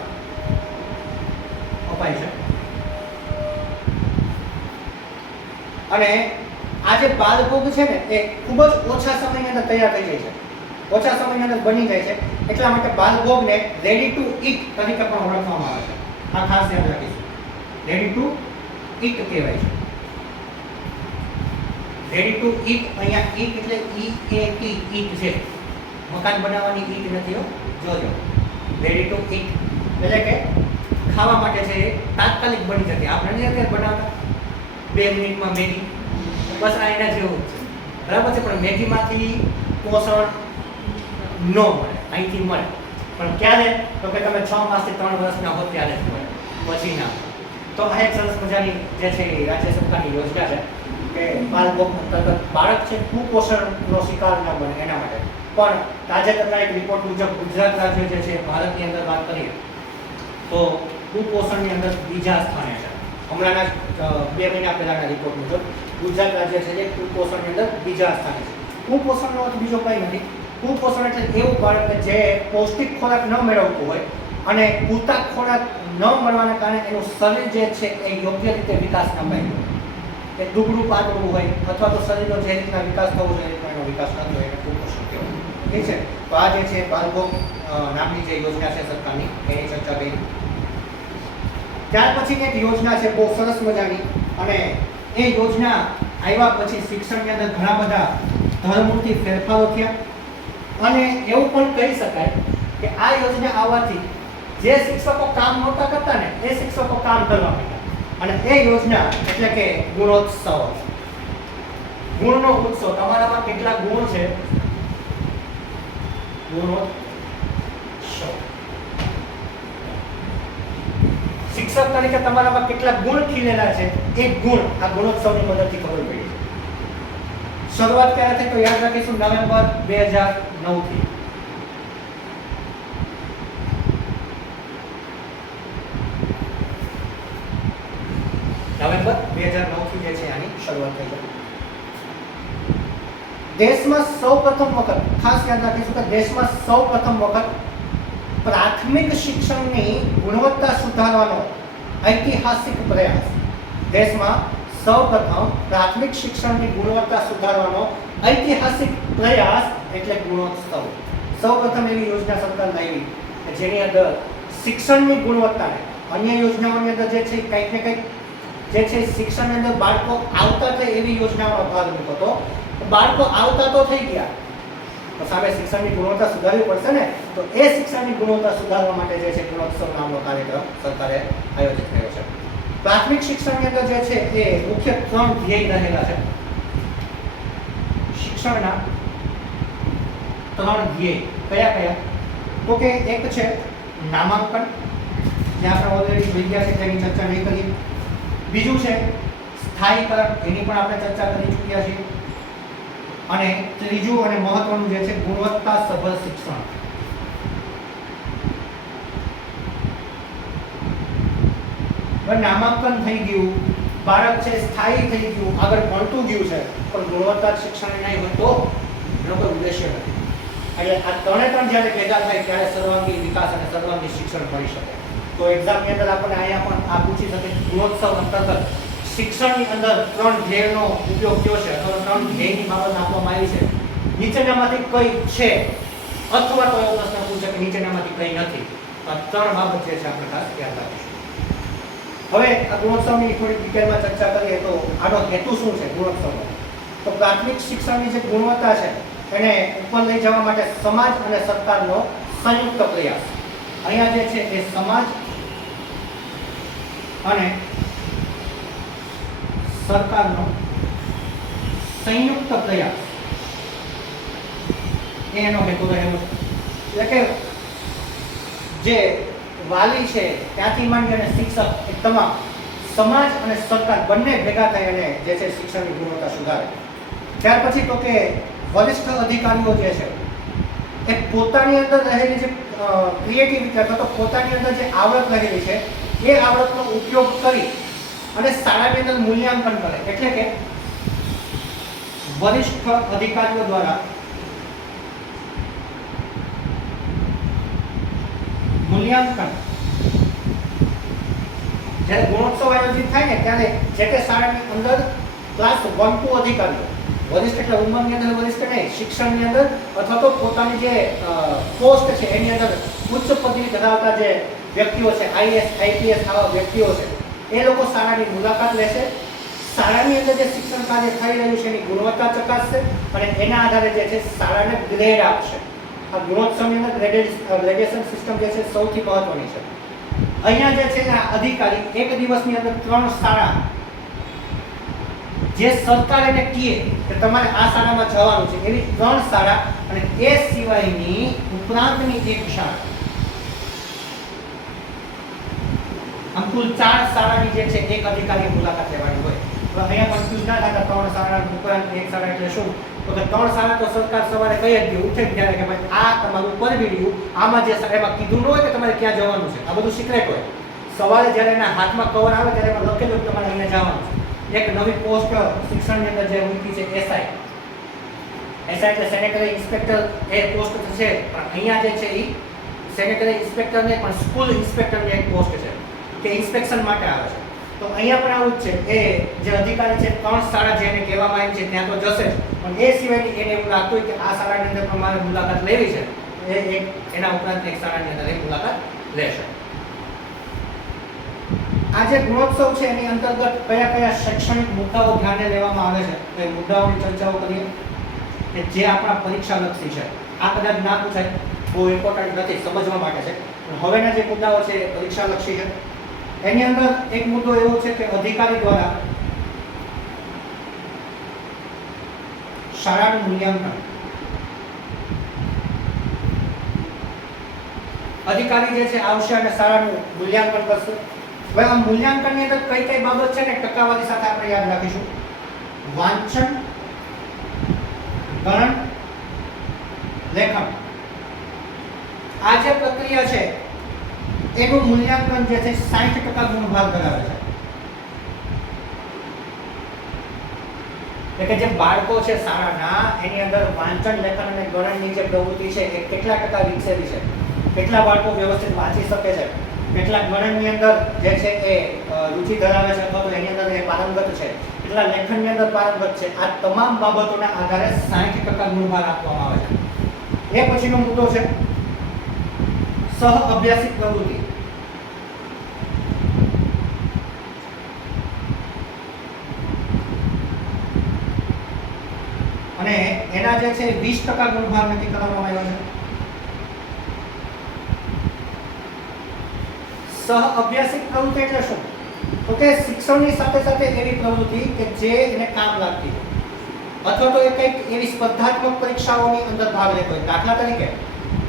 અપાય છે અને આ જે બાલભોગ છે ને એ ખૂબ જ ઓછા સમયની અંદર તૈયાર થઈ જાય છે, ઓછા સમયની અંદર બની જાય છે, એટલા માટે બાલભોગને રેડી ટુ ઈટ તરીકે પણ ઓળખવામાં આવે છે. આ ખાસ યાદ રાખીશું, રેડી ટુ ઈટ કહેવાય છે. રેડી ટુ ઈટ, અહીંયા ઈટ એટલે ઈ એ ટી, ઈટ છે, મકાન બનાવવાની ઈટ નથી હો, જોજો. રેડી ટુ ઈટ એટલે કે ખાવા માટે છે એ તાત્કાલિક બની જતી. આપણે નહીં અત્યારે બનાવતા 2 મિનિટમાં મેગી, બસ આ એના જેવું જ છે, બરાબર છે. પણ મેગીમાંથી પોષણ ન મળે, અહીંથી મળે, પણ ક્યારે? તો કે તમે 6 માસથી 3 વર્ષના હો ત્યારે જ મળે, પછી ના. તો આ એક સરસ મજાની જે છે એ રાજ્ય સરકારની યોજના છે કે બાલભોગ અંતર્ગત બાળક છે કુપોષણનો શિકાર ન બને એના માટે. પણ તાજેતરના એક રિપોર્ટ મુજબ ગુજરાત રાજ્ય જે છે ભારતની અંદર વાત કરીએ તો કુપોષણની અંદર બીજા સ્થાને છે. હમણાંના 2 મહિના પહેલાના રિપોર્ટ મુજબ ગુજરાત રાજ્ય છે જે કુપોષણની અંદર બીજા સ્થાને છે. કુપોષણનો અર્થ બીજો કંઈ નથી. કુપોષણ એટલે એવું બાળક જે પૌષ્ટિક ખોરાક ન મેળવતું હોય અને પૂરતા ખોરાક ન મળવાના કારણે એનું શરીર જે છે એ યોગ્ય રીતે વિકાસ ન પામ્યું હોય, એ દુબળું પાતળું હોય અથવા તો શરીરનો જે રીતના વિકાસ થવો જોઈએ એનો વિકાસ ન થયો, એને કુપોષણ કહેવાય. ઠીક છે. તો આ જે છે બાલભોગ નામની જે યોજના છે સરકારની, એની ચર્ચા કરી. ત્યાર પછીની એક યોજના છે બહુ સરસ મજાની, અને એ યોજના આવ્યા પછી શિક્ષણની અંદર ઘણા બધા ધરમૂળથી ફેરફારો થયા અને એવું પણ કહી શકાય કે આ યોજના આવવાથી જે શિક્ષકો કામ નહોતા કરતા ને એ શિક્ષકો કામ કરવા માંડ્યા. અને એ યોજના એટલે કે ગુણોત્સવ. ગુણનો ઉત્સવ. તમારામાં કેટલા ગુણ છે? ગુણોત્સવ. શિક્ષક તરીકે તમારામાં કેટલા ગુણ ખીલેલા છે એ ગુણ આ ગુણોત્સવની મદદથી ખબર પડી. શરૂઆત ક્યારે થઈ તો યાદ રાખીશું, નવેમ્બર 2009 થી. નવેમ્બર 2009 થી જે છે આની શરૂઆત થઈ છે. દેશમાં સૌપ્રથમ વખત, ખાસ યાદ રાખીશું કે દેશમાં સૌપ્રથમ વખત પ્રાથમિક શિક્ષણની ગુણવત્તા સુધારવાનો ઐતિહાસિક પ્રયાસ. દેશમાં સૌપ્રથમ પ્રાથમિક શિક્ષણની ગુણવત્તા સુધારવાનો ઐતિહાસિક પ્રયાસ એટલે ગુણોત્સવ. સૌપ્રથમ એવી યોજના સરકાર લાવી કે જેની અંદર શિક્ષણની ગુણવત્તાને, અન્ય યોજનાઓની અંદર જે છે કંઈક ને કંઈક જે છે શિક્ષણની અંદર બાળકો આવતા થાય એવી યોજનાઓનો ભાગ મૂક્યો હતો. બાળકો આવતા તો થઈ ગયા, તો સામે શિક્ષણની ગુણવત્તા સુધારવી પડશે ને, તો એ શિક્ષણની ગુણવત્તા સુધારવા માટે જે છે ગુણોત્સવ નામનો કાર્યક્રમ સરકારે આયોજિત કર્યો છે. પ્રાથમિક શિક્ષણની અંદર જે છે એ મુખ્ય 3 ધ્યેય રહેલા છે. શિક્ષણના 3 ધ્યેય કયા કયા? તો કે એક છે નામાંકન, જે આપણે ઓલરેડી જોઈ ગયા છે, તેની ચર્ચા નહીં કરીએ. બીજું છે સ્થાયીકરણ, એની પણ આપણે ચર્ચા કરી ચૂક્યા છીએ. અને ત્રીજું અને મહત્વનું જે છે ગુણવત્તા સભર શિક્ષણ. નામાંકન થઈ ગયું, બાળક છે સ્થાયી થઈ ગયું, આગળ ભણતું ગયું છે, પણ ગુણવત્તા શિક્ષણ નહીં હોય તો એનો કોઈ ઉદ્દેશ્ય નથી. એટલે આ ત્રણે જ્યારે ભેગા થાય ત્યારે સર્વાંગી વિકાસ અને સર્વાંગી શિક્ષણ મળી શકે. તો એક્ઝામની અંદર આપણને અહીંયા પણ આ પૂછી શકે ગુણોત્સવ અંતર્ગત શિક્ષણની અંદર 3 ધ્યેયનો ઉપયોગ થયો છે અથવા 3 ધ્યેયની બાબત આપવામાં આવી છે. નીચેનામાંથી કઈ છે, અથવા તો એવો પ્રશ્ન પૂછે કે નીચેનામાંથી કઈ નથી. આ 3 બાબત જે છે આપણે ખાસ ધ્યાન રાખીશું. હવે આ ગુણોત્સવની થોડી ડિટેલમાં ચર્ચા કરીએ તો આનો હેતુ શું છે ગુણોત્સવનો? તો પ્રાથમિક શિક્ષણની જે ગુણવત્તા છે એને ઉપર લઈ જવા માટે સમાજ અને સરકારનો સંયુક્ત પ્રયાસ. અહીંયા જે છે એ સમાજ અને સરકારનો સંયુક્ત પ્રયાસ એનો હેતુ રહેલો છે. એટલે કે જે વાલી છે ત્યાંથી માંડી અને શિક્ષક એ તમામ સમાજ અને સરકાર બંને ભેગા થઈ અને જે છે શિક્ષણની ગુણવત્તા સુધારે. ત્યાર પછી તો કે વરિષ્ઠ અધિકારીઓ જે છે એ પોતાની અંદર રહેલી જે ક્રિએટિવિટી અથવા તો પોતાની અંદર જે આવડત રહેલી છે એ આવડતનો ઉપયોગ કરી અને શાળાની અંદર મૂલ્યાંકન કરે. એટલે કે વરિષ્ઠ અધિકારીઓ દ્વારા મૂલ્યાંકન જ્યારે ગુણોત્સવ આયોજિત થાય ને ત્યારે જે તે શાળાની અંદર ક્લાસ 1 ટુ અધિકારીઓ, વરિષ્ઠ એટલે ઉંમરની અંદર વરિષ્ઠ નહીં, શિક્ષણની અંદર અથવા તો પોતાની જે પોસ્ટ છે એની અંદર ઉચ્ચ પદવી ધરાવતા જે વ્યક્તિઓ છે, આઈએસ આઈપીએસ આવા વ્યક્તિઓ છે, એ લોકો શાળાની મુલાકાત લેશે. શાળાની અંદર જે શિક્ષણ કાર્ય થઈ રહ્યું છે એની ગુણવત્તા ચકાસશે અને એના આધારે જે છે શાળાને ગ્રેડ આપશે. આ ગુણોત્સવની અંદર ગ્રેડેશન સિસ્ટમ જે છે સૌથી મહત્વની છે. અહીંયા જે છે આ અધિકારી એક દિવસની અંદર 3 શાળા જે સરકાર એને કહે કે તમારે આ શાળામાં જવાનું છે એવી 3 શાળા અને એ સિવાયની ઉપરાંતની એક શાળા, આમ કુલ 4 શાળાની જે છે એક અધિકારી મુલાકાત લેવાની હોય. તો અહીંયા કન્ફ્યુઝ ના થતા 3 શાળા ઉપરાંત એક શાળા એટલે શું? તો કે 3 શાળા તો સરકાર સવારે કહી જ દે ઉઠે ત્યારે કે ભાઈ આ તમારું પરબીડિયું આમાં જે એમાં કીધું ન હોય કે તમારે ક્યાં જવાનું છે, આ બધું સિક્રેટ હોય. સવારે જ્યારે એના હાથમાં કવર આવે ત્યારે એમાં લખેલું કે તમારે અહીંયા જવાનું છે. એક નવી પોસ્ટ શિક્ષણની અંદર જે મૂકી છે એસઆઈ એટલે સેનેટરી ઇન્સ્પેક્ટર એ પોસ્ટ છે, પણ અહીંયા જે છે એ સેનેટરી ઇન્સ્પેક્ટર ને પણ સ્કૂલ ઇન્સ્પેક્ટરની એક પોસ્ટ છે કે ઇન્સ્પેક્શન માટે આવે છે. તો અહીંયા પણ આવું જ છે. એ જે અધિકારી છે 3 શાળા જેને કહેવામાં આવી છે ત્યાં તો જશે જ, પણ એ સિવાયની એને એવું લાગતું હોય કે આ શાળાની અંદર પણ મારે મુલાકાત લેવી છે, એના ઉપરાંત એક શાળાની અંદર એક મુલાકાત લેશે. આ જે ગુણોત્સવ છે એની અંતર્ગત કયા કયા શૈક્ષણિક મુદ્દાઓ ધ્યાને લેવામાં આવે છે તો એ મુદ્દાઓની ચર્ચાઓ કરીએ કે જે આપણા પરીક્ષાલક્ષી છે. આ કદાચ ના પૂછાય, બહુ ઇમ્પોર્ટન્ટ નથી, સમજવા માટે છે. હવેના જે મુદ્દાઓ છે એ પરીક્ષાલક્ષી છે. એની અંદર એક મુદ્દો એવો છે કે અધિકારી દ્વારા શાળાનું મૂલ્યાંકન. અધિકારી જે છે આવશે અને શાળાનું મૂલ્યાંકન કરશે. હવે આ મૂલ્યાંકનની અંદર કઈ કઈ બાબત છે ને ટકાવારી સાથે આપણે યાદ રાખીશું. વાંચન, ગણન, લેખન, આ જે પ્રક્રિયા છે એનું મૂલ્યાંકન જે છે 60% ગુણભાર ધરાવે છે. એટલે કે જે બાળકો છે શાળાના એની અંદર વાંચન, લેખન અને ગણનની જે પ્રવૃત્તિ છે એ કેટલા ટકા વિકસેલી છે, કેટલા બાળકો વ્યવસ્થિત વાંચી શકે છે, કેટલા ગણનની અંદર જે છે એ રુચિ ધરાવે છે અથવા તો એની અંદર એ પારંગત છે, કેટલા લેખનની અંદર પારંગત છે, આ તમામ બાબતોના આધારે 60% ગુણભાર આપવામાં આવે છે. એ પછીનો મુદ્દો છે સહ અભ્યાસિક પ્રવૃત્તિ. અને એના જે છે 20% ગુણભાર નક્કી કરવામાં આવ્યો છે. સહ અભ્યાસિક પ્રવૃત્તિ એટલે શું? તો કે શિક્ષણની સાથે સાથે એવી પ્રવૃત્તિ કે જે એને કામ લાગતી હોય અથવા તો એ કંઈક એવી સ્પર્ધાત્મક પરીક્ષાઓની અંદર ભાગ લેતો હોય. દાખલા તરીકે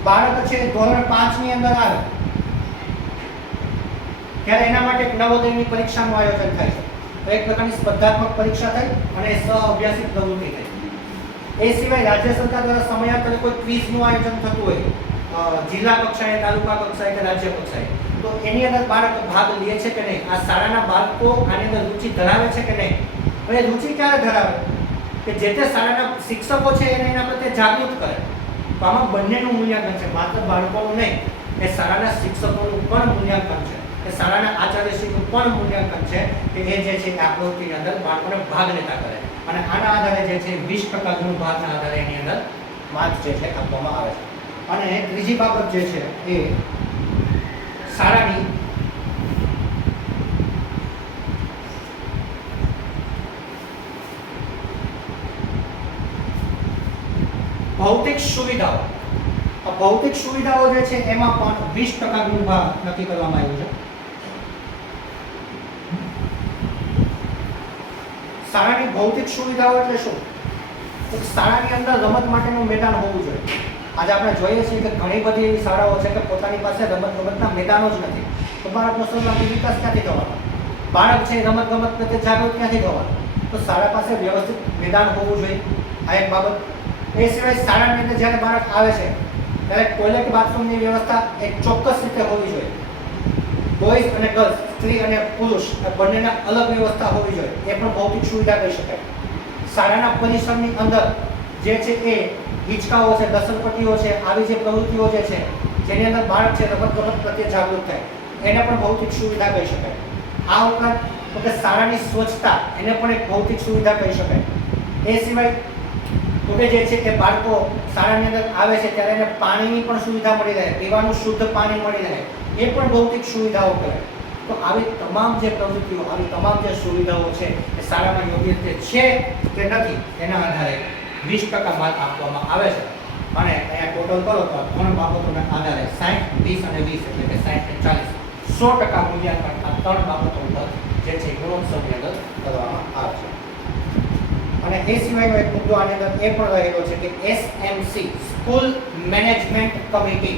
બાળક છે ધોરણ 5 ની અંદર આવે ત્યારે એના માટે એક નવોદયની પરીક્ષાનું આયોજન થાય છે. તો એક પ્રકારની સ્પર્ધાત્મક પરીક્ષા થઈ અને સહ અભ્યાસિક પ્રવૃત્તિ થઈ. એ સિવાય રાજ્ય સરકાર દ્વારા સમયાંતરે કોઈ ક્વિઝનું આયોજન થતું હોય જિલ્લા કક્ષાએ, તાલુકા કક્ષાએ કે રાજ્ય કક્ષાએ, તો એની અંદર બાળક ભાગ લે છે કે નહીં, આ શાળાના બાળકો આની અંદર રુચિ ધરાવે છે કે નહીં. હવે રુચિ ક્યારે ધરાવે કે જે તે શાળાના શિક્ષકો છે એને એના પ્રત્યે જાગૃત કરે. તો આમાં બંનેનું મૂલ્યાંકન છે, માત્ર બાળકોનું નહીં, એ શાળાના શિક્ષકોનું પણ મૂલ્યાંકન છે, એ શાળાના આચાર્યશ્રીનું પણ મૂલ્યાંકન છે કે એ જે છે આ પ્રવૃત્તિની અંદર બાળકોને ભાગ લેતા કરે. અને આના આધારે જે છે 20% ગુણભારના આધારે એની અંદર માર્ક્સ જે છે આપવામાં આવે છે. અને ત્રીજી બાબત જે છે એ શાળાની ભૌતિક સુવિધાઓ. આ ભૌતિક સુવિધાઓ જે છે એમાં પણ 20% ગુણભાર નક્કી કરવામાં આવ્યું છે. શાળાની ભૌતિક સુવિધાઓ એટલે શું? એક શાળાની અંદર રમત માટેનું મેદાન હોવું જોઈએ. આજે આપણે જોઈએ છીએ કે ઘણી બધી એવી શાળાઓ છે કે પોતાની પાસે રમતગમતના મેદાનો જ નથી. તો બાળકનો સર્વાંગી વિકાસ ક્યાંથી થવાનો? બાળક છે રમતગમત પ્રત્યે જાગૃત ક્યાંથી થવાનું? તો શાળા પાસે વ્યવસ્થિત મેદાન હોવું જોઈએ. આ એક બાબત. એ સિવાય શાળાની અંદર જ્યારે બાળક આવે છે ત્યારે ટોયલેટ બાથરૂમની વ્યવસ્થા એક ચોક્કસ રીતે હોવી જોઈએ. બોયઝ અને ગર્લ્સ, સ્ત્રી અને પુરુષ બંનેના અલગ વ્યવસ્થા હોવી જોઈએ. એ પણ ભૌતિક સુવિધા કહી શકાય. શાળાના પરિસરની અંદર જે છે એ હિંચકાઓ છે, લસણપટ્ટીઓ છે, આવી જે પ્રવૃત્તિઓ જે છે જેની અંદર બાળક છે રમતગમત પ્રત્યે જાગૃત થાય, એને પણ ભૌતિક સુવિધા કહી શકાય. આ ઉપરાંત તો કે શાળાની સ્વચ્છતા એને પણ એક ભૌતિક સુવિધા કહી શકાય. એ સિવાય તો કે જે છે કે બાળકો શાળાની અંદર આવે છે ત્યારે એને પાણીની પણ સુવિધા મળી રહે, પીવાનું શુદ્ધ પાણી મળી રહે, એ પણ ભૌતિક સુવિધાઓ કહેવાય. તો આવી તમામ જે પ્રવૃત્તિઓ, આવી તમામ જે સુવિધાઓ છે એ શાળામાં યોગ્ય રીતે છે કે નથી એના આધારે 20% માર્ક આપવામાં આવે છે. અને અહીંયા ટોટલ કરો તો 3 બાબતોના આધારે 60, 20 અને 20 એટલે કે 60 અને 40 100% મૂલ્યાંકન આ 3 બાબતો ઉપર જે છે ગુણોત્સવની અંદર કરવામાં આવે છે. અને એ સિવાયનો એક મુદ્દો આની અંદર એ પણ રહેલો છે કે SMC school management committee,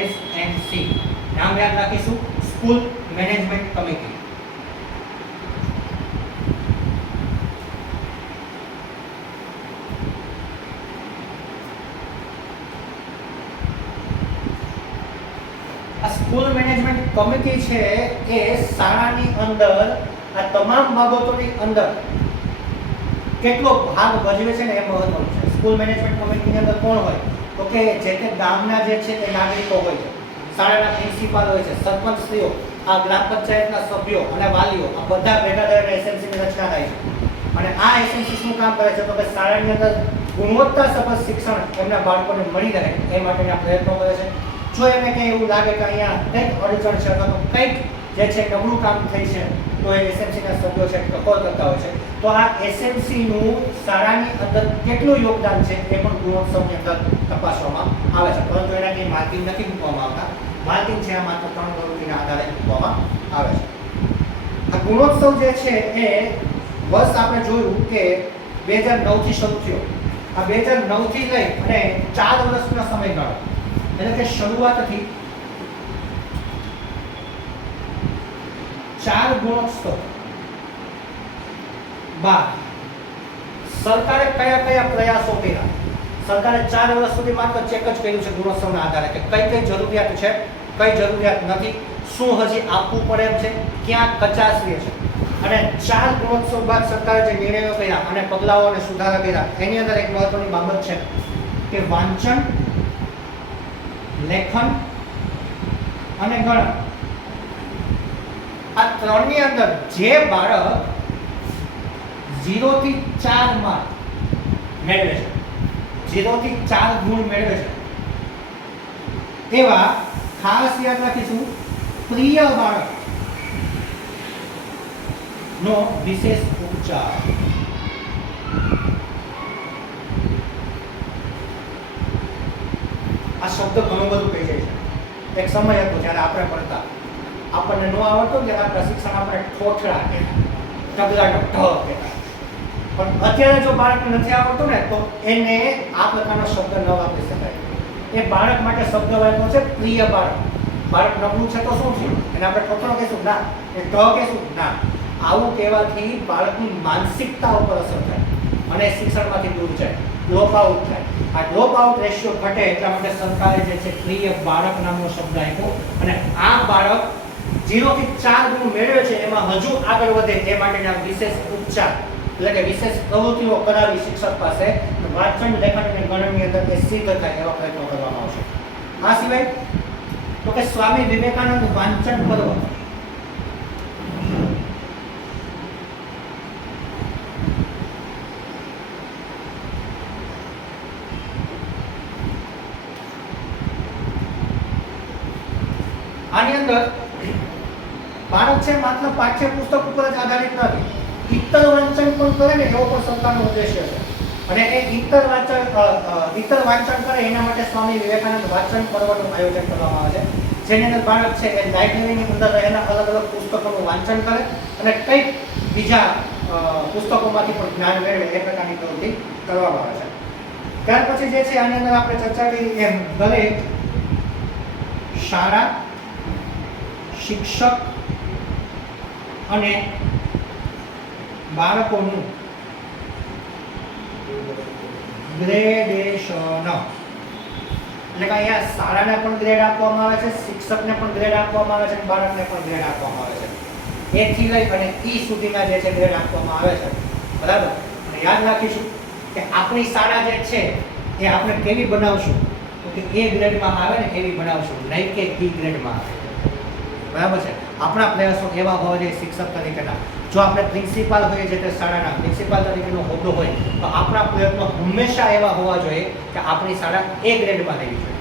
SMC નામ યાદ રાખીશું, સ્કૂલ મેનેજમેન્ટ કમિટી. આ સ્કૂલ મેનેજમેન્ટ કમિટી છે એ શાળાની અંદર આ તમામ બાબતોની અંદર કેટલો ભાગ ભજવે છે ને એ મહત્વનું છે. સ્કૂલ મેનેજમેન્ટ કમિટીની અંદર કોણ હોય? તો કે જે તે ગામના જે છે એ નાગરિકો હોય છે, શાળાના પ્રિન્સિપાલ હોય છે, સરપંચ શ્રીઓ, આ ગ્રામ પંચાયતના સભ્યો અને વાલીઓ, આ બધા ભેગા થઈને એસએમસીની રચના થાય છે. અને આ એસએમસી શું કામ કરે છે? તો કે શાળાની અંદર ગુણવત્તાસભર શિક્ષણ એમના બાળકોને મળી રહે એ માટેના પ્રયત્નો કરે છે. જો એમને કંઈ એવું લાગે કે અહીંયા કંઈક અડચણ છે અથવા તો કંઈક જે છે નબળું કામ થઈ છે તો એ એસએમસીના સભ્યો છે ટકોર કરતા હોય છે. તો આ એસએમસીનું શાળાની અંદર કેટલું યોગદાન છે એ પણ ગુણોત્સવની અંદર તપાસવામાં આવે છે. પરંતુ એના કંઈ માર્કિંગ નથી મૂકવામાં આવતા. માર્કિંગ છે આ માત્ર 3 પ્રવૃત્તિના આધારે મૂકવામાં આવે છે. આ ગુણોત્સવ જે છે એ વર્ષ આપણે જોયું કે 2009 થી શરૂ થયો. આ 2009 થી લઈ અને 4 વર્ષનો સમયગાળો એટલે કે શરૂઆતથી 4 ગુણોત્સવ બાદ સરકારે કયા કયા પ્રયાસો કર્યા? સરકારે 4 વર્ષ સુધી માત્ર ચેક જ કર્યું છે ગુણોત્સવના આધારે કે કઈ કઈ જરૂરિયાત છે, કઈ જરૂરિયાત નથી, શું હજી આપવું પડે એમ છે, ક્યાં કચાશ રહે છે. અને 4 ગુણોત્સવ બાદ સરકારે જે નિર્ણયો કર્યા અને પગલાઓ અને સુધારા કર્યા એની અંદર એક મહત્વની બાબત છે કે વાંચન, લેખન અને ગણન આ 3ની અંદર જે બાળક 0 થી 4 માર્ક મેળવે છે, 0 થી 4 ગુણ મેળવે છે, એવા ખાસ યાદ રાખીશું પ્રિય બાળક નો વિશેષ ઉપચાર. આ શબ્દ ઘણું બધું કહી જાય છે. એક સમય હતો જ્યારે આપણે ભણતા, આપણને ન આવડતું ત્યારે આપણા શિક્ષણ આપણે ઠોઠડા કહેતા, તબલાનો ઢ કહેતા. પણ અત્યારે જો બાળકને નથી આવડતું ને તો એને આ પ્રકારનો શબ્દ ન વાપરી શકાય. એ બાળક માટે શબ્દ વાપર્યો છે પ્રિય બાળક. બાળક નબળું છે તો શું છે? એને આપણે ઠોઠડો કહેશું? ના. એ ઢ કહેશું? ના. આવું કહેવાથી બાળકની માનસિકતા ઉપર અસર થાય અને શિક્ષણમાંથી દૂર જાય, ડ્રોપ આઉટ થાય. આ ડ્રોપ આઉટ રેશિયો ઘટે એટલા માટે સરકારે જે છે પ્રિય બાળક નામનો શબ્દ આપ્યો. અને આ બાળક 0 થી 4 ગુણ મેળવે છે એમાં હજુ આગળ વધે એ માટેના વિશેષ ઉપચાર એટલે કે વિશેષ પ્રવૃત્તિઓ કરાવી શિક્ષક પાસે વાંચન, લેખન અને ગણનની અંદર એ સિદ્ધ થાય એવા પ્રયત્નો કરવામાં આવશે. આ સિવાય તો કે સ્વામી વિવેકાનંદ વાંચન પર્વ, આની અંદર બાળક છે માત્ર પાઠ્યપુસ્તક ઉપર જ આધારિત નથી, ઇતર વાંચન પણ કરે ને એવો પણ સરકારનો ઉદ્દેશ્ય છે. અને એ ઇતર વાંચન કરે એના માટે સ્વામી વિવેકાનંદ વાંચન પર્વનું આયોજન કરવામાં આવે છે. જેની અંદર બાળક છે એ લાઇબ્રેરીની અંદર રહેલા અલગ અલગ પુસ્તકોનું વાંચન કરે અને કંઈક બીજા પુસ્તકોમાંથી પણ જ્ઞાન મેળવે એ પ્રકારની પ્રવૃત્તિ કરવામાં આવે છે. ત્યાર પછી જે છે આની અંદર આપણે ચર્ચા કરી એમ દરેક શાળા, શિક્ષક અને બાળકોનું ગ્રેડેશન, એટલે કે અહીંયા શાળાને પણ ગ્રેડ આપવામાં આવે છે, શિક્ષકને પણ ગ્રેડ આપવામાં આવે છે, બાળકને પણ ગ્રેડ આપવામાં આવે છે. એ થી લઈ અને ઈ સુધીના જે છે ગ્રેડ આપવામાં આવે છે. બરાબર. અને યાદ રાખીશું કે આપણી શાળા જે છે એ આપણે કેવી બનાવશું તો કે એ ગ્રેડમાં આવે ને એવી બનાવશું, નહીં કે ઈ ગ્રેડમાં આવે. બરાબર છે. આપણા પ્રયાસો એવા હોવા જોઈએ શિક્ષક તરીકેના. જો આપણે પ્રિન્સિપાલ હોઈએ જે તે શાળાના પ્રિન્સિપાલ તરીકેનો હોદ્દો હોય તો આપણા પ્રયત્નો હંમેશા એવા હોવા જોઈએ કે આપણી શાળા એ ગ્રેડમાં રહેવી જોઈએ.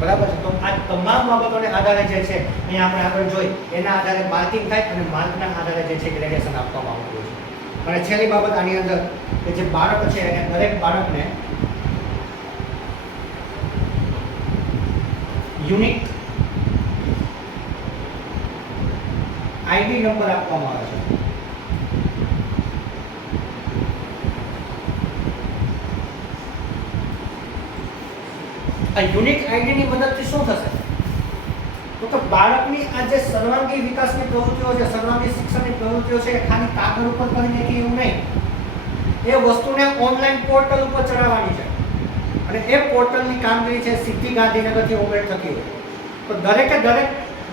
બરાબર છે. તો આ તમામ બાબતોને આધારે જે છે અહીંયા આપણે આગળ જોઈ એના આધારે માર્કિંગ થાય અને માર્કના આધારે જે છે ગ્રેડેશન આપવામાં આવતું હોય છે. અને છેલ્લી બાબત આની અંદર કે જે બાળક છે એને દરેક બાળકને યુનિક આઈડી નંબર આપવામાં આવે છે. આ યુનિક આઈડીની મદદથી શું થશે તો કે બાળકની આ જે સર્વાંગી વિકાસની પ્રવૃત્તિઓ છે, સર્વાંગી શિક્ષણની પ્રવૃત્તિઓ છે એ ખાલી કાગળ ઉપર કરી નાખી એવું નહીં. એ વસ્તુને ઓનલાઈન પોર્ટલ ઉપર ચડાવવાની છે અને એ પોર્ટલની કામગીરી છે સીધી ગાંધીનગરથી ઓપરેટ થતી હોય. તો દરેકે દરેક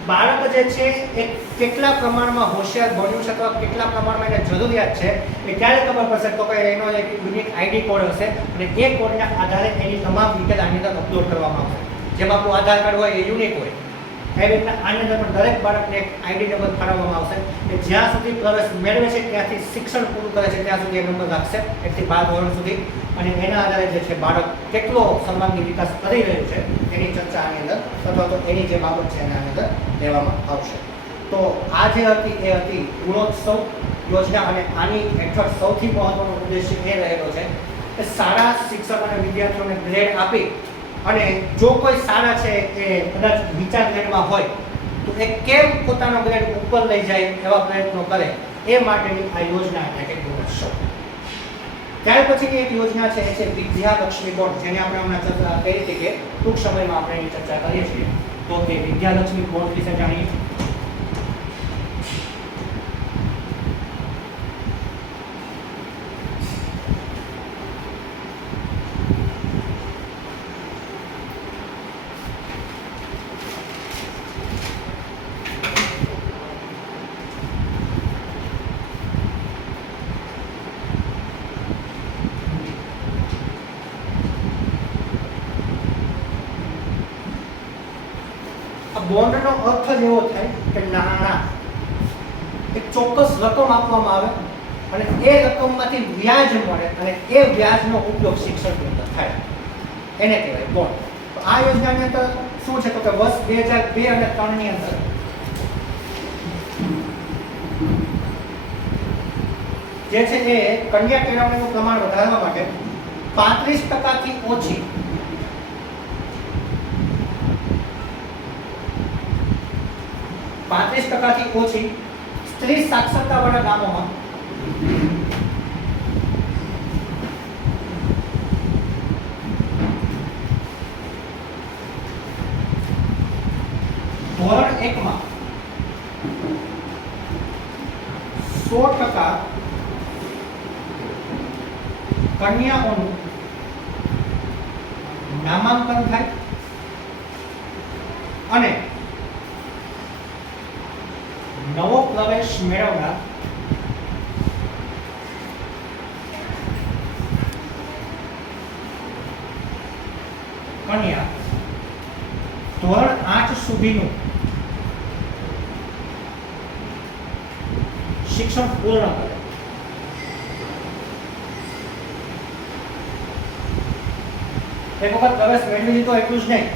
બાળક જે છે એ કેટલા પ્રમાણમાં હોશિયાર બન્યું છે અથવા કેટલા પ્રમાણમાં એને જરૂરિયાત છે એ ક્યારે ખબર પડશે તો કે એનો એક યુનિક આઈડી કોડ હશે અને એ કોડના આધારે એની તમામ ડિટેલ આની અંદર અપલોડ કરવામાં આવશે. જેમ આપણું આધાર કાર્ડ હોય એ યુનિક હોય એ રીતના આની અંદર પણ દરેક બાળકને એક આઈડી નંબર ફાળવવામાં આવશે કે જ્યાં સુધી પ્રવેશ મેળવે છે ત્યાંથી શિક્ષણ પૂરું કરે છે ત્યાં સુધી એ નંબર રાખશે 1 થી 12 ધોરણ સુધી. અને એના આધારે જે છે બાળક કેટલો સર્વાંગી વિકાસ કરી રહ્યું છે એની ચર્ચા આની અંદર અથવા તો એની જે બાબત છે એના અંદર લેવામાં આવશે. તો આ જે હતી એ હતી ગુણોત્સવ યોજના અને આની હેઠળ સૌથી મહત્વનો ઉદ્દેશ્ય એ રહેલો છે કે શાળા, શિક્ષક અને વિદ્યાર્થીઓને ગ્રેડ આપી અને જો કોઈ શાળા છે એ કદાચ નીચા ગ્રેડમાં હોય તો એ કેમ પોતાનો ગ્રેડ ઉપર લઈ જાય એવા પ્રયત્નો કરે એ માટેની આ યોજના એટલે કે ગુણોત્સવ. ત્યાર પછીની એક યોજના છે એ છે વિદ્યાલક્ષ્મી બોર્ડ, જેને આપણે હમણાં ચર્ચા કરી હતી કે ટૂંક સમયમાં આપણે એની ચર્ચા કરીએ છીએ. તો કે વિદ્યાલક્ષ્મી બોર્ડ વિશે જાણીએ. બોન્ડનો અર્થ જ એવો થાય કે નાણાં, એક ચોક્કસ રકમ આપવામાં આવે અને એ રકમમાંથી વ્યાજ મળે અને એ વ્યાજનો ઉપયોગ શિક્ષણની અંદર થાય એને કહેવાય બોન્ડ. તો આ યોજનાની અંદર શું છે તો કે વર્ષ 2002 અને 3 ની અંદર જે છે એ કન્યા કેળવણીનું પ્રમાણ વધારવા માટે 35% ઓછી સ્ત્રી સાક્ષરતાવાળા ગામોમાં ધોરણ 1 માં 100% કન્યાઓનું નામાંકન થાય અને નવો પ્રવેશ મેળવનાર કન્યા ધોરણ 8 સુધીનું શિક્ષણ પૂર્ણ કરે. એક વખત પ્રવેશ મેળવી લીધો એટલું જ નહીં,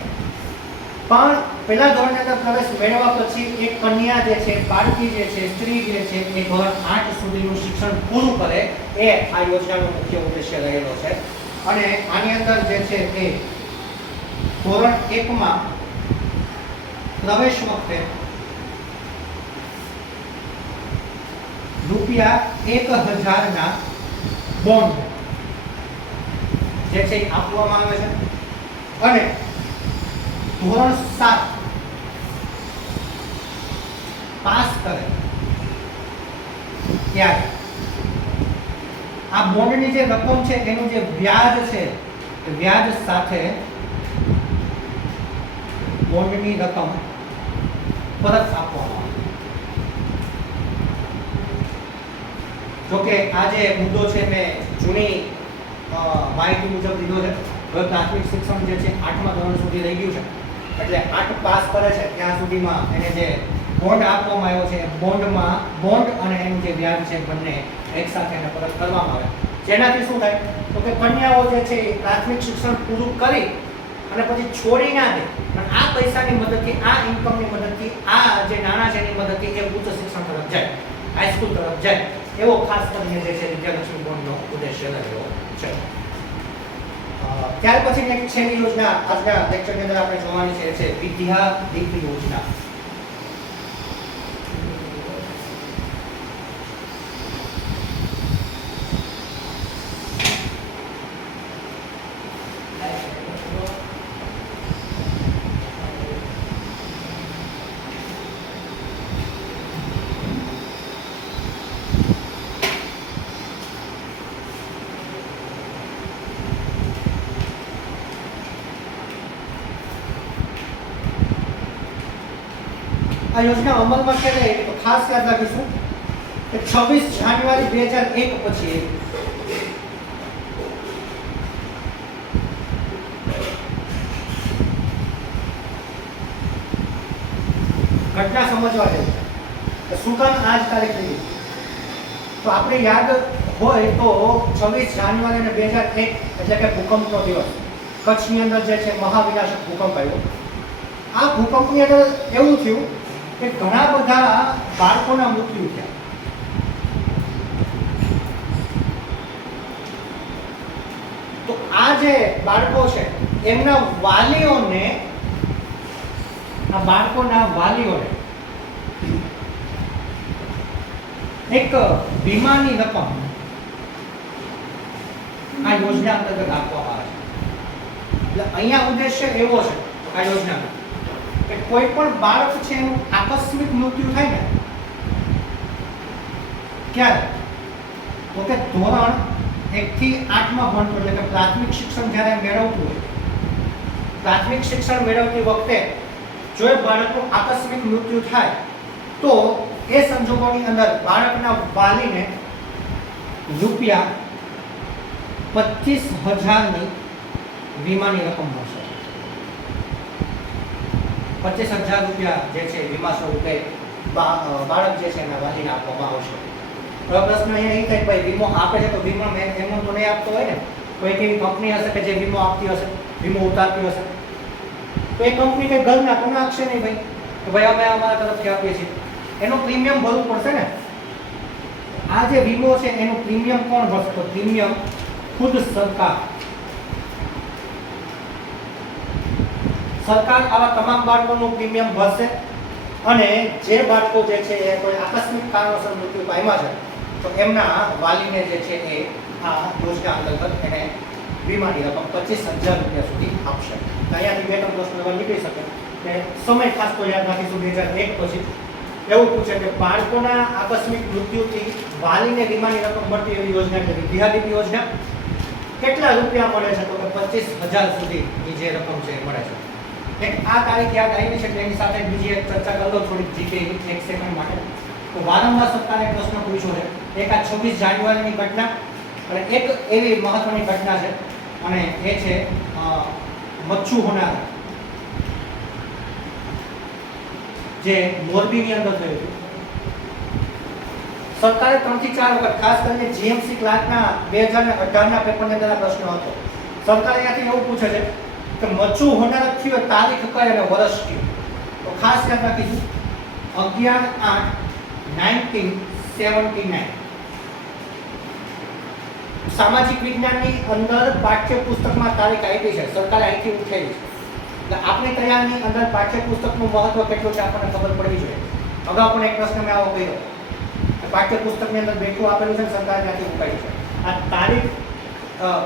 પણ પહેલા ધોરણની અંદર પ્રવેશ મેળવવા પછી એક કન્યા જે છે, બાળકી જે છે, સ્ત્રી જે છે એ ધોરણ 8 સુધીનું શિક્ષણ પૂરું કરે એ આ યોજનાનો મુખ્ય ઉદ્દેશ્ય રહેલો છે. અને આની અંદર જે છે એ ધોરણ 1 માં પ્રવેશ વખતે ₹1000 ના બોન્ડ જે છે એ આપવામાં આવે છે અને ધોરણ 7 પાસ કરે ત્યારે આ બોન્ડની જે રકમ છે એનું જે વ્યાજ છે એ વ્યાજ સાથે બોન્ડની રકમ પરત આપવામાં આવે. જોકે આ જે મુદ્દો છે મેં જૂની માહિતી મુજબ લીધો છે. હવે પ્રાથમિક શિક્ષણ જે છે 8મા ધોરણ સુધી રહી ગયું છે એટલે 8 પાસ કરે છે ત્યાં સુધીમાં એને જે બોન્ડ આપવામાં આવ્યો છે બોન્ડમાં બોન્ડ અને એનું જે વ્યાજ છે બંને એકસાથે એને પરત કરવામાં આવે. જેનાથી શું થાય તો કે કન્યાઓ જે છે એ પ્રાથમિક શિક્ષણ પૂરું કરી અને પછી છોડી ના દે અને આ પૈસાની મદદથી આ ઇન્કમની મદદથી આ જે નાણાં છે એની મદદથી એ ઉચ્ચ શિક્ષણ તરફ જાય, હાઈસ્કૂલ તરફ જાય એવો ખાસ કરીને જે છે વિદ્યાલક્ષ્મી બોન્ડનો ઉદ્દેશ્ય રહ્યો છે. ત્યાર પછી એક છેલ્લી યોજના આજના લેક્ચરની અંદર આપણે જોવાની છે એ છે વિદ્યા દીપ યોજના. આ યોજના અમલમાં ક્યારે આવી તો ખાસ યાદ રાખીશું કે 26 જાન્યુઆરી 2001 પછી ઘટના સમજવા જેવી છે. શું કામ આ જ તારીખ લીધી તો આપણે યાદ હોય તો 26 જાન્યુઆરી અને 2001 એટલે કે ભૂકંપનો દિવસ કચ્છની અંદર જે છે મહાવિનાશક ભૂકંપ આવ્યો. આ ભૂકંપની અંદર એવું થયું કે ઘણા બધા બાળકોના મૃત્યુ થયા. તો આ જે બાળકો છે એમના વાલીઓને એક વીમાની રકમ આ યોજના અંતર્ગત આપવામાં આવે છે. એટલે અહીંયા ઉદ્દેશ્ય એવો છે આ યોજનાનો કે કોઈ પણ બાળક છે એનું આકસ્મિક મૃત્યુ થાય ને ક્યારે તો કે ધોરણ 1 થી 8માં ભણતો એટલે કે પ્રાથમિક શિક્ષણ જ્યારે મેળવતું હોય પ્રાથમિક શિક્ષણ મેળવતી વખતે જો એ બાળકનું આકસ્મિક મૃત્યુ થાય તો એ સંજોગોની અંદર બાળકના વાલીને ₹25,000ની વીમાની રકમ મળશે. ₹25,000 જે છે વીમા સ્વરૂપે બાળક જે છે એના વાલીને આપવામાં આવશે. હવે પ્રશ્ન અહીંયા એ થાય ભાઈ વીમો આપે છે તો વીમો એમનો તો નહીં આપતો હોય ને, કોઈ એવી કંપની હશે કે જે વીમો આપતી હશે, વીમો ઉતારતી હશે, તો એ કંપની કઈ ઘર ના તો નાખશે નહીં ભાઈ કે ભાઈ અમે અમારા તરફથી આપીએ છીએ. એનો પ્રીમિયમ ભરવું પડશે ને. આ જે વીમો છે એનું પ્રીમિયમ કોણ ભરશે તો પ્રીમિયમ ખુદ સરકાર આવા તમામ બાળકોનું પ્રીમિયમ ભરશે અને જે બાળકો જે છે એ કોઈ આકસ્મિક કારણોસર મૃત્યુ પામ્યા છે તો એમના વાલીને જે છે એ આ યોજના અંતર્ગત એને વીમાની રકમ ₹25,000 સુધી આપશે. અહીંયાથી બે ત્રણ પ્રશ્નો નીકળી શકે કે સમય ખાસ તો યાદ રાખીશું 2001 પછી એવું પૂછે કે બાળકોના આકસ્મિક મૃત્યુથી વાલીને વીમાની રકમ મળતી એવી યોજના એટલે વિદ્યાદીપ યોજના. કેટલા રૂપિયા મળે છે તો કે 25,000 સુધીની જે રકમ છે એ મળે છે. એક આ તારીખ યાદ આવી છે એટલે એની સાથે બીજી એક ચર્ચા કરી લો થોડીક જીકે એક સેકન્ડ માટે. તો વારંવાર સરકારે પ્રશ્ન પૂછ્યો છે. એક આ 26 જાન્યુઆરીની ઘટના અને એક એવી મહત્વની ઘટના છે અને એ છે મચ્છુ હોનાર જે મોરબીની અંદર થયું હતું. સરકારે 3 થી 4 વખત ખાસ કરીને જીએમસી ક્લાર્કના 2018ના પેપરની અંદર આ પ્રશ્ન હતો. સરકાર અહીંયાથી એવું પૂછે છે કે મચ્છુ હોનાર થયું તારીખ કઈ અને વર્ષ કયું. તો ખાસ યાદ રાખીશું 11/8/1979. સામાજિક વિજ્ઞાનની અંદર પાઠ્યપુસ્તકમાં તારીખ આપી છે, સરકારે અહીંથી ઉઠેલી છે. એટલે આપણી તૈયારીની અંદર પાઠ્યપુસ્તકનું મહત્વ કેટલું છે આપણને ખબર પડવી જોઈએ. અગાઉ પણ એક પ્રશ્ન મેં આવો કર્યો પાઠ્યપુસ્તકની અંદર બેઠું આપેલું છે, સરકારે ત્યાંથી ઉપાડી છે. આ તારીખ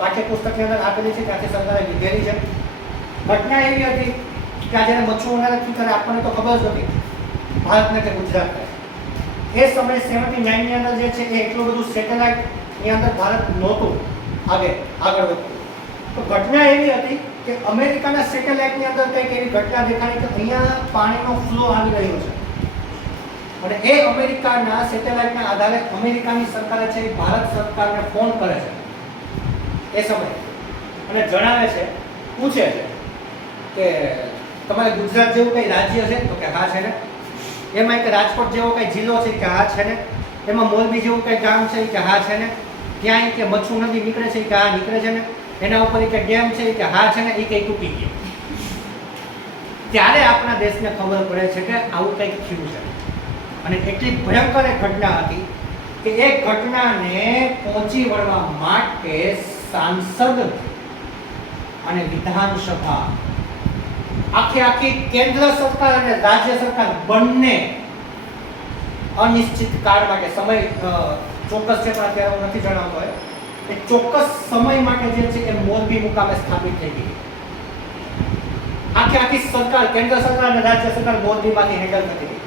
પાઠ્યપુસ્તકની અંદર આપેલી છે, ત્યાંથી સરકારે લીધેલી છે. ઘટના એવી હતી કે આ જ્યારે મચ્છુ ઉનાળા થયું ત્યારે આપણને તો ખબર જ હતી ભારતને કે ગુજરાતને. એ સમયે 79 ની અંદર જે છે એ એટલું બધું સેટેલાઇટની અંદર ભારત નહોતું આગળ વધતું. તો ઘટના એવી હતી કે અમેરિકાના સેટેલાઇટની અંદર કંઈક એવી ઘટના દેખાડી કે અહીંયા પાણીનો ફ્લો આવી રહ્યો છે, અને એ અમેરિકાના સેટેલાઇટના આધારે અમેરિકાની સરકારે છે એ ભારત સરકારને ફોન કરે છે એ સમયે, અને જણાવે છે, પૂછે છે કે તમારે ગુજરાત જેવું કંઈ રાજ્ય છે? તો કે હા છે ને. એમાં કે રાજકોટ જેવો કંઈ જિલ્લો છે? કે હા છે ને. એમાં મોરબી જેવું કંઈ ગામ છે? કે હા છે ને. ત્યાં કે મચ્છુ નદી નીકળે છે? કે હા નીકળે છે ને. એના ઉપર કે ડેમ છે? કે હા છે ને. એ કંઈ તૂટી ગયો. ત્યારે આપણા દેશને ખબર પડે છે કે આવું કંઈક થયું છે, અને એટલી ભયંકર એક ઘટના હતી કે એ ઘટનાને પહોંચી વળવા માટે સાંસદ અને વિધાનસભા, આખી કેન્દ્ર સરકાર અને રાજ્ય સરકાર બંને અનિશ્ચિત કાળ માટે, સમય ચોક્કસ છે પણ અત્યારે હું નથી જણાવતો, એ ચોક્કસ સમય માટે જે છે એ મોરબી મુકામે સ્થાપિત થઈ ગઈ. આખી સરકાર, કેન્દ્ર સરકાર અને રાજ્ય સરકાર મોરબીમાંથી હેન્ડલ નથી થઈ.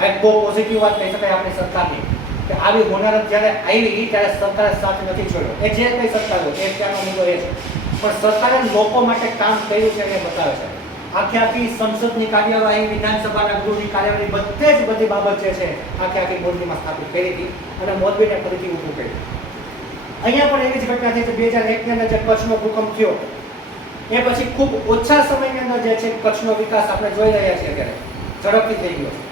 આ એક બહુ પોઝિટિવ વાત કહી શકાય આપણી સરકારની કે આવી હોનારત જ્યારે આવી ત્યારે સરકારે સાથ નથી છોડ્યો. એ જે કંઈ સરકાર હોય એ ત્યાંનો મુદ્દો એ છે, પણ સરકારે લોકો માટે કામ કર્યું છે એ બતાવે છે. આખી સંસદની કાર્યવાહી, વિધાનસભાના ગૃહની કાર્યવાહી, બધી બાબત જે છે આખી મોરબીમાં સ્થાપિત કરી હતી અને મોરબીને ફરીથી ઊભું કર્યું. અહીંયા પણ એવી જ ઘટના થઈ છે 2001ની અંદર જે કચ્છનો ભૂકંપ થયો એ પછી ખૂબ ઓછા સમયની અંદર જે છે કચ્છનો વિકાસ આપણે જોઈ રહ્યા છીએ અત્યારે ઝડપથી થઈ ગયો છે.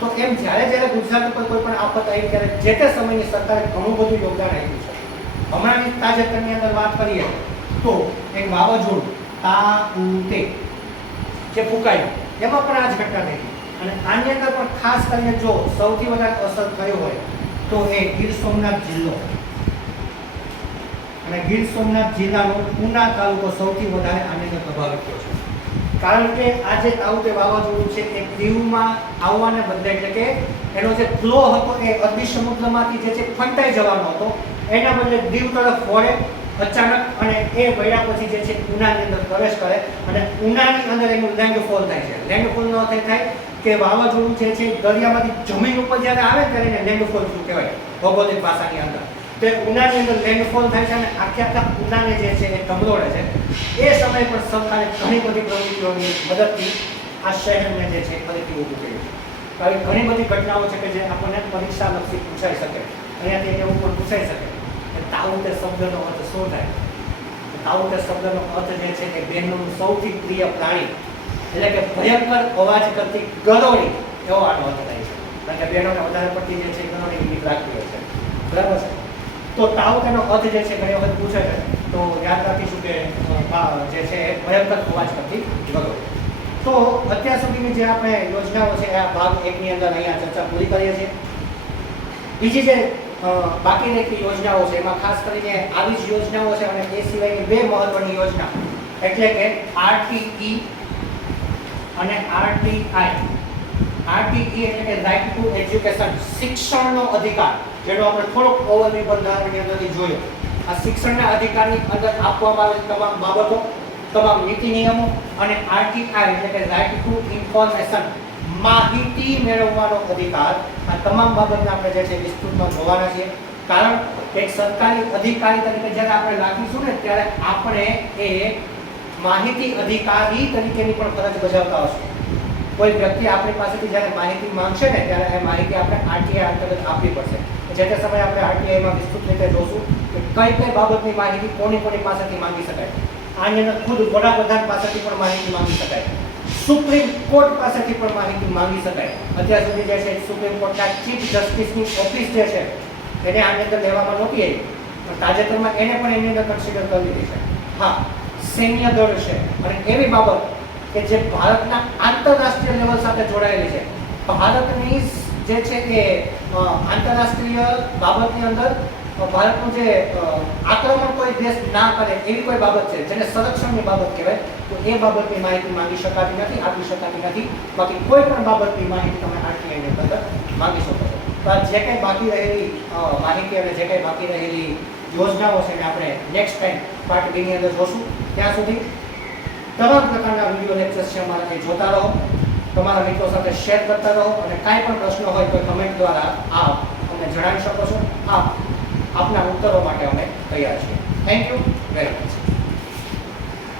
તો એમ જ્યારે ગુજરાત ઉપર કોઈ પણ આફત આવી ત્યારે જે તે સમયની સરકારે ઘણું બધું યોગદાન આપ્યું છે. હમણાંની તાજેતરની અંદર વાત કરીએ તો એક વાવાઝોડું તાઉતે જે ફૂંકાયું, એમાં પણ આ જ ઘટના થઈ. અને આની અંદર પણ ખાસ કરીને જો સૌથી વધારે અસર થયો હોય તો એ ગીર સોમનાથ જિલ્લો, અને ગીર સોમનાથ જિલ્લાનો ઉના તાલુકો સૌથી વધારે આની અંદર પ્રભાવિત થયો છે. કારણ કે આ જે તાઉતે વાવાઝોડું છે એ દીવમાં આવવાને બદલે, એટલે કે એનો જે ફ્લો હતો એ અરબી સમુદ્રમાંથી જે છે ફંટાઈ જવાનો હતો, એના બદલે દીવ તરફ વળે અચાનક, અને એ વળ્યા પછી જે છે ઉનાની અંદર પ્રવેશ કરે, અને ઉનાની અંદર એનું લેન્ડફોલ થાય છે. લેન્ડફોલ ન થાય કે વાવાઝોડું જે છે દરિયામાંથી જમીન ઉપર જ્યારે આવે ત્યારે એને લેન્ડફોલ શું કહેવાય ભૌગોલિક ભાષાની અંદર. તે ઉનાની અંદર લેન્ડફોલ થાય છે અને આખા ઉનાને જે છે એ ઢમરોળે છે. એ સમયે પણ સરકારે ઘણી બધી પ્રવૃત્તિઓની મદદથી આ શહેરને જે છે ફરીથી ઊભું કર્યું છે. આવી ઘણી બધી ઘટનાઓ છે કે જે આપણને પરીક્ષાલક્ષી પૂછાઈ શકે, અહીંયાથી એને ઉપર પૂછાઈ શકે કે તાઉતે શબ્દનો અર્થ શું થાય. તાઉતે શબ્દનો અર્થ જે છે એ બહેનોનું સૌથી પ્રિય પ્રાણી, એટલે કે ભયંકર અવાજ કરતી ગરોળી, એવો આનો અર્થ થાય છે. કારણ કે બહેનોને વધારે પડતી જે છે ગરોળીની બીક લાગતી હોય છે, બરાબર છે. તો તાઉતેનો અર્થ જે છે ઘણી વખત પૂછે છે, તો યાદ રાખીશું કે જે છે ભયંકર અવાજ કરતી ગરોળી. તો અત્યાર સુધીની જે આપણે યોજનાઓ છે આ ભાગ 1 ની અંદર અહીંયા ચર્ચા પૂરી કરીએ છીએ. બીજી જે બાકી રહેતી યોજનાઓ છે એમાં ખાસ કરીને આવી જ યોજનાઓ છે, અને એ સિવાયની બે મહત્વની યોજના એટલે કે RTE અને RTI. RTE એટલે કે રાઇટ ટુ એજ્યુકેશન, શિક્ષણનો અધિકાર, જેનો આપણે થોડોક ઓવરવ્યુ બંધારણની અંદરથી જોયો. આ શિક્ષણના અધિકારની અંદર આપવામાં આવેલી તમામ બાબતો, તમામ નીતિ નિયમો, અને RTI એટલે કે રાઇટ ટુ ઇન્ફોર્મેશન, માહિતી મેળવવાનો અધિકાર. આ તમામ બાબતને આપણે જે છે વિસ્તૃતમાં જોવાના છીએ. કારણ કે એક સરકારી અધિકારી તરીકે જ્યારે આપણે લાગીશું ને ત્યારે આપણે એ માહિતી અધિકારી તરીકેની પણ ફરજ બજાવતા હશું. કોઈ વ્યક્તિ આપણી પાસેથી જ્યારે માહિતી માંગશે ને ત્યારે એ માહિતી આપણે RTI અંતર્ગત આપવી પડશે. જે તે સમયે આપણે RTIમાં વિસ્તૃત રીતે જોશું કે કઈ બાબતની માહિતી કોની પાસેથી માંગી શકાય. આની અંદર ખુદ વડાપ્રધાન પાસેથી પણ માહિતી માંગી શકાય, સુપ્રીમ કોર્ટ પાસેથી પણ માહિતી માંગી શકાય. અત્યાર સુધી જે છે સુપ્રીમ કોર્ટના ચીફ જસ્ટિસની ઓફિસ જે છે એને આની અંદર લેવામાં નહોતી આવી, પણ તાજેતરમાં એને પણ એની અંદર કન્સિડર કરી લીધી છે. હા, સૈન્ય દળ છે અને એવી બાબત કે જે ભારતના આંતરરાષ્ટ્રીય લેવલ સાથે જોડાયેલી છે. ભારતની જે છે કે આંતરરાષ્ટ્રીય બાબતની અંદર ભારતનું જે આક્રમણ કોઈ દેશ ના કરે એવી કોઈ બાબત છે જેને સંરક્ષણની બાબત કહેવાય, તો એ બાબતની માહિતી માંગી શકાતી નથી, આપી શકાતી નથી. બાકી કોઈ પણ બાબતની માહિતી તમે RTI ની અંદર માંગી શકો છો. તો આ જે કંઈ બાકી રહેલી માહિતી અને જે કંઈ બાકી રહેલી યોજનાઓ છે એને આપણે નેક્સ્ટ ટાઈમ પાર્ટ બી ની અંદર જોશું. ત્યાં સુધી તમામ પ્રકારના વિડીયો લેક્ચર્સ છે અમારાથી જોતા રહો, તમારા મિત્રો સાથે શેર કરતા રહો અને કાંઈ પણ પ્રશ્ન હોય તો કમેન્ટ દ્વારા આપ અમને જણાવી શકો છો. આપના ઉત્તરો માટે અમે તૈયાર છીએ. Thank you very much.